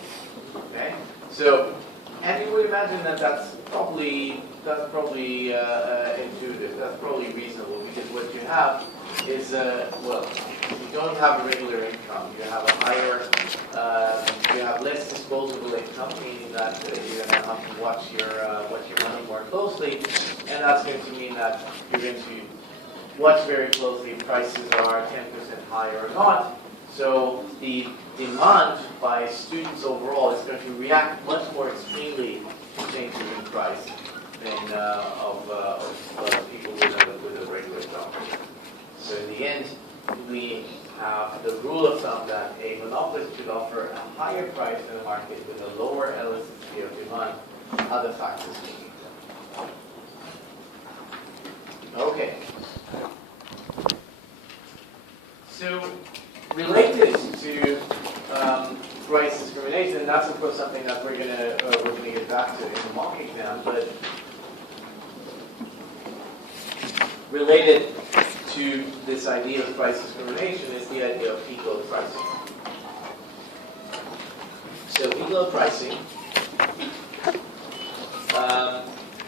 Okay? So, and you would imagine that that's probably intuitive, that's probably reasonable, because what you have is, well, you don't have a regular income, you have a higher, you have less disposable income, meaning that you're going to have to watch your money more closely, and that's going to mean that you're going to watch very closely if prices are 10% higher or not. So the demand by students overall is going to react much more extremely to changes in price than of people with a regular job. So in the end, we have the rule of thumb that a monopolist should offer a higher price in the market with a lower elasticity of demand, other factors being equal. Okay. So, related to price discrimination, and that's of course something that we're gonna get back to in the mock exam, but related to this idea of price discrimination is the idea of peak load pricing. So peak load pricing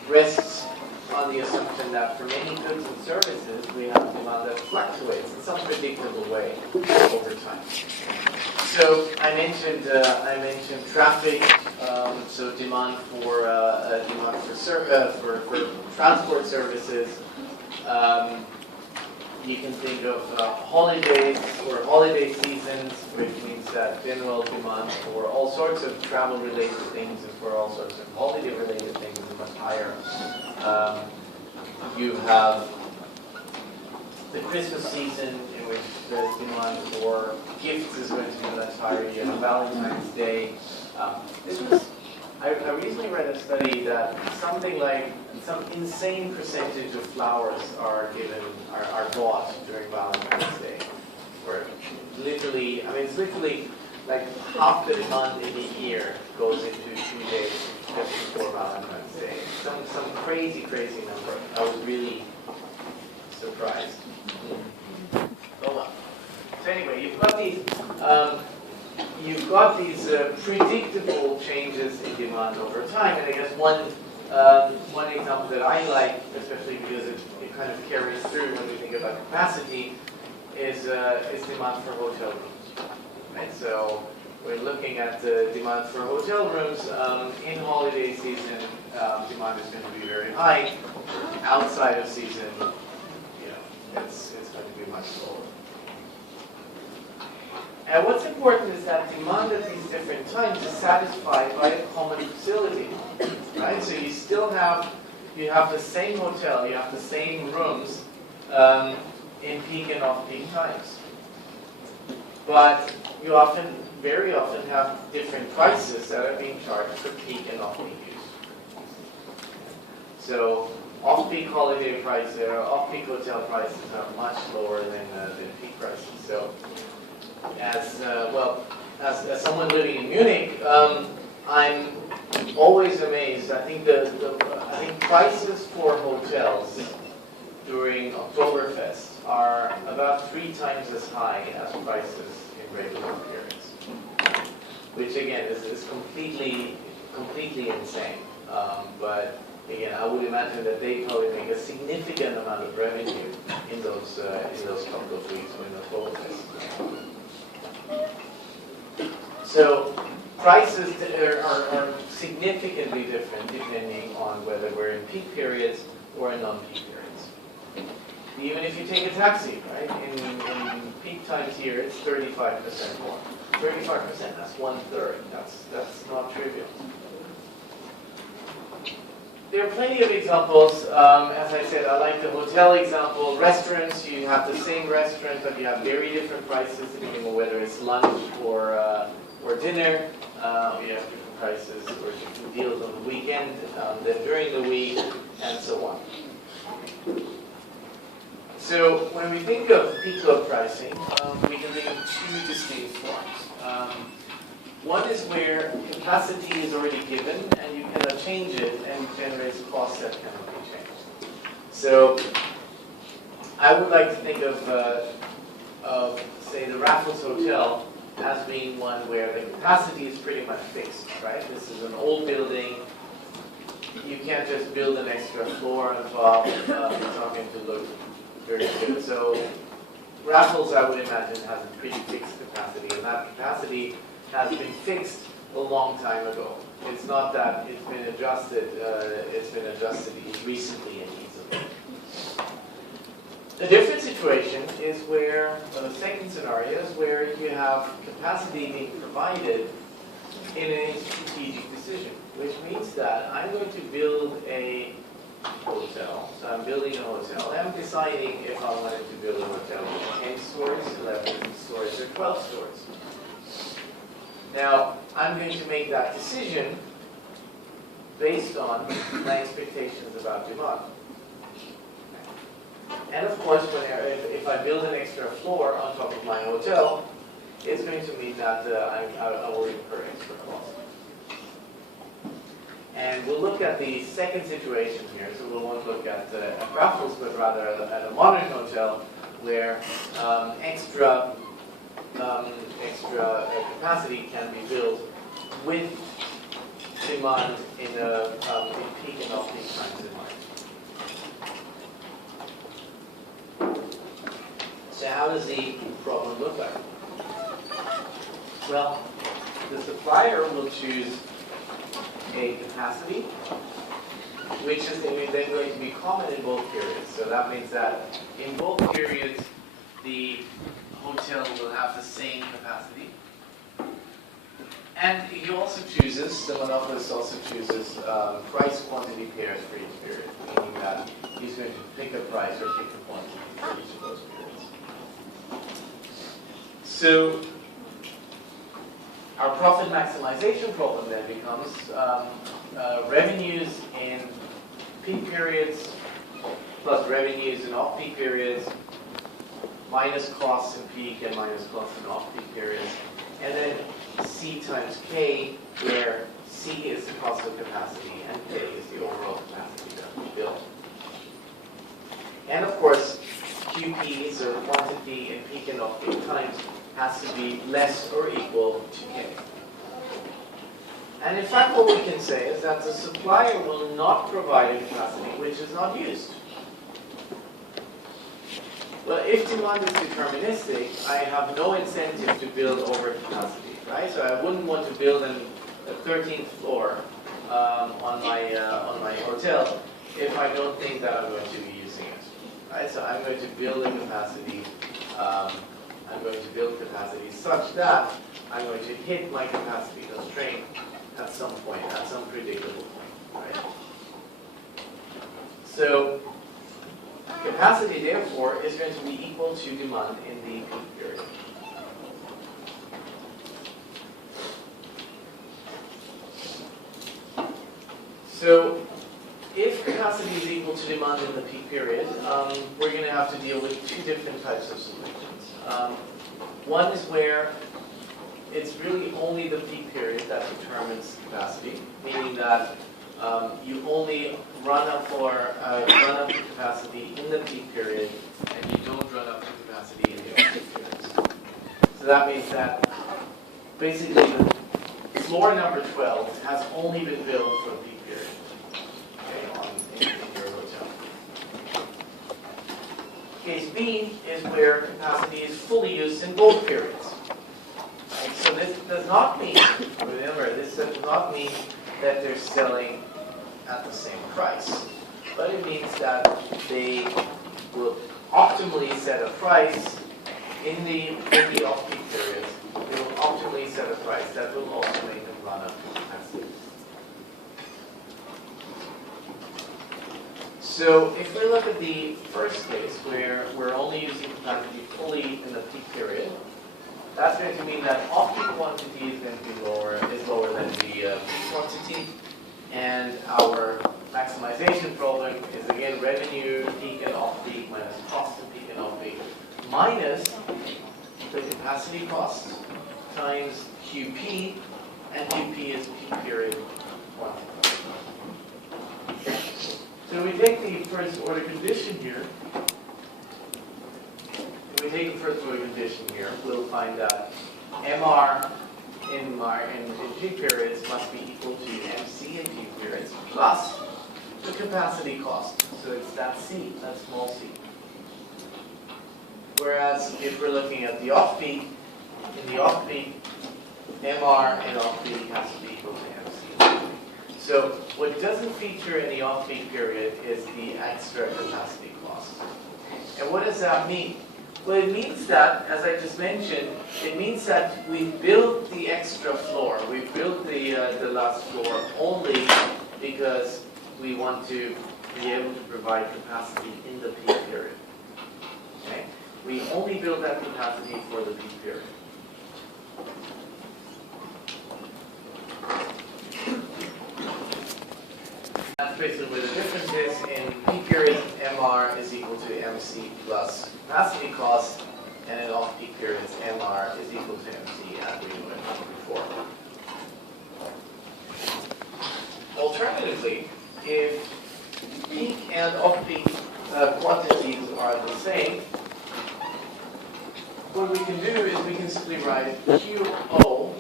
rests on the assumption that for many goods and services we have demand that fluctuates in some predictable way over time. So I mentioned traffic. So demand for transport services. You can think of holidays or holiday seasons, which means that general demand for all sorts of travel-related things and for all sorts of holiday-related things is much higher. You have the Christmas season, in which the demand for gifts is going to be much higher. You have Valentine's Day. I recently read a study that something like some insane percentage of flowers are bought during Valentine's Day. Where literally, it's literally like half the demand in the year goes into 2 days just before Valentine's Day. Some crazy number. I was really surprised. Oh well. So anyway, you've got these predictable changes in demand over time, and I guess one example that I like, especially because it kind of carries through when we think about capacity, is demand for hotel rooms. Right? So we're looking at the demand for hotel rooms in holiday season. Demand is going to be very high. Outside of season, it's going to be much lower. And what's important is that demand at these different times is satisfied by a common facility, right? So you have the same hotel, you have the same rooms in peak and off-peak times. But you very often have different prices that are being charged for peak and off-peak use. So off-peak holiday prices or off-peak hotel prices are much lower than peak prices. So as someone living in Munich, I'm always amazed. I think prices for hotels during Oktoberfest are about 3 times as high as prices in regular periods, which again is completely insane. But again, I would imagine that they probably make a significant amount of revenue in those couple of weeks when Oktoberfest. So prices are significantly different depending on whether we're in peak periods or in non-peak periods. Even if you take a taxi, right? In peak times here, it's 35% more. 35%, that's 1/3. That's not trivial. There are plenty of examples. As I said, I like the hotel example. Restaurants, you have the same restaurant, but you have very different prices depending on whether it's lunch or dinner. You have different prices or deals on the weekend, then during the week, and so on. So when we think of peak load pricing, we can think of two distinct forms. One is where capacity is already given and you cannot change it, and it generates costs that cannot be changed. So I would like to think of say, the Raffles Hotel as being one where the capacity is pretty much fixed, right? This is an old building. You can't just build an extra floor on top. It's not going to look very good. So Raffles, I would imagine, has a pretty fixed capacity, and that capacity has been fixed a long time ago. It's not that it's been adjusted. It's been adjusted recently and easily. A different situation is where, the second scenario is where you have capacity being provided in a strategic decision, which means that I'm going to build a hotel. So I'm building a hotel. I'm deciding if I wanted to build a hotel with 10 stories, 11 stories, or 12 stories. Now, I'm going to make that decision based on my expectations about demand. And of course, if I build an extra floor on top of my hotel, it's going to mean that I will incur extra costs. And we'll look at the second situation here. So we won't look at Raffles, but rather at a modern hotel where extra capacity can be built with demand in peak and off-peak times in mind. So how does the problem look like? Well, the supplier will choose a capacity, which is then going to be common in both periods. So that means that in both periods, the hotel will have the same capacity. And he also chooses, the monopolist also chooses price quantity pairs for each period, meaning that he's going to pick a price or pick a quantity for each of those periods. So our profit maximization problem then becomes revenues in peak periods plus revenues in off-peak periods minus costs in peak and minus costs in off-peak periods, and then C times K, where C is the cost of capacity and K is the overall capacity that we build. And of course, QPs, or quantity in peak and off-peak times, has to be less or equal to K. And in fact, what we can say is that the supplier will not provide a capacity which is not used. Well, if demand is deterministic, I have no incentive to build over capacity, right? So I wouldn't want to build a 13th floor on my hotel if I don't think that I'm going to be using it, right? So I'm going to build a capacity. I'm going to build capacity such that I'm going to hit my capacity constraint at some point, at some predictable point, right? So capacity, therefore, is going to be equal to demand in the peak period. So if capacity is equal to demand in the peak period, we're going to have to deal with two different types of solutions. One is where it's really only the peak period that determines capacity, meaning that you only run up to capacity in the peak period, and you don't run up to capacity in the off-peak periods. So that means that basically the floor number 12 has only been built for the peak period, okay, in your hotel. Case B is where capacity is fully used in both periods. Right? So this does not mean, remember, this does not mean that they're selling at the same price, but it means that they will optimally set a price in the off-peak periods. They will optimally set a price that will also make them run up to capacity. So if we look at the first case, where we're only using capacity fully in the peak period, that's going to mean that off-peak quantity is going to be lower than the peak quantity. And our maximization problem is again revenue peak and off-peak minus cost of peak and off-peak minus the capacity cost times QP, and QP is peak period quantity. So we take the first order condition here. If we take the first order condition here, we'll find that MR in peak periods must be equal to MC in peak periods plus the capacity cost. So it's that C, that small c. Whereas if we're looking at the off-peak, in the off-peak, MR in off-peak has to be equal to MC. So what doesn't feature in the off-peak period is the extra capacity cost. And what does that mean? Well, it means that, as I just mentioned, it means that we built the extra floor. We built the last floor only because we want to be able to provide capacity in the peak period. Okay? We only build that capacity for the peak period. That's basically where the difference is. In peak periods, MR is equal to MC plus capacity cost, and in off-peak periods, MR is equal to MC, as we went before. Alternatively, if peak and off-peak quantities are the same, what we can do is we can simply write QO,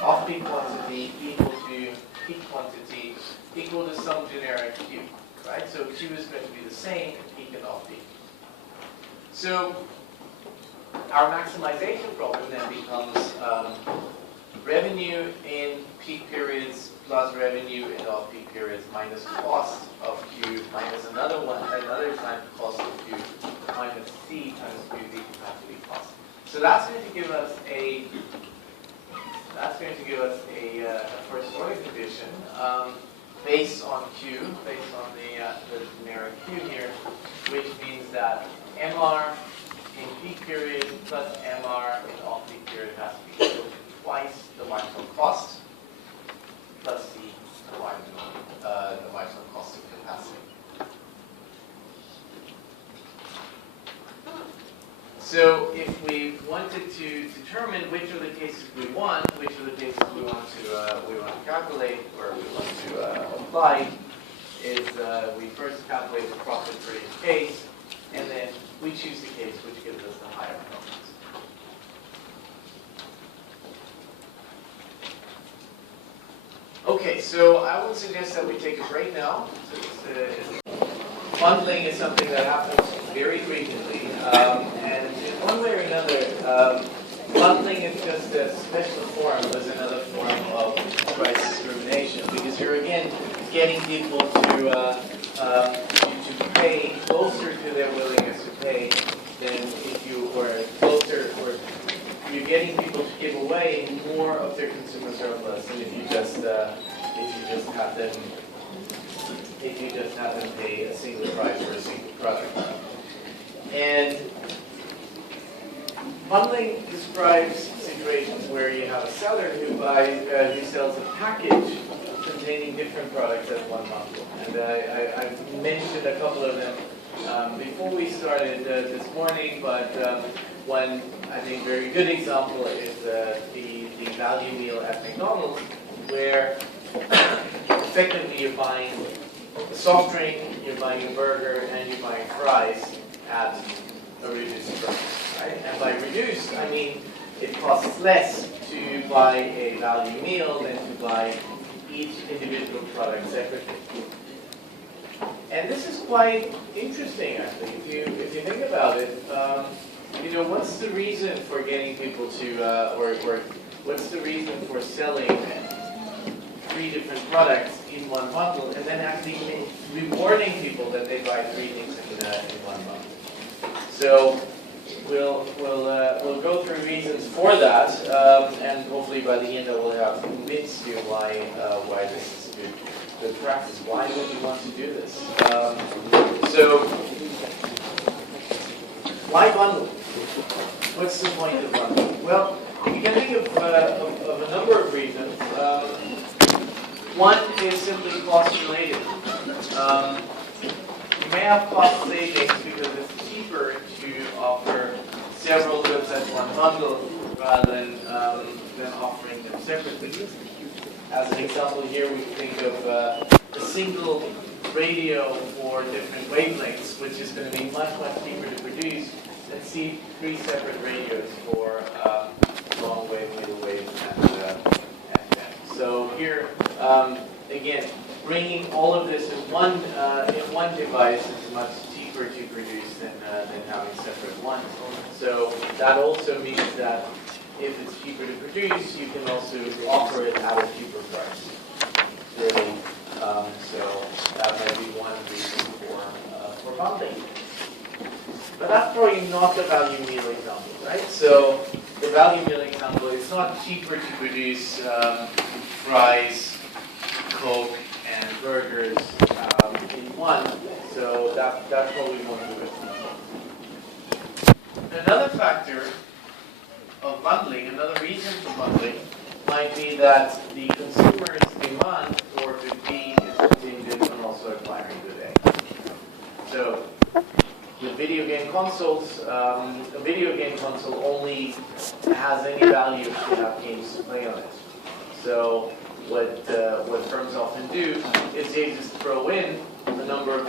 off-peak quantity, equal to peak quantity, equal to some generic Q, right? So Q is going to be the same in peak and off-peak. So our maximization problem then becomes revenue in peak periods plus revenue in off-peak periods minus cost of Q minus another time cost of Q minus C times QV capacity cost. So that's going to give us a first order condition based on Q, based on the generic Q here, which means that MR in peak period plus MR in off-peak period has to be equal to twice the marginal cost plus the marginal cost of capacity. So if we wanted to determine which of the cases we want, which of the cases we want to calculate or we want to apply, is we first calculate the profit for each case, and then we choose the case which gives us the higher profits. Okay, so I would suggest that we take a break now. Bundling is something that happens very frequently, and in one way or another, bundling is just a special form, was another form of price discrimination, because you're again getting people to pay closer to their willingness to pay than if you were closer, or you're getting people to give away more of their consumer surplus than if you just have them pay a single price for a single product. And bundling describes situations where you have a seller who sells a package containing different products as one bundle. And I've mentioned a couple of them before we started this morning, but one, I think, very good example is the value meal at McDonald's, where effectively you're buying a soft drink, you're buying a burger, and you're buying fries at a reduced price, right? And by reduced, I mean it costs less to buy a value meal than to buy each individual product separately. And this is quite interesting, actually. If you think about it, what's the reason for getting people to, or what's the reason for selling 3 different products in one bundle, and then actually rewarding people that they buy 3 things in one bundle? So we'll go through reasons for that, and hopefully by the end I will have convinced you why this is good practice. Why would you want to do this? So why bundle? What's the point of bundling? Well, of a number of reasons. One is simply cost related. You may have cost savings because it's cheaper to offer several goods as one bundle rather than offering them separately. As an example here, we think of a single radio for different wavelengths, which is going to be much, much cheaper to produce than see 3 separate radios for long wave, middle wave, and FM. So here, again, bringing all of this in one device is much cheaper to produce than having separate ones. So that also means that if it's cheaper to produce, you can also offer it at a cheaper price. Really, so that might be one reason for bundling. But that's probably not the value meal example, right? So the value meal example is not cheaper to produce fries, Coke, and burgers in one. So that probably won't do it. Another factor of bundling, another reason for bundling, might be that the consumer's demand for good B is contingent on also acquiring good A. So with video game consoles, a video game console only has any value if you have games to play on it. So what firms often do is they just throw in a number of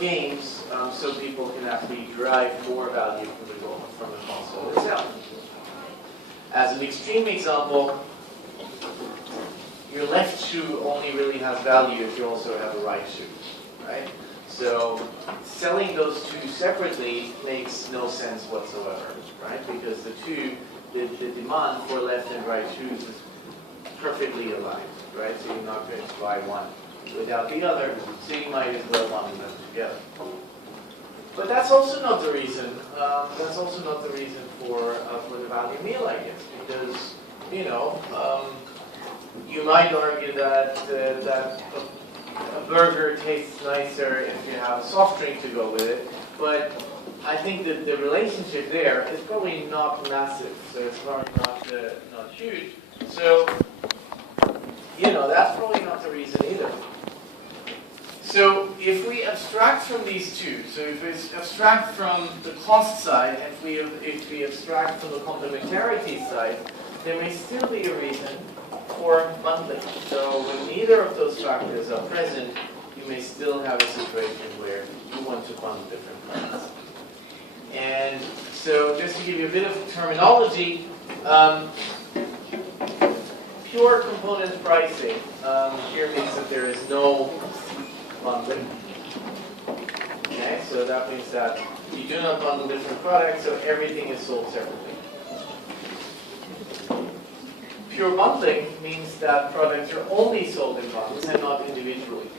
games, so people can actually derive more value from the console itself. As an extreme example, your left shoe only really has value if you also have a right shoe, right? So selling those two separately makes no sense whatsoever, right? Because the demand for left and right shoes is perfectly aligned, right? So you're not going to buy one without the other, so you might as well bundle them together. But that's also not the reason. That's also not the reason for the value meal, I guess, because you might argue that a burger tastes nicer if you have a soft drink to go with it, but I think that the relationship there is probably not massive, so it's probably not huge. So that's probably not the reason either. So if we abstract from these two, so if we abstract from the cost side, and if we abstract from the complementarity side, there may still be a reason for bundling. So when neither of those factors are present, you may still have a situation where you want to bundle different plans. And so just to give you a bit of terminology, pure component pricing here means that there is no bundling. Okay, so that means that you do not bundle different products, so everything is sold separately. Pure bundling means that products are only sold in bundles and not individually,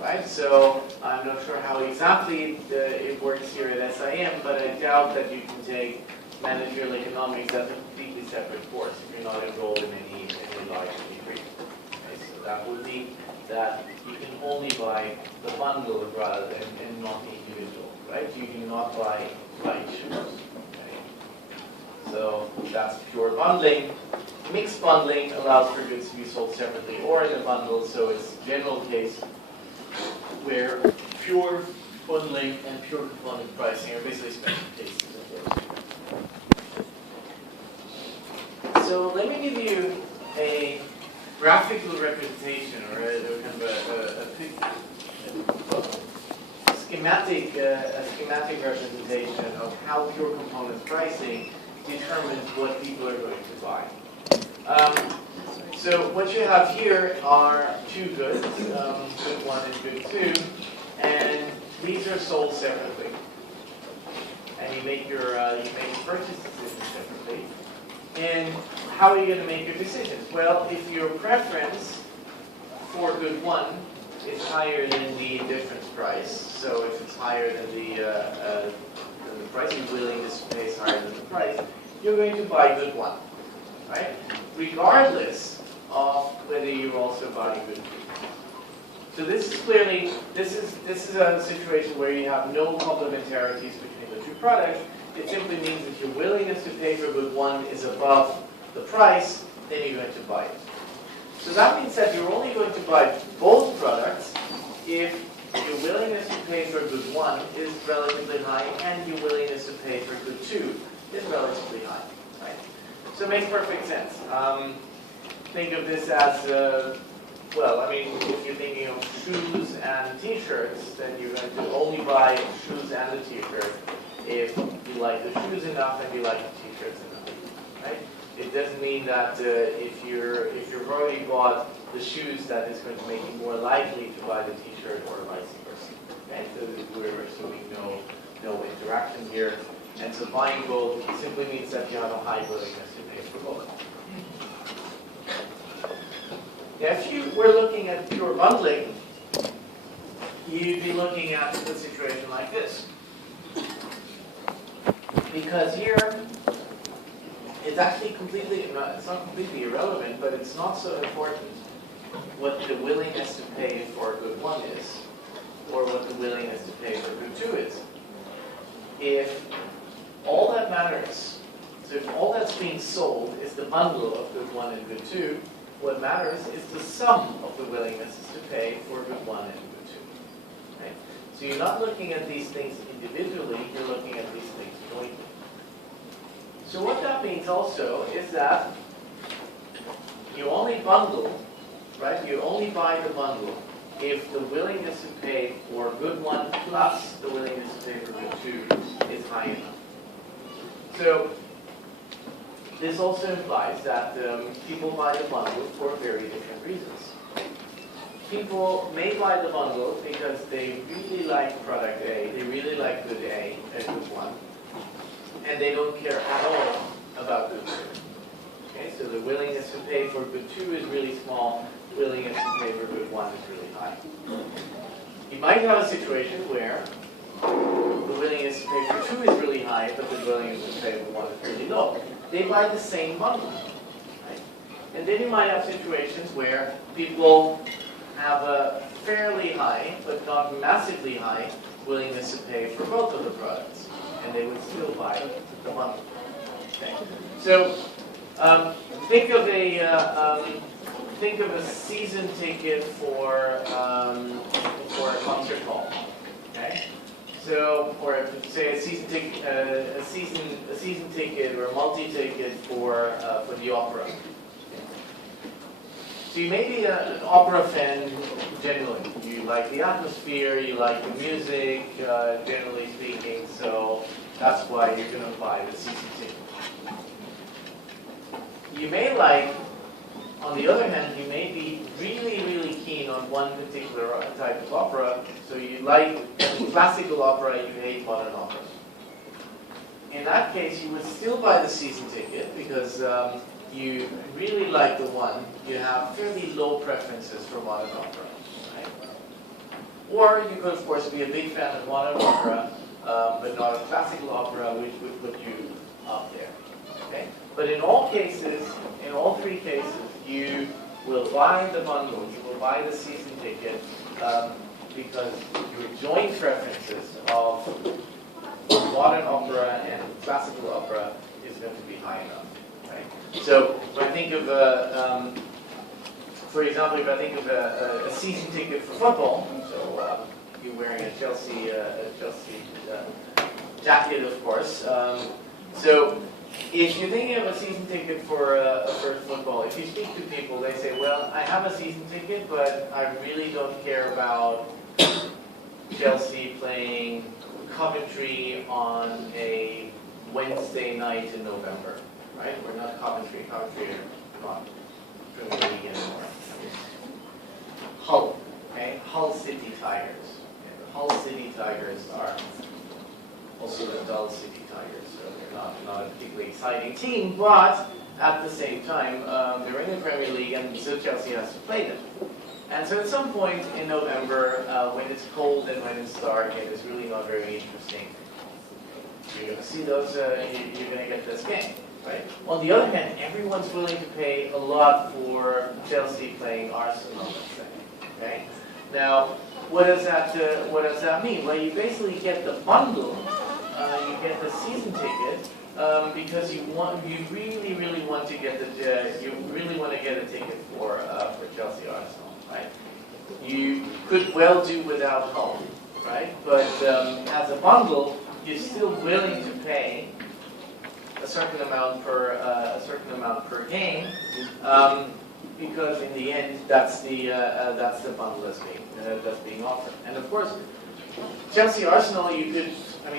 right? So I'm not sure how exactly it works here at SIM, but I doubt that you can take managerial economics as a completely separate course if you're not enrolled in any large degree. Okay, so that would mean that you can only buy the bundle rather than and not the individual, right? You cannot buy shoes. Okay? So that's pure bundling. Mixed bundling allows for goods to be sold separately or in a bundle, so it's a general case where pure bundling and pure component pricing are basically special cases of those. So let me give you a graphical representation, or a kind of a schematic representation of how pure component pricing determines what people are going to buy. So what you have here are two goods, good 1 and good 2, and these are sold separately. And you make your purchase decision separately. And how are you going to make your decisions? Well, if your preference for good 1 is higher than the difference price, so if it's higher than the price, your willingness to pay is higher than the price, you're going to buy good 1, right? Regardless of whether you're also buying good 2. So this is clearly, this is a situation where you have no complementarities between the two products. It simply means that your willingness to pay for good 1 is above the price, then you're going to buy it. So that means that you're only going to buy both products if your willingness to pay for good one is relatively high and your willingness to pay for good two is relatively high. Right? So it makes perfect sense. Think of this as, well, I mean, if you're thinking of shoes and t-shirts, then you're going to only buy shoes and a t-shirt if you like the shoes enough and you like the t-shirts enough. Right? It doesn't mean that if you've already bought the shoes, that is going to make you more likely to buy the t-shirt or vice versa. Okay? So we're assuming no interaction here. And so buying both simply means that you have a high willingness to pay for both. Now, if you were looking at pure bundling, you'd be looking at a situation like this. Because here, it's actually it's not completely irrelevant, but it's not so important what the willingness to pay for a good one is, or what the willingness to pay for a good two is. If all that matters, so if all that's being sold is the bundle of good one and good two, what matters is the sum of the willingness to pay for good one and good two. Right? So you're not looking at these things individually, you're looking at these things jointly. So what that means also is that you only bundle, right? You only buy the bundle if the willingness to pay for good one plus the willingness to pay for good two is high enough. So this also implies that people buy the bundle for very different reasons. People may buy the bundle because they really like product A, they really like good A, good one, and they don't care at all about good two. Okay, so the willingness to pay for good two is really small, the willingness to pay for good one is really high. You might have a situation where the willingness to pay for two is really high, but the willingness to pay for one is really low. They buy the same bundle. Right? And then you might have situations where people have a fairly high, but not massively high, willingness to pay for both of the products. And they would still buy the bundle. Okay? So think of a season ticket for a concert hall. Okay? So, or say a season ticket or a multi-ticket for the opera. So you may be an opera fan generally. You like the atmosphere, you like the music, generally speaking. So that's why you're going to buy the season ticket. You may like, on the other hand, you may be really, really keen on one particular type of opera. So you like classical opera, you hate modern opera. In that case, you would still buy the season ticket because you really like the one. You have fairly low preferences for modern opera. Right? Or you could, of course, be a big fan of modern opera, but not of classical opera, which would put you up there. Okay? But in all cases, in all three cases, you will buy the bundle, you will buy the season ticket, because your joint preferences of modern opera and classical opera is going to be high enough. Right? So when I think of for example, if I think of a season ticket for football, so you're wearing a Chelsea jacket, of course. So if you're thinking of a season ticket for football, if you speak to people, they say, well, I have a season ticket, but I really don't care about Chelsea playing Coventry on a Wednesday night in November, right? We're not Coventry are not Premier League anymore. Hull, okay? Hull City Tigers. Okay? The Hull City Tigers are also the Dull City Tigers, so they're not a particularly exciting team, but at the same time, they're in the Premier League, and so Chelsea has to play them. And so at some point in November, when it's cold and when it's dark, and it's really not very interesting, you're going to see those, you're going to get this game, right? On the other hand, everyone's willing to pay a lot for Chelsea playing Arsenal, let's say, okay? Now, what does that mean? Well, you basically get the bundle, you get the season ticket, because you really want to get a ticket for Chelsea Arsenal, right? You could well do without Hull, right? But as a bundle, you're still willing to pay a certain amount per game, because in the end, that's the bundle that's being offered. And of course, Chelsea Arsenal,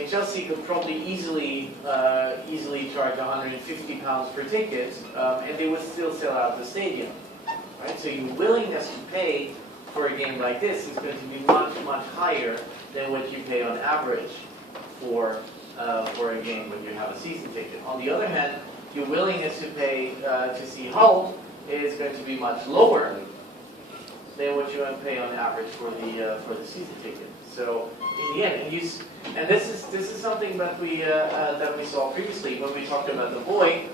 Chelsea could probably easily charge £150 per ticket, and they would still sell out the stadium, right? So your willingness to pay for a game like this is going to be much higher than what you pay on average for a game when you have a season ticket. On the other hand, your willingness to pay to see Hull is going to be much lower than what you would pay on average for the season ticket. So in the end, and this is something that we saw previously when we talked about the boy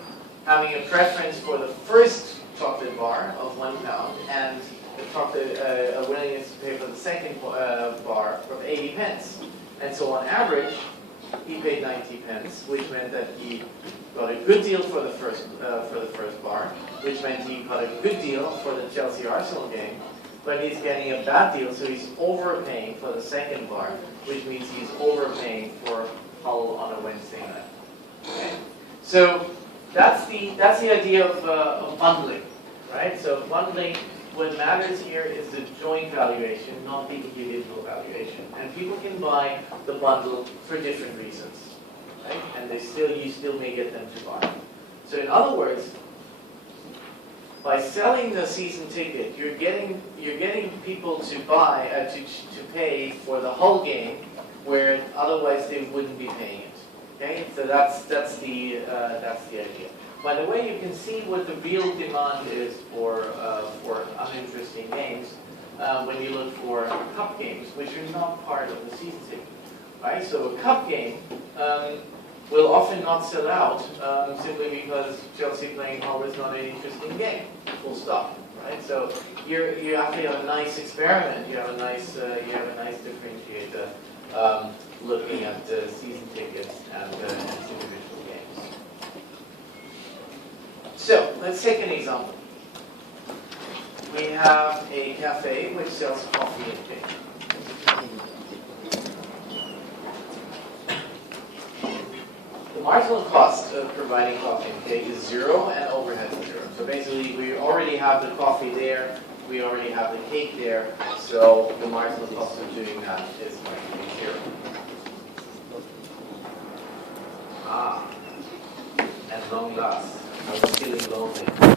having a preference for the first chocolate bar of £1 and a willingness to pay for the second bar of 80 pence. And so on average, he paid 90 pence, which meant that he got a good deal for the first bar, which meant he got a good deal for the Chelsea Arsenal game, but he's getting a bad deal, so he's overpaying for the second bar, which means he's overpaying for Hull on a Wednesday night. Okay? So that's the idea of bundling, right? So bundling, what matters here is the joint valuation, not the individual valuation. And people can buy the bundle for different reasons, right? And you still may get them to buy. So in other words, by selling the season ticket, you're getting people to buy to pay for the Hull game, where otherwise they wouldn't be paying it. Okay, so that's the idea. By the way, you can see what the real demand is for uninteresting games when you look for cup games, which are not part of the season ticket, right? So a cup game will often not sell out simply because Chelsea playing Hull is not an interesting game. Full stop, right? So you actually have a nice experiment. You have a nice differentiator looking at season tickets and individual games. So let's take an example. We have a cafe which sells coffee and cake. The marginal cost of providing coffee and cake is 0 and overhead is 0. So basically, we already have the coffee there, we already have the cake there, so the marginal cost of doing that is going to be 0. And long last, I was feeling lonely.